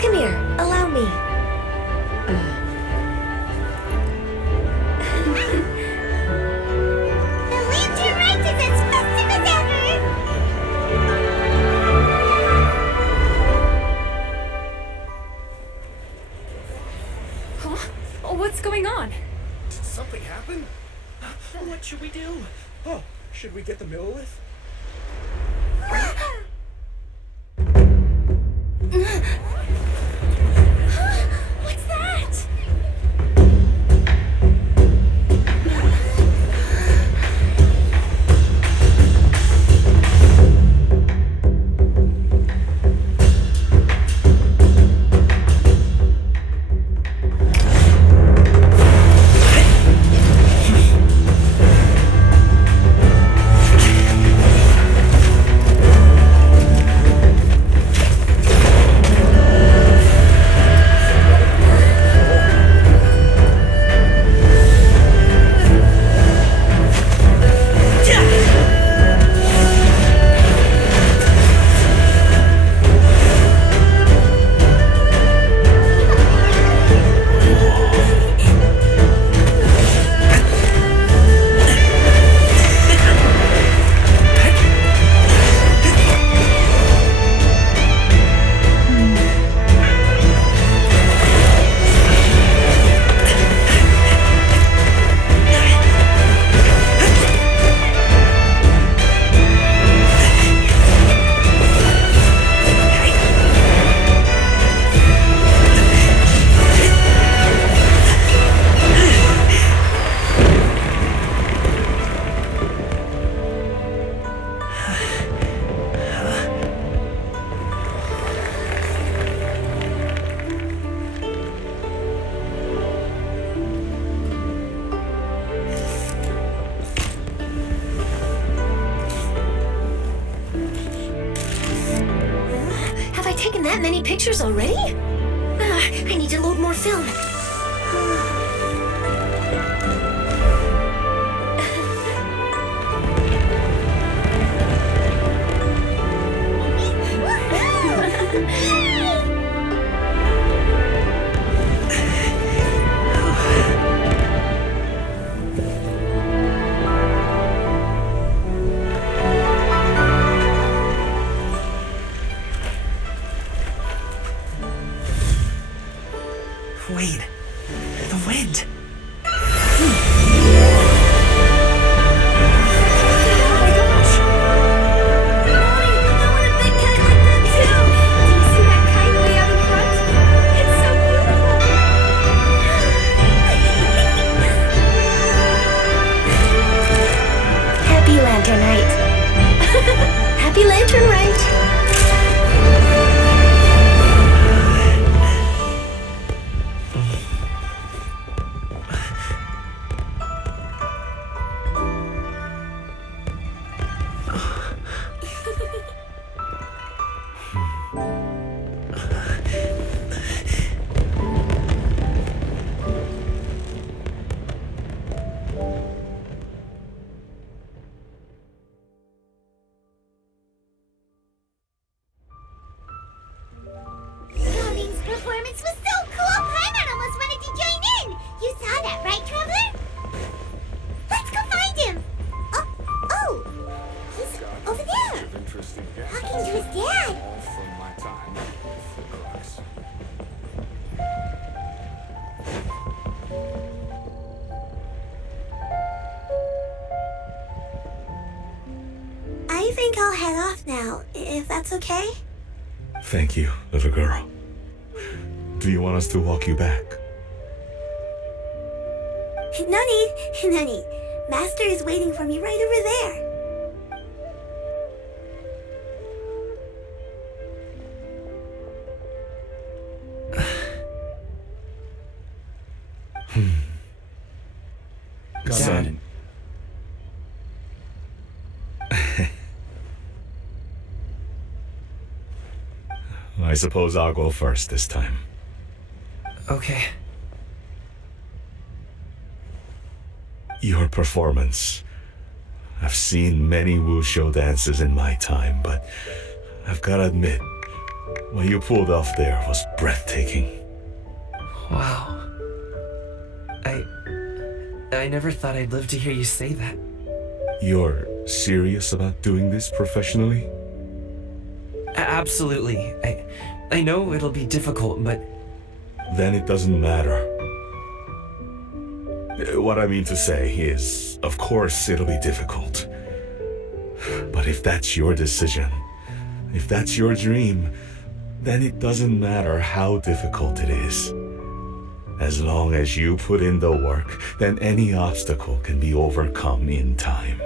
Come here, allow me. The lantern rite is as festive as ever. Huh? Oh, what's going on? Did something happen? What should we do? Oh, should we get the Millilith? What's that? Taken that many pictures already? I need to load more film. Wait, the wind. lantern right. Gaming's performance was so cool, Paimon almost wanted to join in. You saw that, right, Traveler? Let's go find him. Oh, he's over there, talking to his dad. I think I'll head off now, if that's okay. Thank you, little girl. Do you want us to walk you back? No need, no need. Master is waiting for me right over there. Son. I suppose I'll go first this time. Okay. Your performance. I've seen many wushou dances in my time, but I've gotta admit, what you pulled off there was breathtaking. Wow. I never thought I'd live to hear you say that. You're serious about doing this professionally? Absolutely. I know it'll be difficult, but... Then it doesn't matter. What I mean to say is, of course it'll be difficult. But if that's your decision, if that's your dream, then it doesn't matter how difficult it is. As long as you put in the work, then any obstacle can be overcome in time.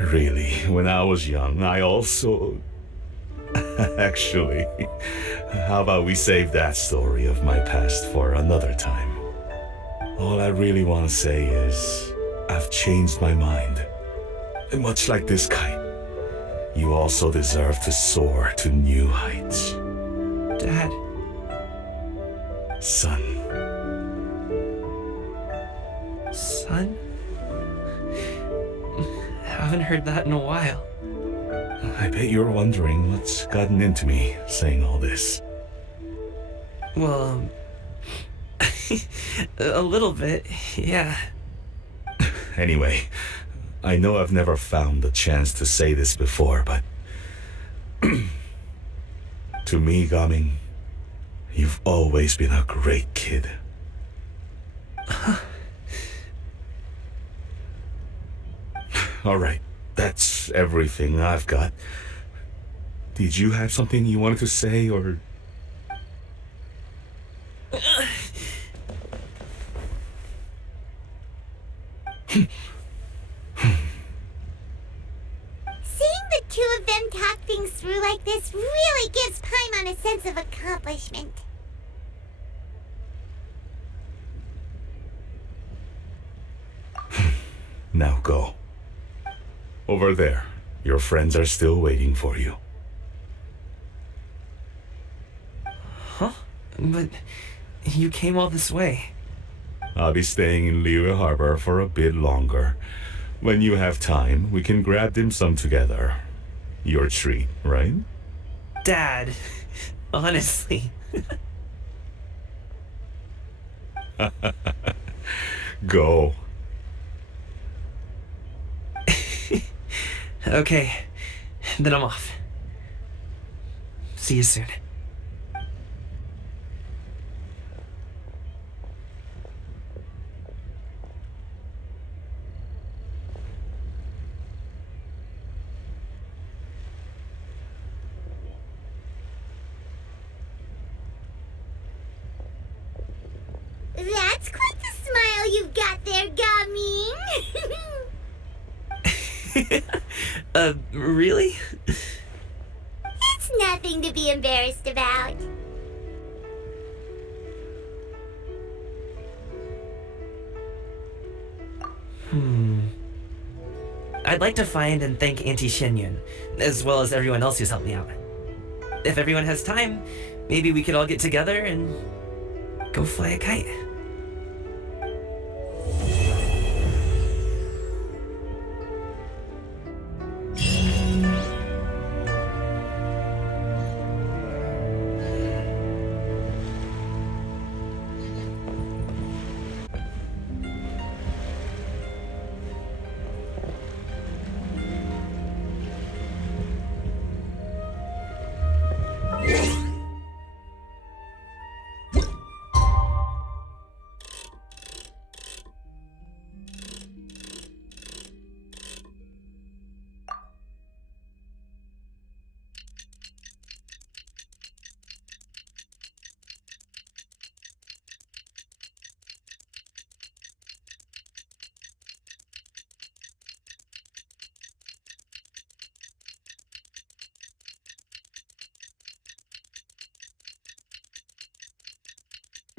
Really, when I was young, I also... Actually, how about we save that story of my past for another time? All I really want to say is, I've changed my mind. And much like this kite, you also deserve to soar to new heights. Dad. Son. Son? I haven't heard that in a while. I bet you're wondering what's gotten into me saying all this. Well, a little bit, yeah. Anyway, I know I've never found the chance to say this before, but... to me, Gaming, you've always been a great kid. Alright, that's everything I've got. Did you have something you wanted to say, or... Seeing the two of them talk things through like this really gives Paimon a sense of accomplishment. Now go. Over there. Your friends are still waiting for you. Huh? But you came all this way. I'll be staying in Liyue Harbor for a bit longer. When you have time, we can grab dim sum together. Your treat, right? Dad, honestly. Go. Okay, then I'm off. See you soon. That's quite the smile you've got there, Gaming. Really? It's nothing to be embarrassed about. I'd like to find and thank Auntie Shenyun, as well as everyone else who's helped me out. If everyone has time, maybe we could all get together and go fly a kite.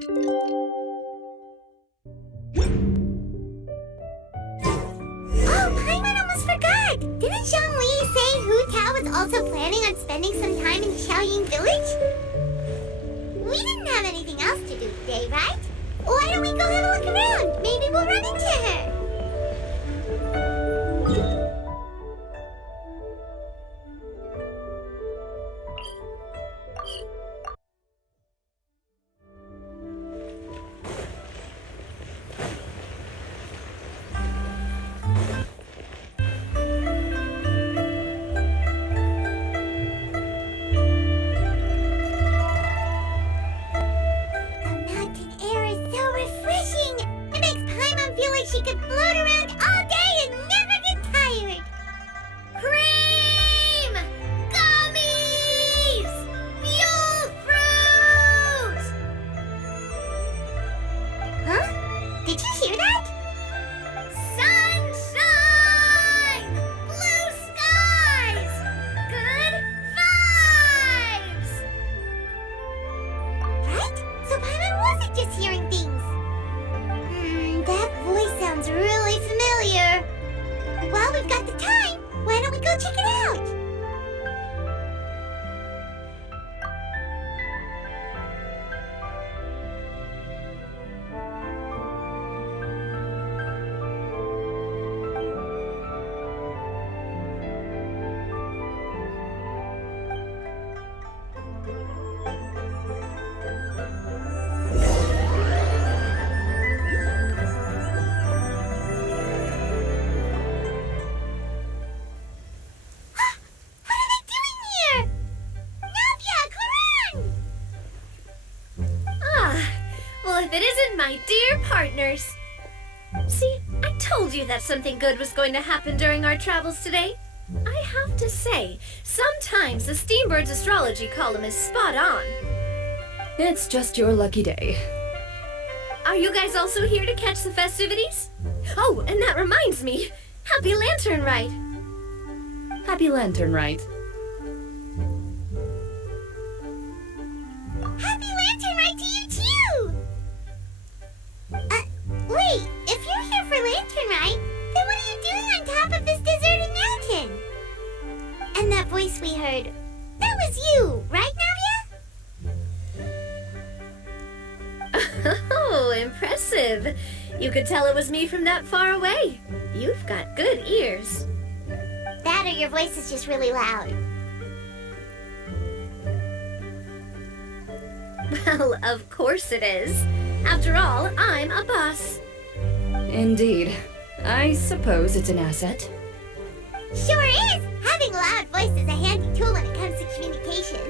Oh, Paimon almost forgot! Didn't Zhongli say Hu Tao was also planning on spending some time in Xiaoying village? We didn't have anything else to do today, right? Why don't we go have a look around? Maybe we'll run into her. She could float around all day and never get tired. Cream! Gummies! Mule fruit! Huh? Did you hear that? Sunshine! Blue skies! Good vibes! Right? So Paimon wasn't just hearing things. That voice sounds really familiar. Well, we've got the time. Why don't we go check it out? If it isn't my dear partners. See, I told you that something good was going to happen during our travels today. I have to say, sometimes the Steambird's astrology column is spot on. It's just your lucky day. Are you guys also here to catch the festivities? Oh, and that reminds me, Happy Lantern Rite. Happy Lantern Rite. Happy Lantern Rite to you too! Wait, if you're here for Lantern Rite, then what are you doing on top of this deserted mountain? And that voice we heard, that was you, right, Navia? Oh, impressive. You could tell it was me from that far away. You've got good ears. That or your voice is just really loud. Well, of course it is. After all, I'm a boss. Indeed. I suppose it's an asset. Sure is! Having a loud voice is a handy tool when it comes to communication.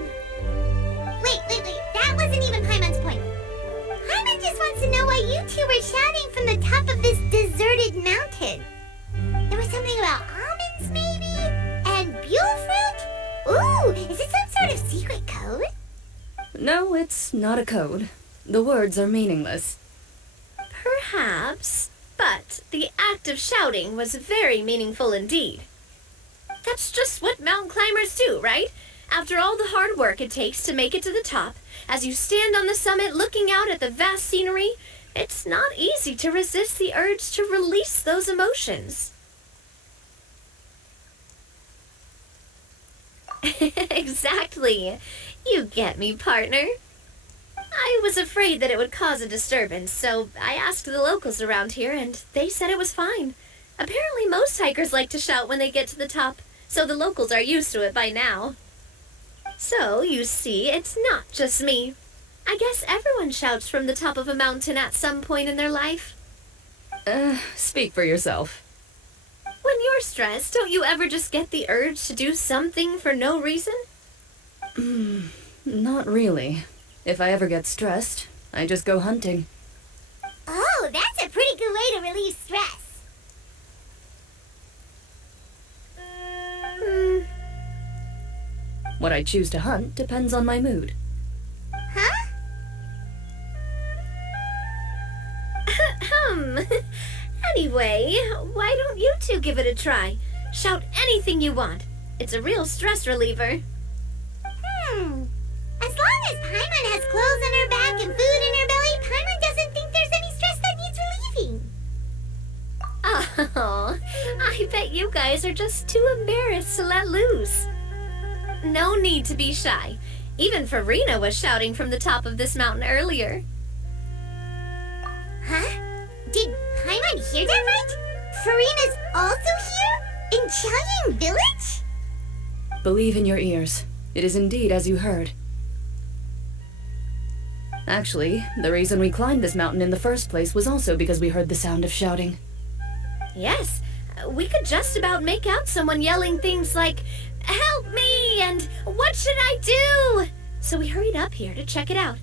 Wait. That wasn't even Paimon's point. Paimon just wants to know why you two were shouting from the top of this deserted mountain. There was something about almonds, maybe? And buell fruit? Ooh, is it some sort of secret code? No, it's not a code. The words are meaningless. Perhaps, but the act of shouting was very meaningful indeed. That's just what mountain climbers do, right? After all the hard work it takes to make it to the top, as you stand on the summit looking out at the vast scenery, it's not easy to resist the urge to release those emotions. Exactly. You get me, partner. I was afraid that it would cause a disturbance, so I asked the locals around here, and they said it was fine. Apparently most hikers like to shout when they get to the top, so the locals are used to it by now. So, you see, it's not just me. I guess everyone shouts from the top of a mountain at some point in their life. Speak for yourself. When you're stressed, don't you ever just get the urge to do something for no reason? Not really. If I ever get stressed, I just go hunting. Oh, that's a pretty good way to relieve stress. What I choose to hunt depends on my mood. Huh? Anyway, why don't you two give it a try? Shout anything you want. It's a real stress reliever. As long as Paimon has clothes on her back and food in her belly, Paimon doesn't think there's any stress that needs relieving. Oh, I bet you guys are just too embarrassed to let loose. No need to be shy. Even Farina was shouting from the top of this mountain earlier. Huh? Did Paimon hear that right? Farina's also here? In Qiaoying Village? Believe in your ears. It is indeed as you heard. Actually, the reason we climbed this mountain in the first place was also because we heard the sound of shouting. Yes, we could just about make out someone yelling things like, "Help me!" and "What should I do?" So we hurried up here to check it out.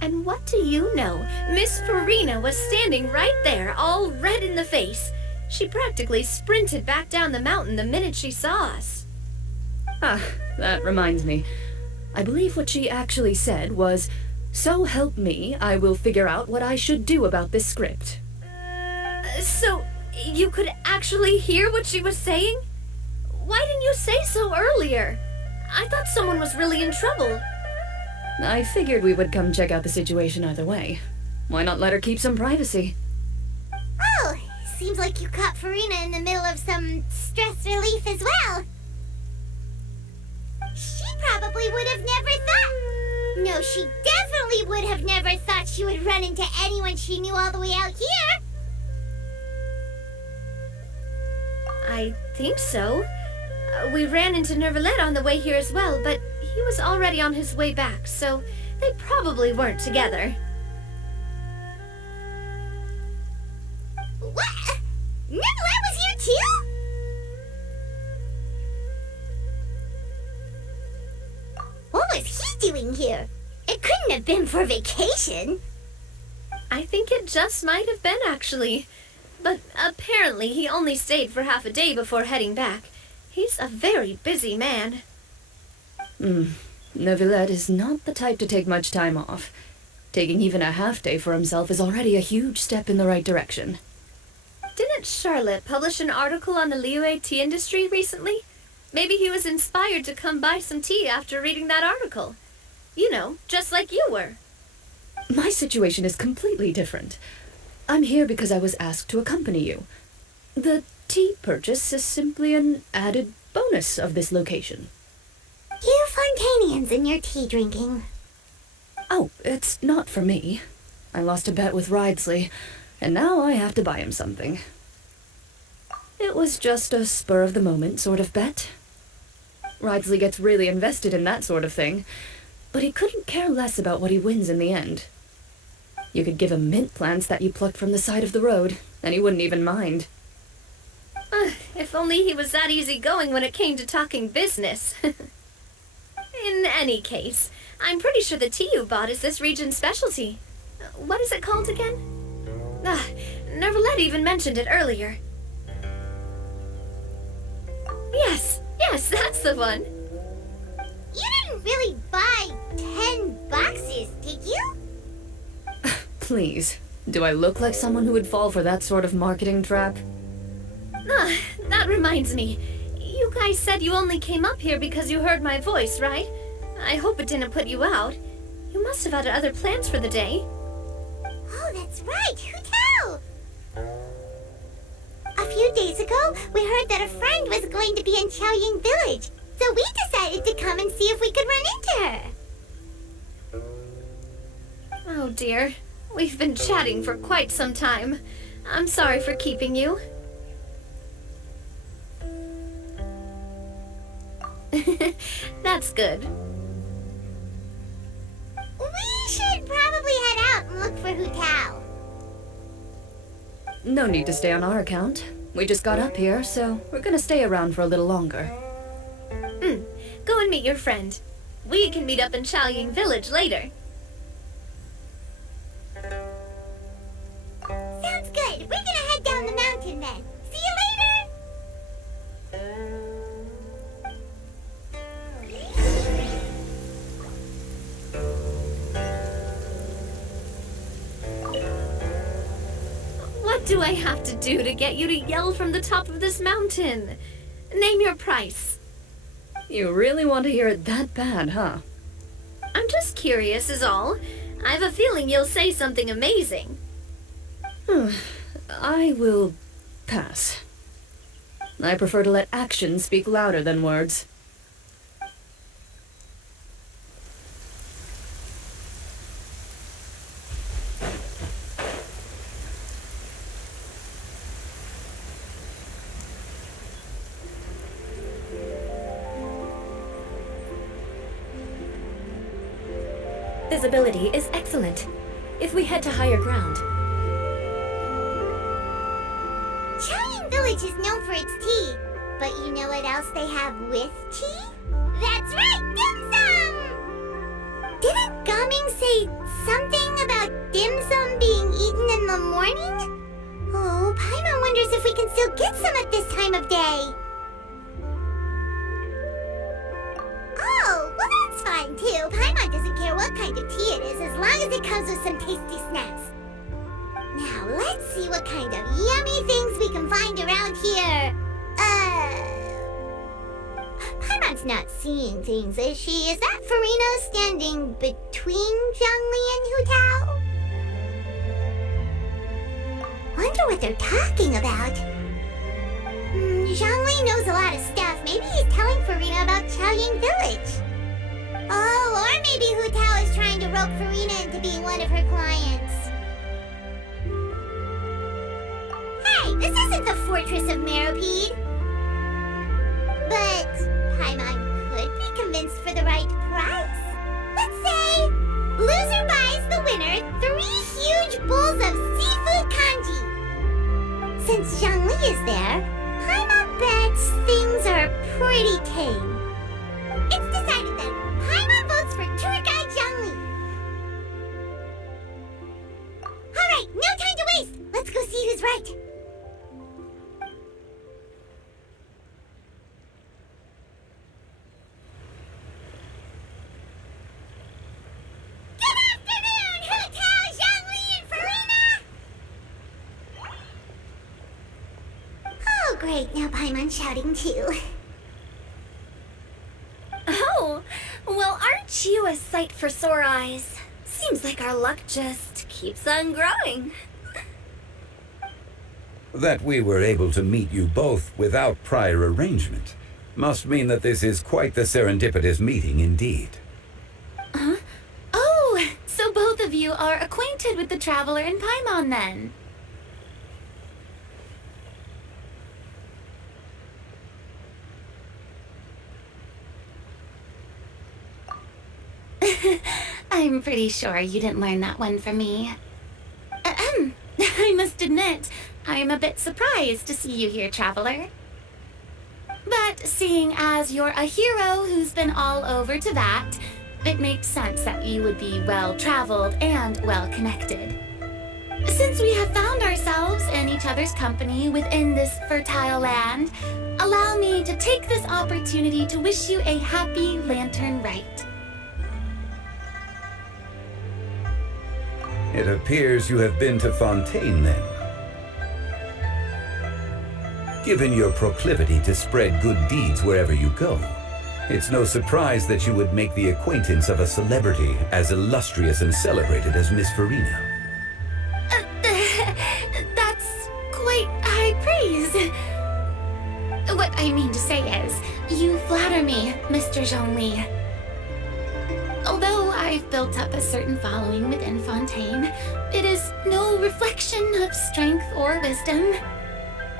And what do you know? Miss Farina was standing right there, all red in the face. She practically sprinted back down the mountain the minute she saw us. Ah, that reminds me. I believe what she actually said was, "So help me, I will figure out what I should do about this script." So, you could actually hear what she was saying? Why didn't you say so earlier? I thought someone was really in trouble. I figured we would come check out the situation either way. Why not let her keep some privacy? Oh, seems like you caught Farina in the middle of some stress relief as well. She probably would have never thought... No, she definitely would have never thought she would run into anyone she knew all the way out here. I think so. We ran into Nervalet on the way here as well, but he was already on his way back, so they probably weren't together. What? Nervalet was here too? What was he doing here? It couldn't have been for vacation. I think it just might have been, actually. But apparently he only stayed for half a day before heading back. He's a very busy man. Nervalet is not the type to take much time off. Taking even a half day for himself is already a huge step in the right direction. Didn't Charlotte publish an article on the Liyue tea industry recently? Maybe he was inspired to come buy some tea after reading that article. You know, just like you were. My situation is completely different. I'm here because I was asked to accompany you. The tea purchase is simply an added bonus of this location. You Fontanians and your tea drinking. Oh, it's not for me. I lost a bet with Ridesley, and now I have to buy him something. It was just a spur-of-the-moment sort of bet. Ridesley gets really invested in that sort of thing, but he couldn't care less about what he wins in the end. You could give him mint plants that you plucked from the side of the road, and he wouldn't even mind. If only he was that easygoing when it came to talking business. In any case, I'm pretty sure the tea you bought is this region's specialty. What is it called again? Nervalet even mentioned it earlier. Yes, that's the one. You didn't really buy 10 boxes, did you? Please, do I look like someone who would fall for that sort of marketing trap? That reminds me. You guys said you only came up here because you heard my voice, right? I hope it didn't put you out. You must have had other plans for the day. Oh, that's right. Who tell? A few days ago, we heard that a friend was going to be in Qiaoying village, so we decided to come and see if we could run into her. Oh dear. We've been chatting for quite some time. I'm sorry for keeping you. That's good. We should probably head out and look for Hu Tao. No need to stay on our account. We just got up here, so we're gonna stay around for a little longer. Go and meet your friend. We can meet up in Qiaoying village later. Sounds good. We're gonna head down the mountain then. See you later! What do I have to do to get you to yell from the top of this mountain? Name your price. You really want to hear it that bad, huh? I'm just curious is all. I have a feeling you'll say something amazing. I will pass. I prefer to let actions speak louder than words. Visibility is excellent. If we head to higher ground. Qiaoying village is known for its tea, but you know what else they have with tea? That's right, dim sum! Didn't Gaming say something about dim sum being eaten in the morning? Oh, Paimon wonders if we can still get some at this time of day. Oh, well that's fine too. Paimon doesn't care what kind of tea it is as long as it comes with some tasty snacks. Now let's see what kind of yummy things we can find around here. Paimon's not seeing things, is she? Is that Farina standing between Zhongli and Hu Tao? Wonder what they're talking about. Zhongli knows a lot of stuff. Maybe he's telling Farina about Qiaoying village. Oh, or maybe Hu Tao is trying to rope Farina into being one of her clients. Hey, this isn't the Fortress of Meropide. But Paimon could be convinced for the right price. Let's say loser buys the winner 3 huge bowls of seafood kanji. Since Zhongli is there, Paimon bets things are pretty tame. It's decided then. Paimon votes for tour guide Zhongli. Alright, no time to waste. Let's go see who's right. Good afternoon, Hu Tao, Zhongli, and Farina! Oh, great. Now Paimon's shouting too. Oh, well, aren't you a sight for sore eyes? Seems like our luck just keeps on growing. That we were able to meet you both without prior arrangement must mean that this is quite the serendipitous meeting indeed. Huh? Oh, so both of you are acquainted with the traveler in Paimon then? I'm pretty sure you didn't learn that one from me. I must admit, I'm a bit surprised to see you here, traveler. But seeing as you're a hero who's been all over Teyvat, it makes sense that you would be well-traveled and well-connected. Since we have found ourselves in each other's company within this fertile land, allow me to take this opportunity to wish you a happy Lantern Rite. It appears you have been to Fontaine then. given your proclivity to spread good deeds wherever you go. It's no surprise that you would make the acquaintance of a celebrity as illustrious and celebrated as Miss Farina. That's quite high praise. What I mean to say is, you flatter me, Mr. Zhongli. Although I've built up a certain following within Fontaine, it is no reflection of strength or wisdom.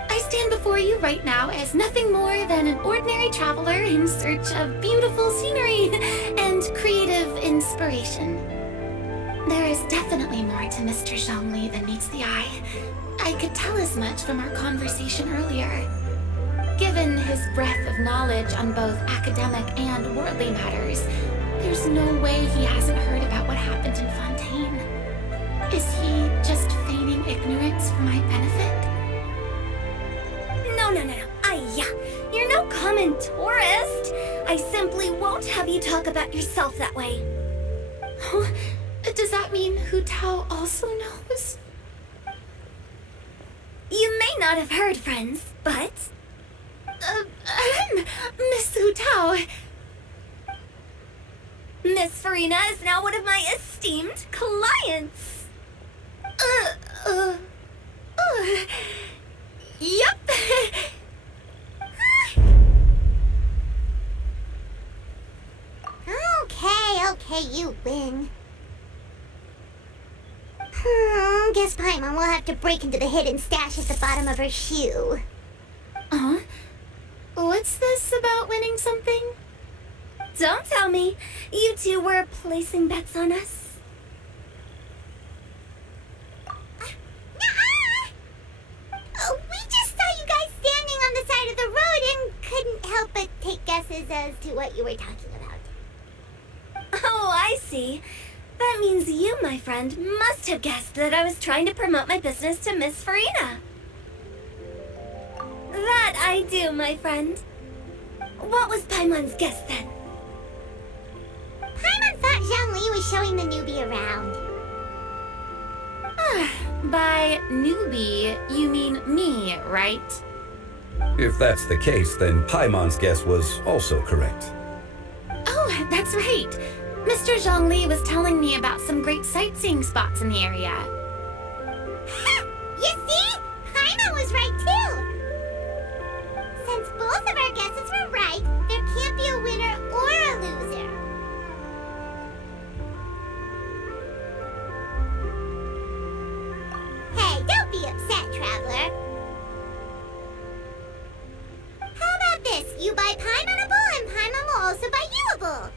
I stand before you right now as nothing more than an ordinary traveler in search of beautiful scenery and creative inspiration. There is definitely more to Mr. Zhongli than meets the eye. I could tell as much from our conversation earlier. Given his breadth of knowledge on both academic and worldly matters, there's no way he hasn't heard about what happened in Fontaine. Is he just feigning ignorance for my benefit? No. You're no common tourist. I simply won't have you talk about yourself that way. Oh, does that mean Hu Tao also knows? You may not have heard, friends, but... Miss Hu Tao. Miss Farina is now one of my esteemed clients. Yup. Okay, you win. Guess Paimon will have to break into the hidden stash at the bottom of her shoe. What's this about winning something? Don't tell me. You two were placing bets on us. We just saw you guys standing on the side of the road and couldn't help but take guesses as to what you were talking about. Oh, I see. That means you, my friend, must have guessed that I was trying to promote my business to Miss Farina. That I do, my friend. What was Paimon's guess then? Paimon thought Zhongli was showing the newbie around. By newbie, you mean me, right? If that's the case, then Paimon's guess was also correct. Oh, that's right. Mr. Zhongli was telling me about some great sightseeing spots in the area. Ha! You see? Paimon was right too. Since both of our guesses were right, there can't be a winner or a loser. Hey, don't be upset, traveler. How about this? You buy Paimon a bowl and Paimon will also buy you a bowl.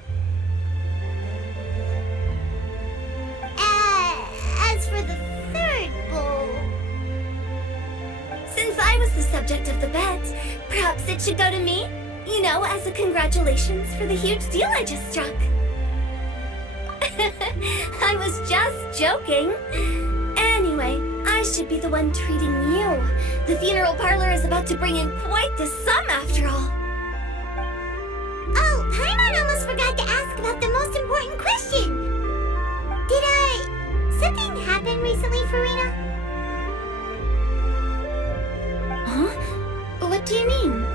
As for the third bowl... Since I was the subject of the bet, perhaps it should go to me? You know, as a congratulations for the huge deal I just struck. I was just joking. Anyway, I should be the one treating you. The funeral parlor is about to bring in quite the sum after all. Oh, Paimon almost forgot to ask about the most important question. Something happened recently, Farina? Huh? What do you mean?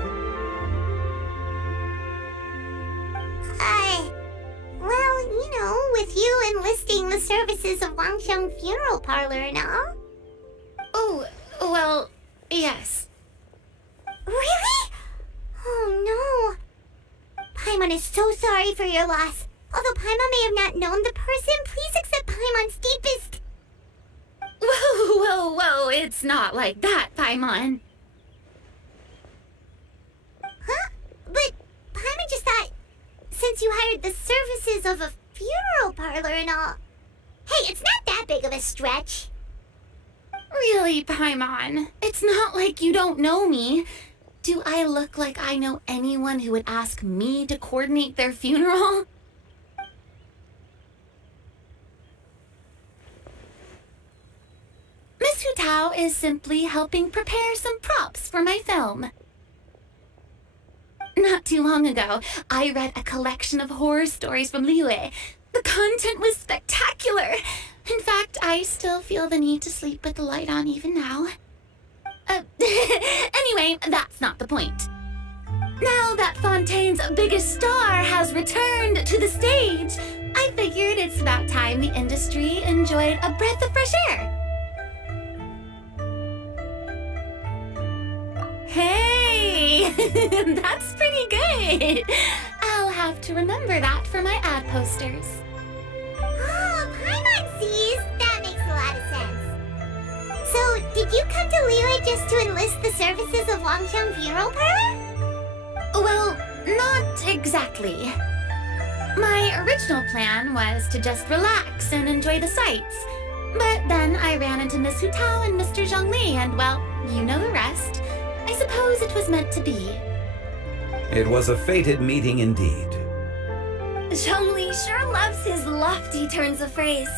Well, you know, with you enlisting the services of Wangsheng Funeral Parlor and all. Oh, well, yes. Really? Oh, no. Paimon is so sorry for your loss. Although Paimon may have not known the person, please accept Paimon's deepest... Whoa, it's not like that, Paimon. Huh? But Paimon just thought, since you hired the services of a funeral parlor and all... Hey, it's not that big of a stretch. Really, Paimon? It's not like you don't know me. Do I look like I know anyone who would ask me to coordinate their funeral? Miss Hu Tao is simply helping prepare some props for my film. Not too long ago, I read a collection of horror stories from Liyue. The content was spectacular. In fact, I still feel the need to sleep with the light on even now. Anyway, that's not the point. Now that Fontaine's biggest star has returned to the stage, I figured it's about time the industry enjoyed a breath of fresh air. Hey, that's pretty good. I'll have to remember that for my ad posters. Oh, Paimon sees. That makes a lot of sense. So, did you come to Liyue just to enlist the services of Longsheng Funeral Parlor? Well, not exactly. My original plan was to just relax and enjoy the sights. But then I ran into Miss Hu Tao and Mr. Zhongli, and well, you know the rest. I suppose it was meant to be. It was a fated meeting indeed. Zhongli sure loves his lofty turns of phrase.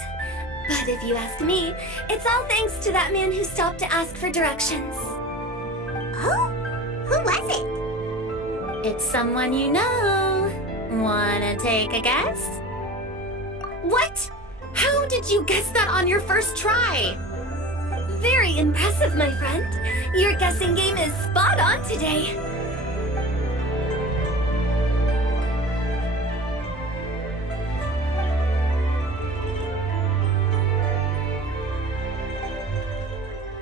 But if you ask me, it's all thanks to that man who stopped to ask for directions. Oh? Who was it? It's someone you know. Wanna take a guess? What? How did you guess that on your first try? Very impressive, my friend. Your guessing game is spot on today.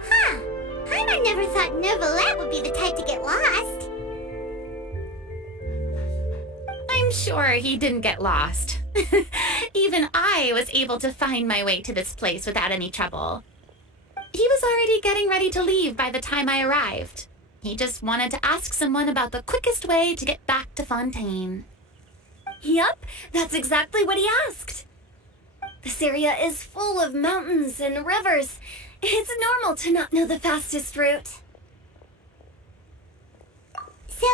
Huh. Paimon never thought Neuvillette would be the type to get lost. I'm sure he didn't get lost. Even I was able to find my way to this place without any trouble. He was already getting ready to leave by the time I arrived. He just wanted to ask someone about the quickest way to get back to Fontaine. Yup, that's exactly what he asked. This area is full of mountains and rivers. It's normal to not know the fastest route. So,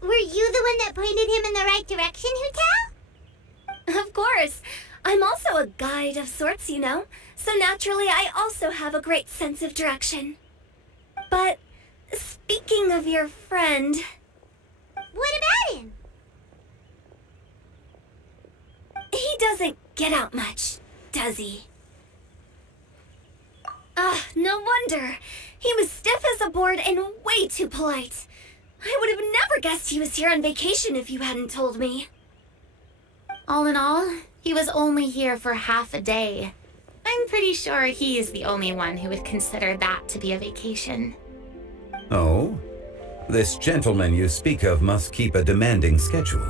were you the one that pointed him in the right direction, Hu Tao? Of course. I'm also a guide of sorts, you know. So naturally, I also have a great sense of direction. But speaking of your friend... What about him? He doesn't get out much, does he? No wonder. He was stiff as a board and way too polite. I would have never guessed he was here on vacation if you hadn't told me. All in all, he was only here for half a day. I'm pretty sure he is the only one who would consider that to be a vacation. Oh? This gentleman you speak of must keep a demanding schedule.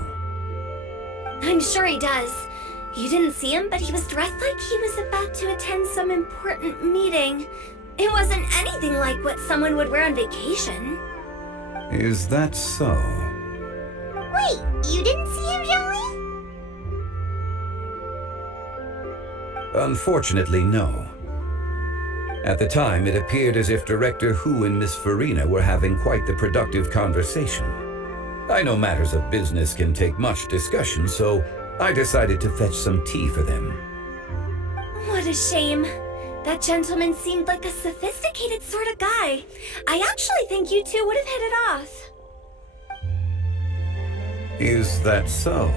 I'm sure he does. You didn't see him, but he was dressed like he was about to attend some important meeting. It wasn't anything like what someone would wear on vacation. Is that so? Wait, you didn't see him, Zhongli? Unfortunately, no. At the time, it appeared as if Director Hu and Miss Farina were having quite the productive conversation. I know matters of business can take much discussion, so I decided to fetch some tea for them. What a shame. That gentleman seemed like a sophisticated sort of guy. I actually think you two would have hit it off. Is that so?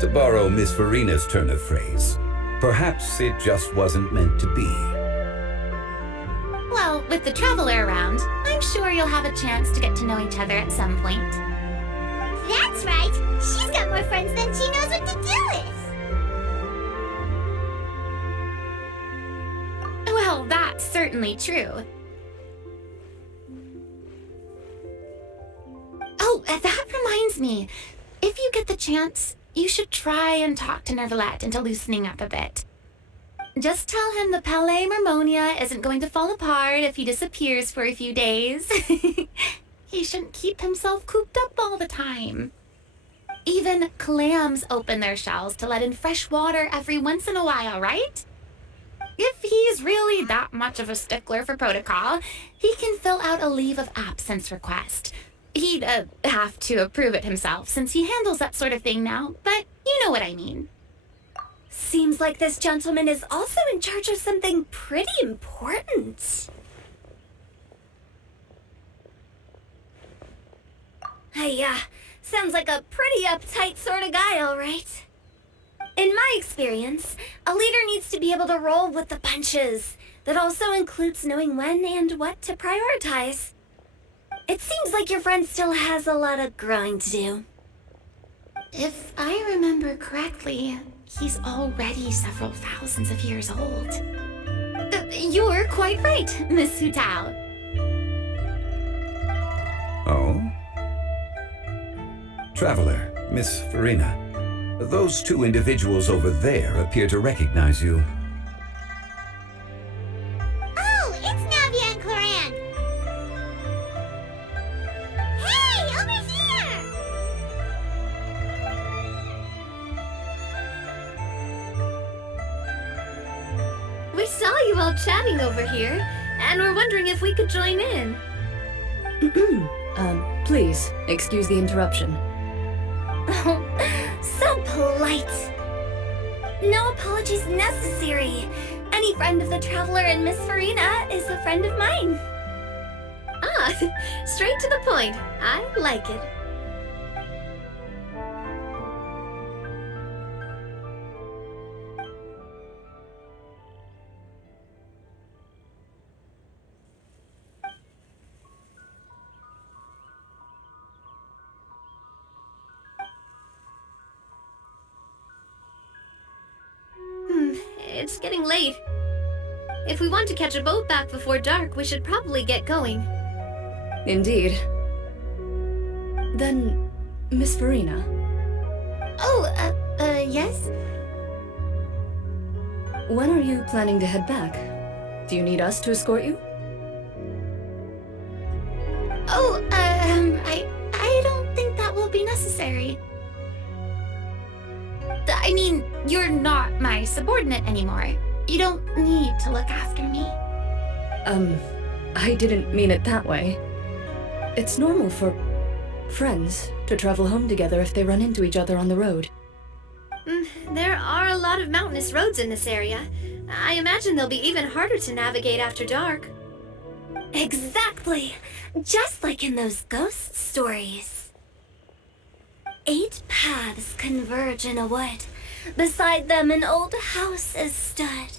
To borrow Miss Farina's turn of phrase, perhaps it just wasn't meant to be. Well, with the traveler around, I'm sure you'll have a chance to get to know each other at some point. That's right. She's got more friends than she knows what to do with. Well, that's certainly true. Oh, that reminds me. If you get the chance, you should try and talk to Neuvillette into loosening up a bit. Just tell him the Palais Mermonia isn't going to fall apart if he disappears for a few days. He shouldn't keep himself cooped up all the time. Even clams open their shells to let in fresh water every once in a while, right? If he's really that much of a stickler for protocol, he can fill out a leave of absence request. He'd have to approve it himself since he handles that sort of thing now, but you know what I mean. Seems like this gentleman is also in charge of something pretty important. Sounds like a pretty uptight sort of guy, all right. In my experience, a leader needs to be able to roll with the punches. That also includes knowing when and what to prioritize. It seems like your friend still has a lot of growing to do. If I remember correctly, he's already several thousands of years old. You're quite right, Miss Hu Tao. Oh? Traveler, Miss Farina. Those two individuals over there appear to recognize you. Oh, it's Navia and Cloran. Hey, over here! We saw you all chatting over here, and we're wondering if we could join in. Please, excuse the interruption. Oh, so polite. No apologies necessary. Any friend of the Traveler and Miss Farina is a friend of mine. Ah, straight to the point. I like it. It's getting late. If we want to catch a boat back before dark, we should probably get going. Indeed. Then, Miss Farina. Oh, yes? When are you planning to head back? Do you need us to escort you? Oh, I don't think that will be necessary. I mean, you're not my subordinate anymore. You don't need to look after me. I didn't mean it that way. It's normal for friends to travel home together if they run into each other on the road. There are a lot of mountainous roads in this area. I imagine they'll be even harder to navigate after dark. Exactly. Just like in those ghost stories. 8 paths converge in a wood. Beside them an old house is stood.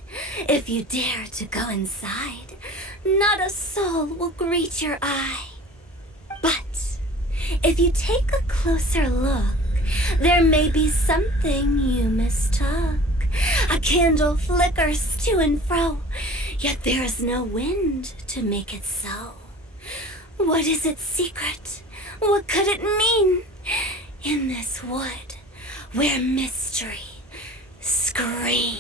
If you dare to go inside, not a soul will greet your eye. But if you take a closer look, there may be something you mistook. A candle flickers to and fro, yet there is no wind to make it so. What is its secret? What could it mean? In this wood, where mystery screams.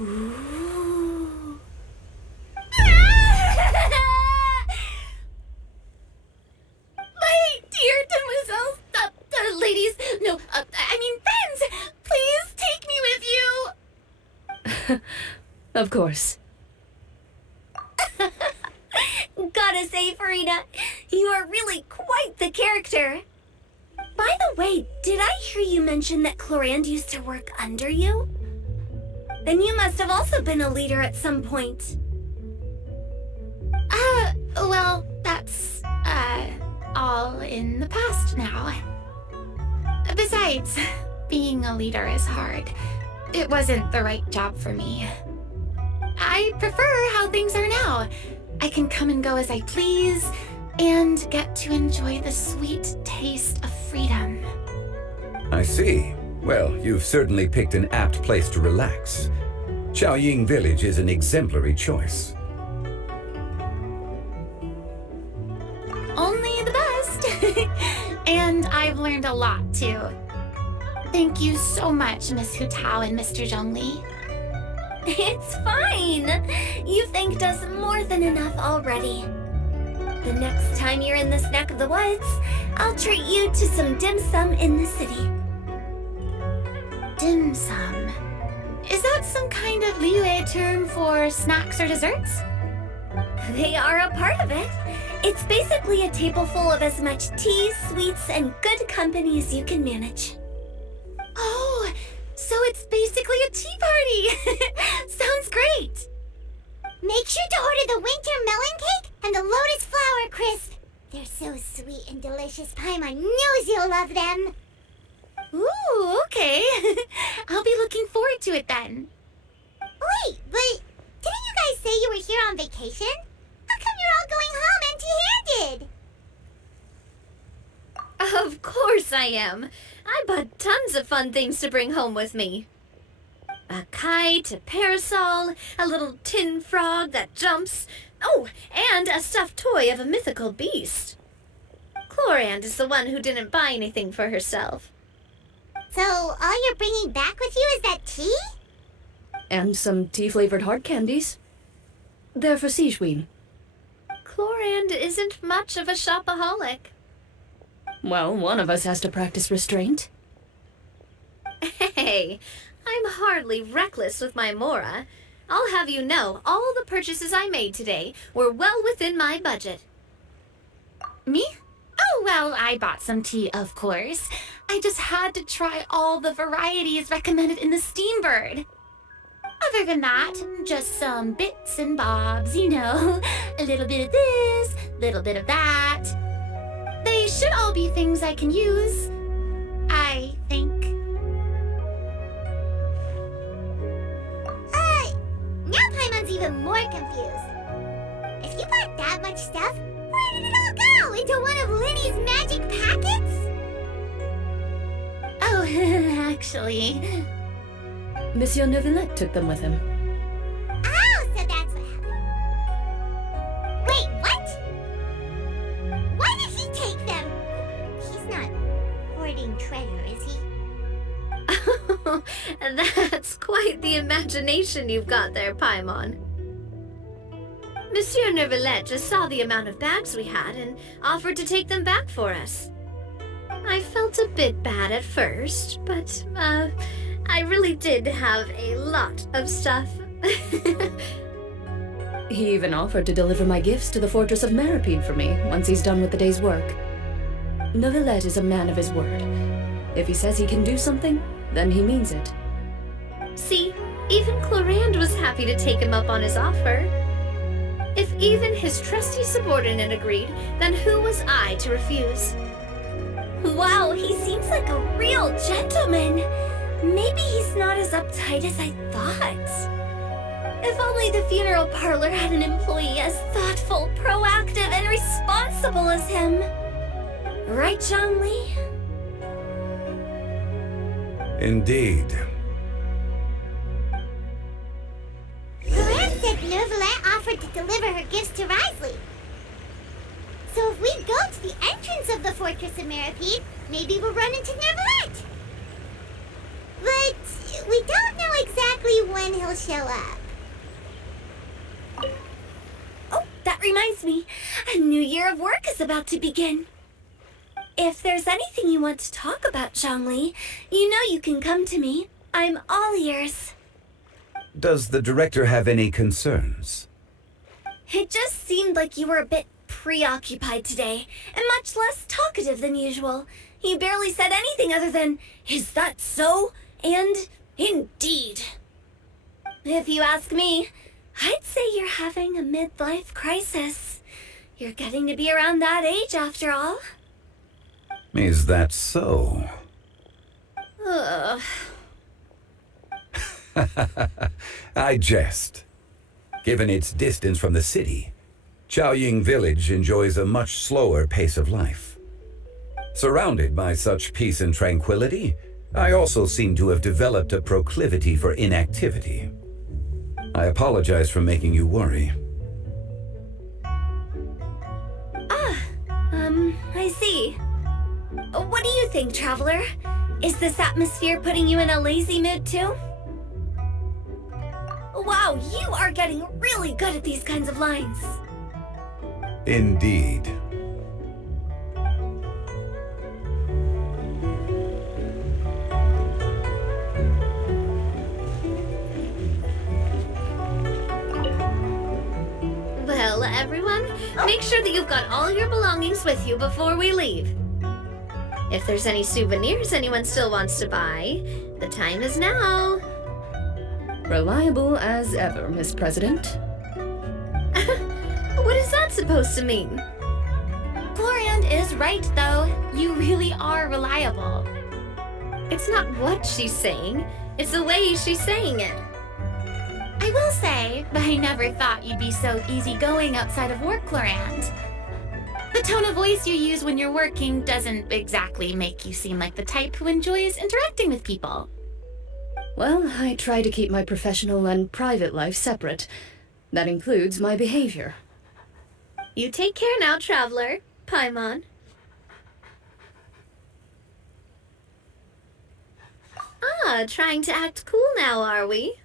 Ooh. My dear demoiselles, ladies, no, I mean friends, please take me with you. Of course. Gotta say, Farina, you are really quite the character. By the way, did I hear you mention that Clorand used to work under you? Then you must have also been a leader at some point. Well, that's, all in the past now. Besides, being a leader is hard. It wasn't the right job for me. I prefer how things are now. I can come and go as I please, and get to enjoy the sweet taste of freedom. I see. Well, you've certainly picked an apt place to relax. Xiaoying Village is an exemplary choice. Only the best. And I've learned a lot, too. Thank you so much, Miss Hu Tao and Mr. Zhongli. It's fine. You thanked us more than enough already. The next time you're in this neck of the woods, I'll treat you to some dim sum in the city. Dim sum? Is that some kind of Liyue term for snacks or desserts? They are a part of it. It's basically a table full of as much tea, sweets, and good company as you can manage. Oh, so it's basically a tea party! Sounds great! Make sure to order the winter melon cake and the lotus flower crisp. They're so sweet and delicious. Paimon knows you'll love them. Ooh, okay. I'll be looking forward to it then. Wait, but didn't you guys say you were here on vacation? How come you're all going home empty-handed? Of course I am. I bought tons of fun things to bring home with me. A kite, a parasol, a little tin frog that jumps. Oh, and a stuffed toy of a mythical beast. Chlorand is the one who didn't buy anything for herself. So all you're bringing back with you is that tea? And some tea-flavored hard candies. They're for Sigewin. Chlorand isn't much of a shopaholic. Well, one of us has to practice restraint. Hey, I'm hardly reckless with my Mora. I'll have you know, all the purchases I made today were well within my budget. Me? Oh, well, I bought some tea, of course. I just had to try all the varieties recommended in the Steambird. Other than that, just some bits and bobs, you know. A little bit of this, little bit of that. They should all be things I can use, I think. Now Paimon's even more confused. If you bought that much stuff, where did it all go? Into one of Linny's magic packets? Oh, actually... Monsieur Neuvillette took them with him. Oh, so that's what happened. Wait, what? Why did he take them? He's not hoarding treasure, is he? That's quite the imagination you've got there, Paimon. Monsieur Neuvillette just saw the amount of bags we had and offered to take them back for us. I felt a bit bad at first, but, I really did have a lot of stuff. He even offered to deliver my gifts to the fortress of Maripede for me once he's done with the day's work. Neuvillette is a man of his word. If he says he can do something, then he means it. See, even Chlorand was happy to take him up on his offer. If even his trusty subordinate agreed, then who was I to refuse? Wow, he seems like a real gentleman. Maybe he's not as uptight as I thought. If only the funeral parlor had an employee as thoughtful, proactive, and responsible as him. Right, Zhongli? Indeed. Chlorand said Neuvillette offered to deliver her gifts to Risley. So if we go to the entrance of the Fortress of Maripede, maybe we'll run into Neuvillette. But we don't know exactly when he'll show up. Oh, that reminds me. A new year of work is about to begin. If there's anything you want to talk about, Zhongli, you know you can come to me. I'm all ears. Does the director have any concerns? It just seemed like you were a bit preoccupied today, and much less talkative than usual. You barely said anything other than, "Is that so?" and "Indeed." If you ask me, I'd say you're having a midlife crisis. You're getting to be around that age after all. Is that so? Ugh. I jest. Given its distance from the city, Chaoying Village enjoys a much slower pace of life. Surrounded by such peace and tranquility, I also seem to have developed a proclivity for inactivity. I apologize for making you worry. I see. What do you think, Traveler? Is this atmosphere putting you in a lazy mood too? Wow, you are getting really good at these kinds of lines. Indeed. Well, everyone, make sure that you've got all your belongings with you before we leave. If there's any souvenirs anyone still wants to buy, the time is now. Reliable as ever, Miss President. What is that supposed to mean? Gloriand is right, though. You really are reliable. It's not what she's saying, it's the way she's saying it. I will say, but I never thought you'd be so easygoing outside of work, Gloriand. The tone of voice you use when you're working doesn't exactly make you seem like the type who enjoys interacting with people. Well, I try to keep my professional and private life separate. That includes my behavior. You take care now, traveler. Paimon. Trying to act cool now, are we?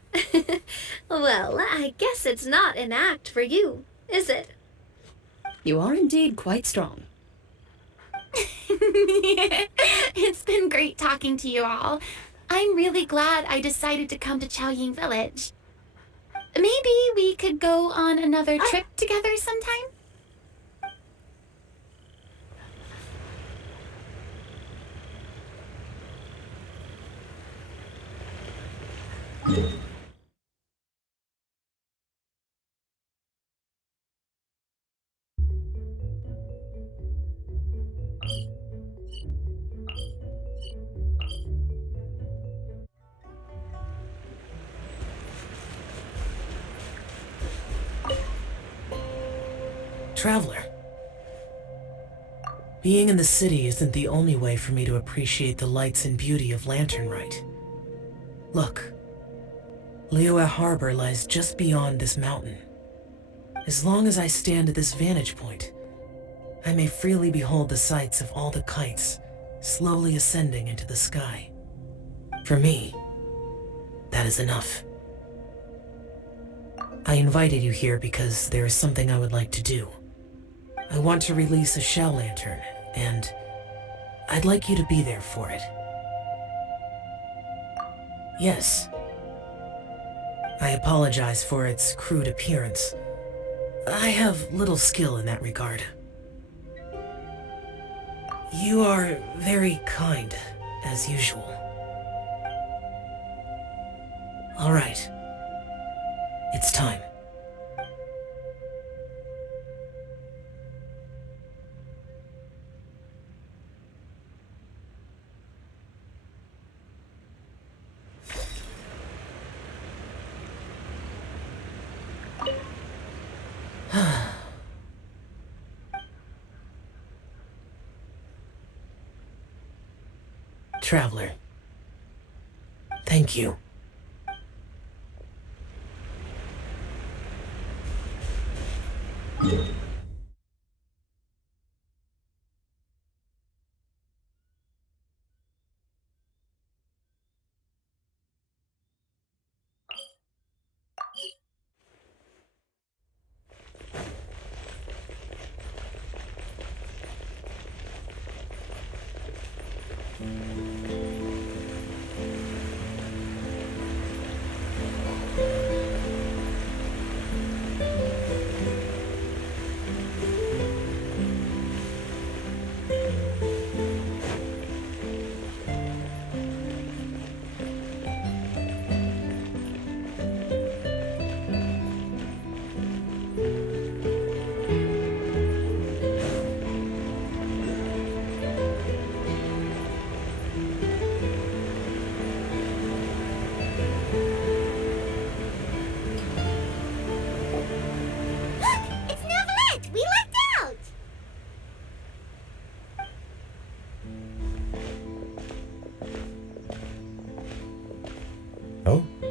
Well, I guess it's not an act for you, is it? You are indeed quite strong. It's been great talking to you all. I'm really glad I decided to come to Chaoying Village. Maybe we could go on another trip together sometime? Traveler. Being in the city isn't the only way for me to appreciate the lights and beauty of Lanternrite. Look, Liyue Harbor lies just beyond this mountain. As long as I stand at this vantage point, I may freely behold the sights of all the kites slowly ascending into the sky. For me, that is enough. I invited you here because there is something I would like to do. I want to release a shell lantern, and I'd like you to be there for it. Yes. I apologize for its crude appearance. I have little skill in that regard. You are very kind, as usual. All right. It's time. Traveler. Thank you.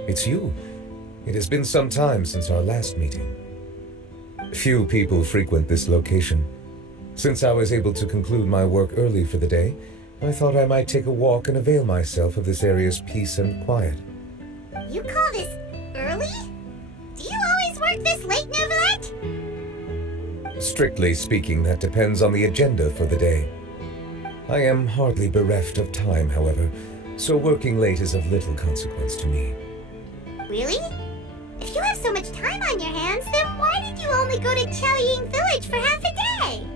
It's you. It has been some time since our last meeting. Few people frequent this location. Since I was able to conclude my work early for the day, I thought I might take a walk and avail myself of this area's peace and quiet. You call this early? Do you always work this late, Neuvillette? Strictly speaking, that depends on the agenda for the day. I am hardly bereft of time, however, so working late is of little consequence to me. Really? If you have so much time on your hands, then why did you only go to Chaoying Village for half a day?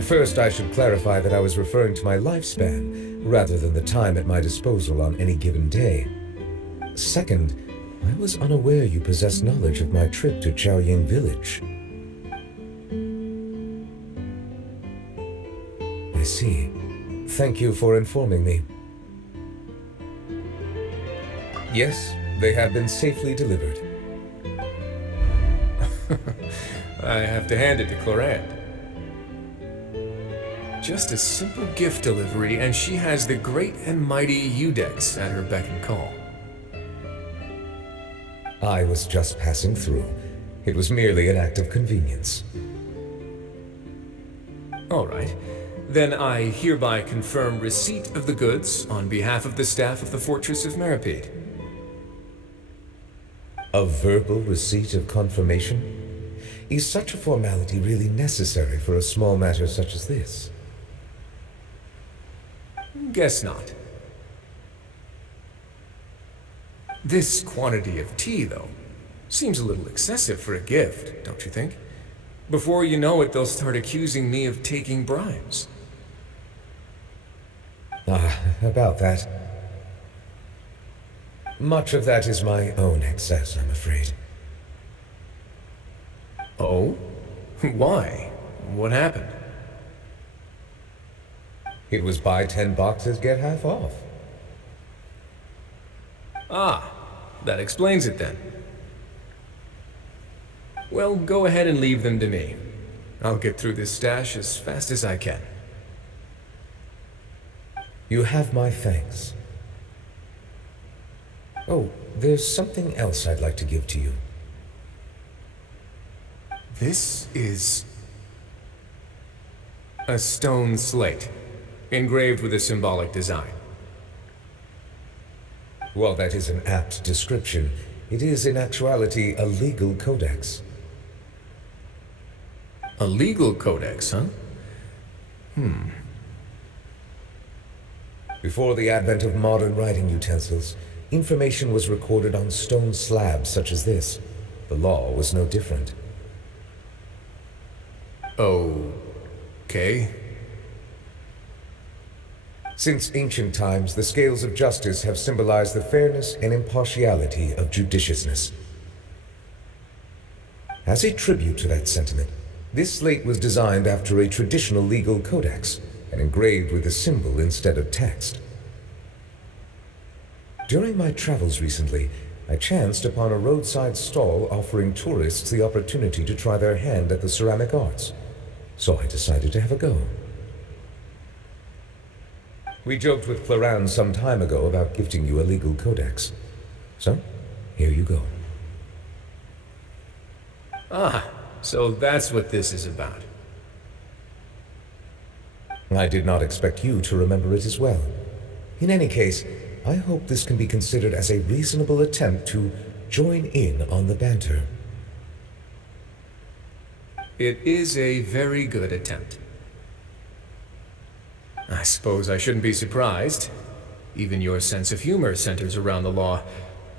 First, I should clarify that I was referring to my lifespan, rather than the time at my disposal on any given day. Second, I was unaware you possessed knowledge of my trip to Chaoying Village. I see. Thank you for informing me. Yes, they have been safely delivered. I have to hand it to Clorette. Just a simple gift delivery, and she has the great and mighty Udex at her beck and call. I was just passing through. It was merely an act of convenience. All right. Then I hereby confirm receipt of the goods on behalf of the staff of the Fortress of Meripede. A verbal receipt of confirmation? Is such a formality really necessary for a small matter such as this? Guess not. This quantity of tea, though, seems a little excessive for a gift, don't you think? Before you know it, they'll start accusing me of taking bribes. About that. Much of that is my own excess, I'm afraid. Oh? Why? What happened? It was buy 10 boxes, get half off. Ah, that explains it then. Well, go ahead and leave them to me. I'll get through this stash as fast as I can. You have my thanks. Oh, there's something else I'd like to give to you. This is a stone slate, engraved with a symbolic design. While that is an apt description, it is in actuality a legal codex. A legal codex, huh? Before the advent of modern writing utensils, information was recorded on stone slabs such as this. The law was no different. Okay. Since ancient times, the scales of justice have symbolized the fairness and impartiality of judiciousness. As a tribute to that sentiment, this slate was designed after a traditional legal codex and engraved with a symbol instead of text. During my travels recently, I chanced upon a roadside stall offering tourists the opportunity to try their hand at the ceramic arts, so I decided to have a go. We joked with Cloran some time ago about gifting you a legal codex. So, here you go. Ah, so that's what this is about. I did not expect you to remember it as well. In any case, I hope this can be considered as a reasonable attempt to join in on the banter. It is a very good attempt. I suppose I shouldn't be surprised. Even your sense of humor centers around the law.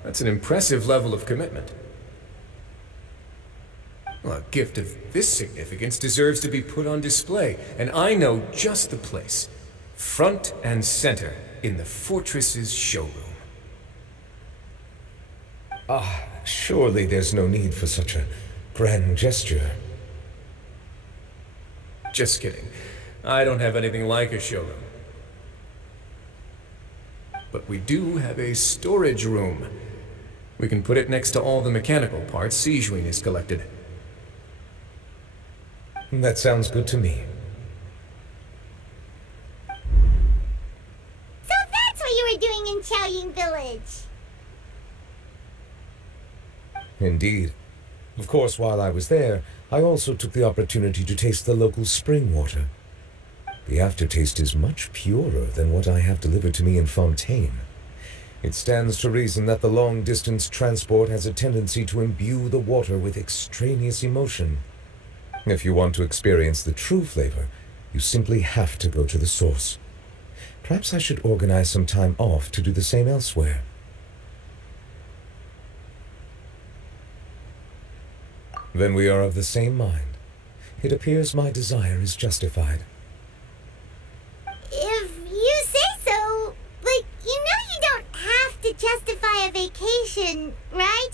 That's an impressive level of commitment. Well, a gift of this significance deserves to be put on display, and I know just the place. Front and center in the fortress's showroom. Surely there's no need for such a grand gesture. Just kidding. I don't have anything like a showroom. But we do have a storage room. We can put it next to all the mechanical parts Sijuin has collected. That sounds good to me. So that's what you were doing in Chaoying Village. Indeed. Of course, while I was there, I also took the opportunity to taste the local spring water. The aftertaste is much purer than what I have delivered to me in Fontaine. It stands to reason that the long-distance transport has a tendency to imbue the water with extraneous emotion. If you want to experience the true flavor, you simply have to go to the source. Perhaps I should organize some time off to do the same elsewhere. Then we are of the same mind. it appears my desire is justified. If you say so, but you don't have to justify a vacation, right?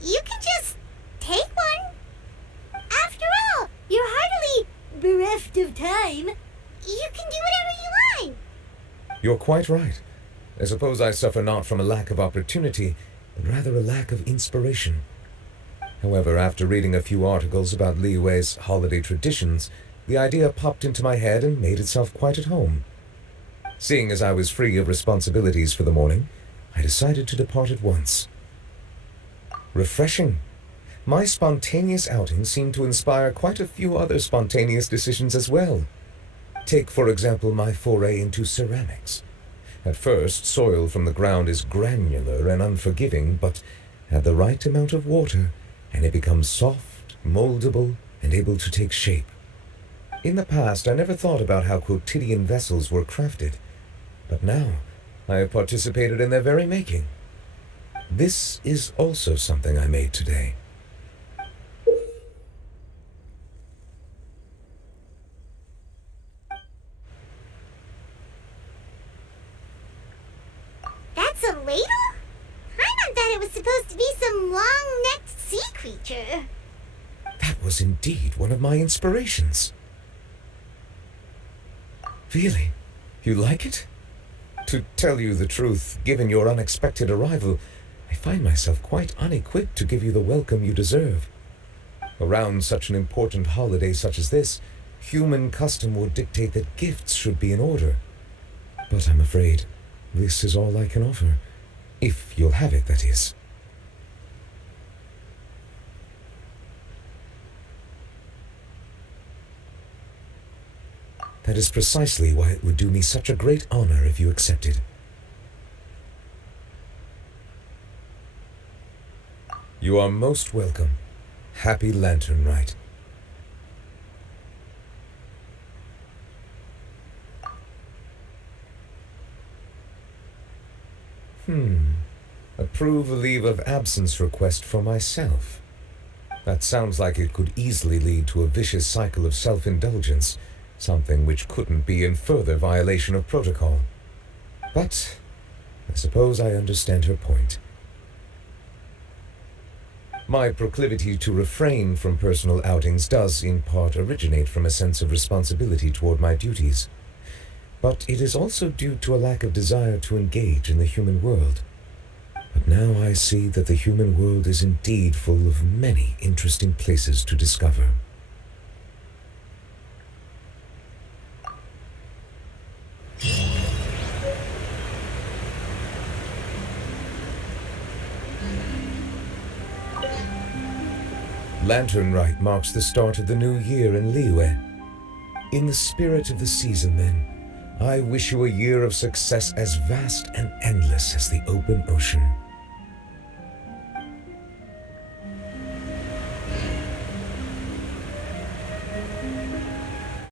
You can just take one. After all, you're hardly bereft of time. You can do whatever you want. You're quite right. I suppose I suffer not from a lack of opportunity, but rather a lack of inspiration. However, after reading a few articles about Liyue's holiday traditions, the idea popped into my head and made itself quite at home. Seeing as I was free of responsibilities for the morning, I decided to depart at once. Refreshing. My spontaneous outing seemed to inspire quite a few other spontaneous decisions as well. Take, for example, my foray into ceramics. At first, soil from the ground is granular and unforgiving, but add the right amount of water, and it becomes soft, moldable, and able to take shape. In the past, I never thought about how quotidian vessels were crafted, but now I have participated in their very making. This is also something I made today. That's a ladle? I thought it was supposed to be some long-necked sea creature. That was indeed one of my inspirations. Really? You like it? To tell you the truth, given your unexpected arrival, I find myself quite unequipped to give you the welcome you deserve. Around such an important holiday such as this, human custom would dictate that gifts should be in order. But I'm afraid this is all I can offer. If you'll have it, that is. That is precisely why it would do me such a great honor if you accepted. You are most welcome. Happy Lantern Rite. Approve a leave of absence request for myself. That sounds like it could easily lead to a vicious cycle of self-indulgence, something which couldn't be in further violation of protocol. But I suppose I understand her point. My proclivity to refrain from personal outings does, in part, originate from a sense of responsibility toward my duties. But it is also due to a lack of desire to engage in the human world. But now I see that the human world is indeed full of many interesting places to discover. Lantern Rite marks the start of the new year in Liyue. In the spirit of the season, then, I wish you a year of success as vast and endless as the open ocean.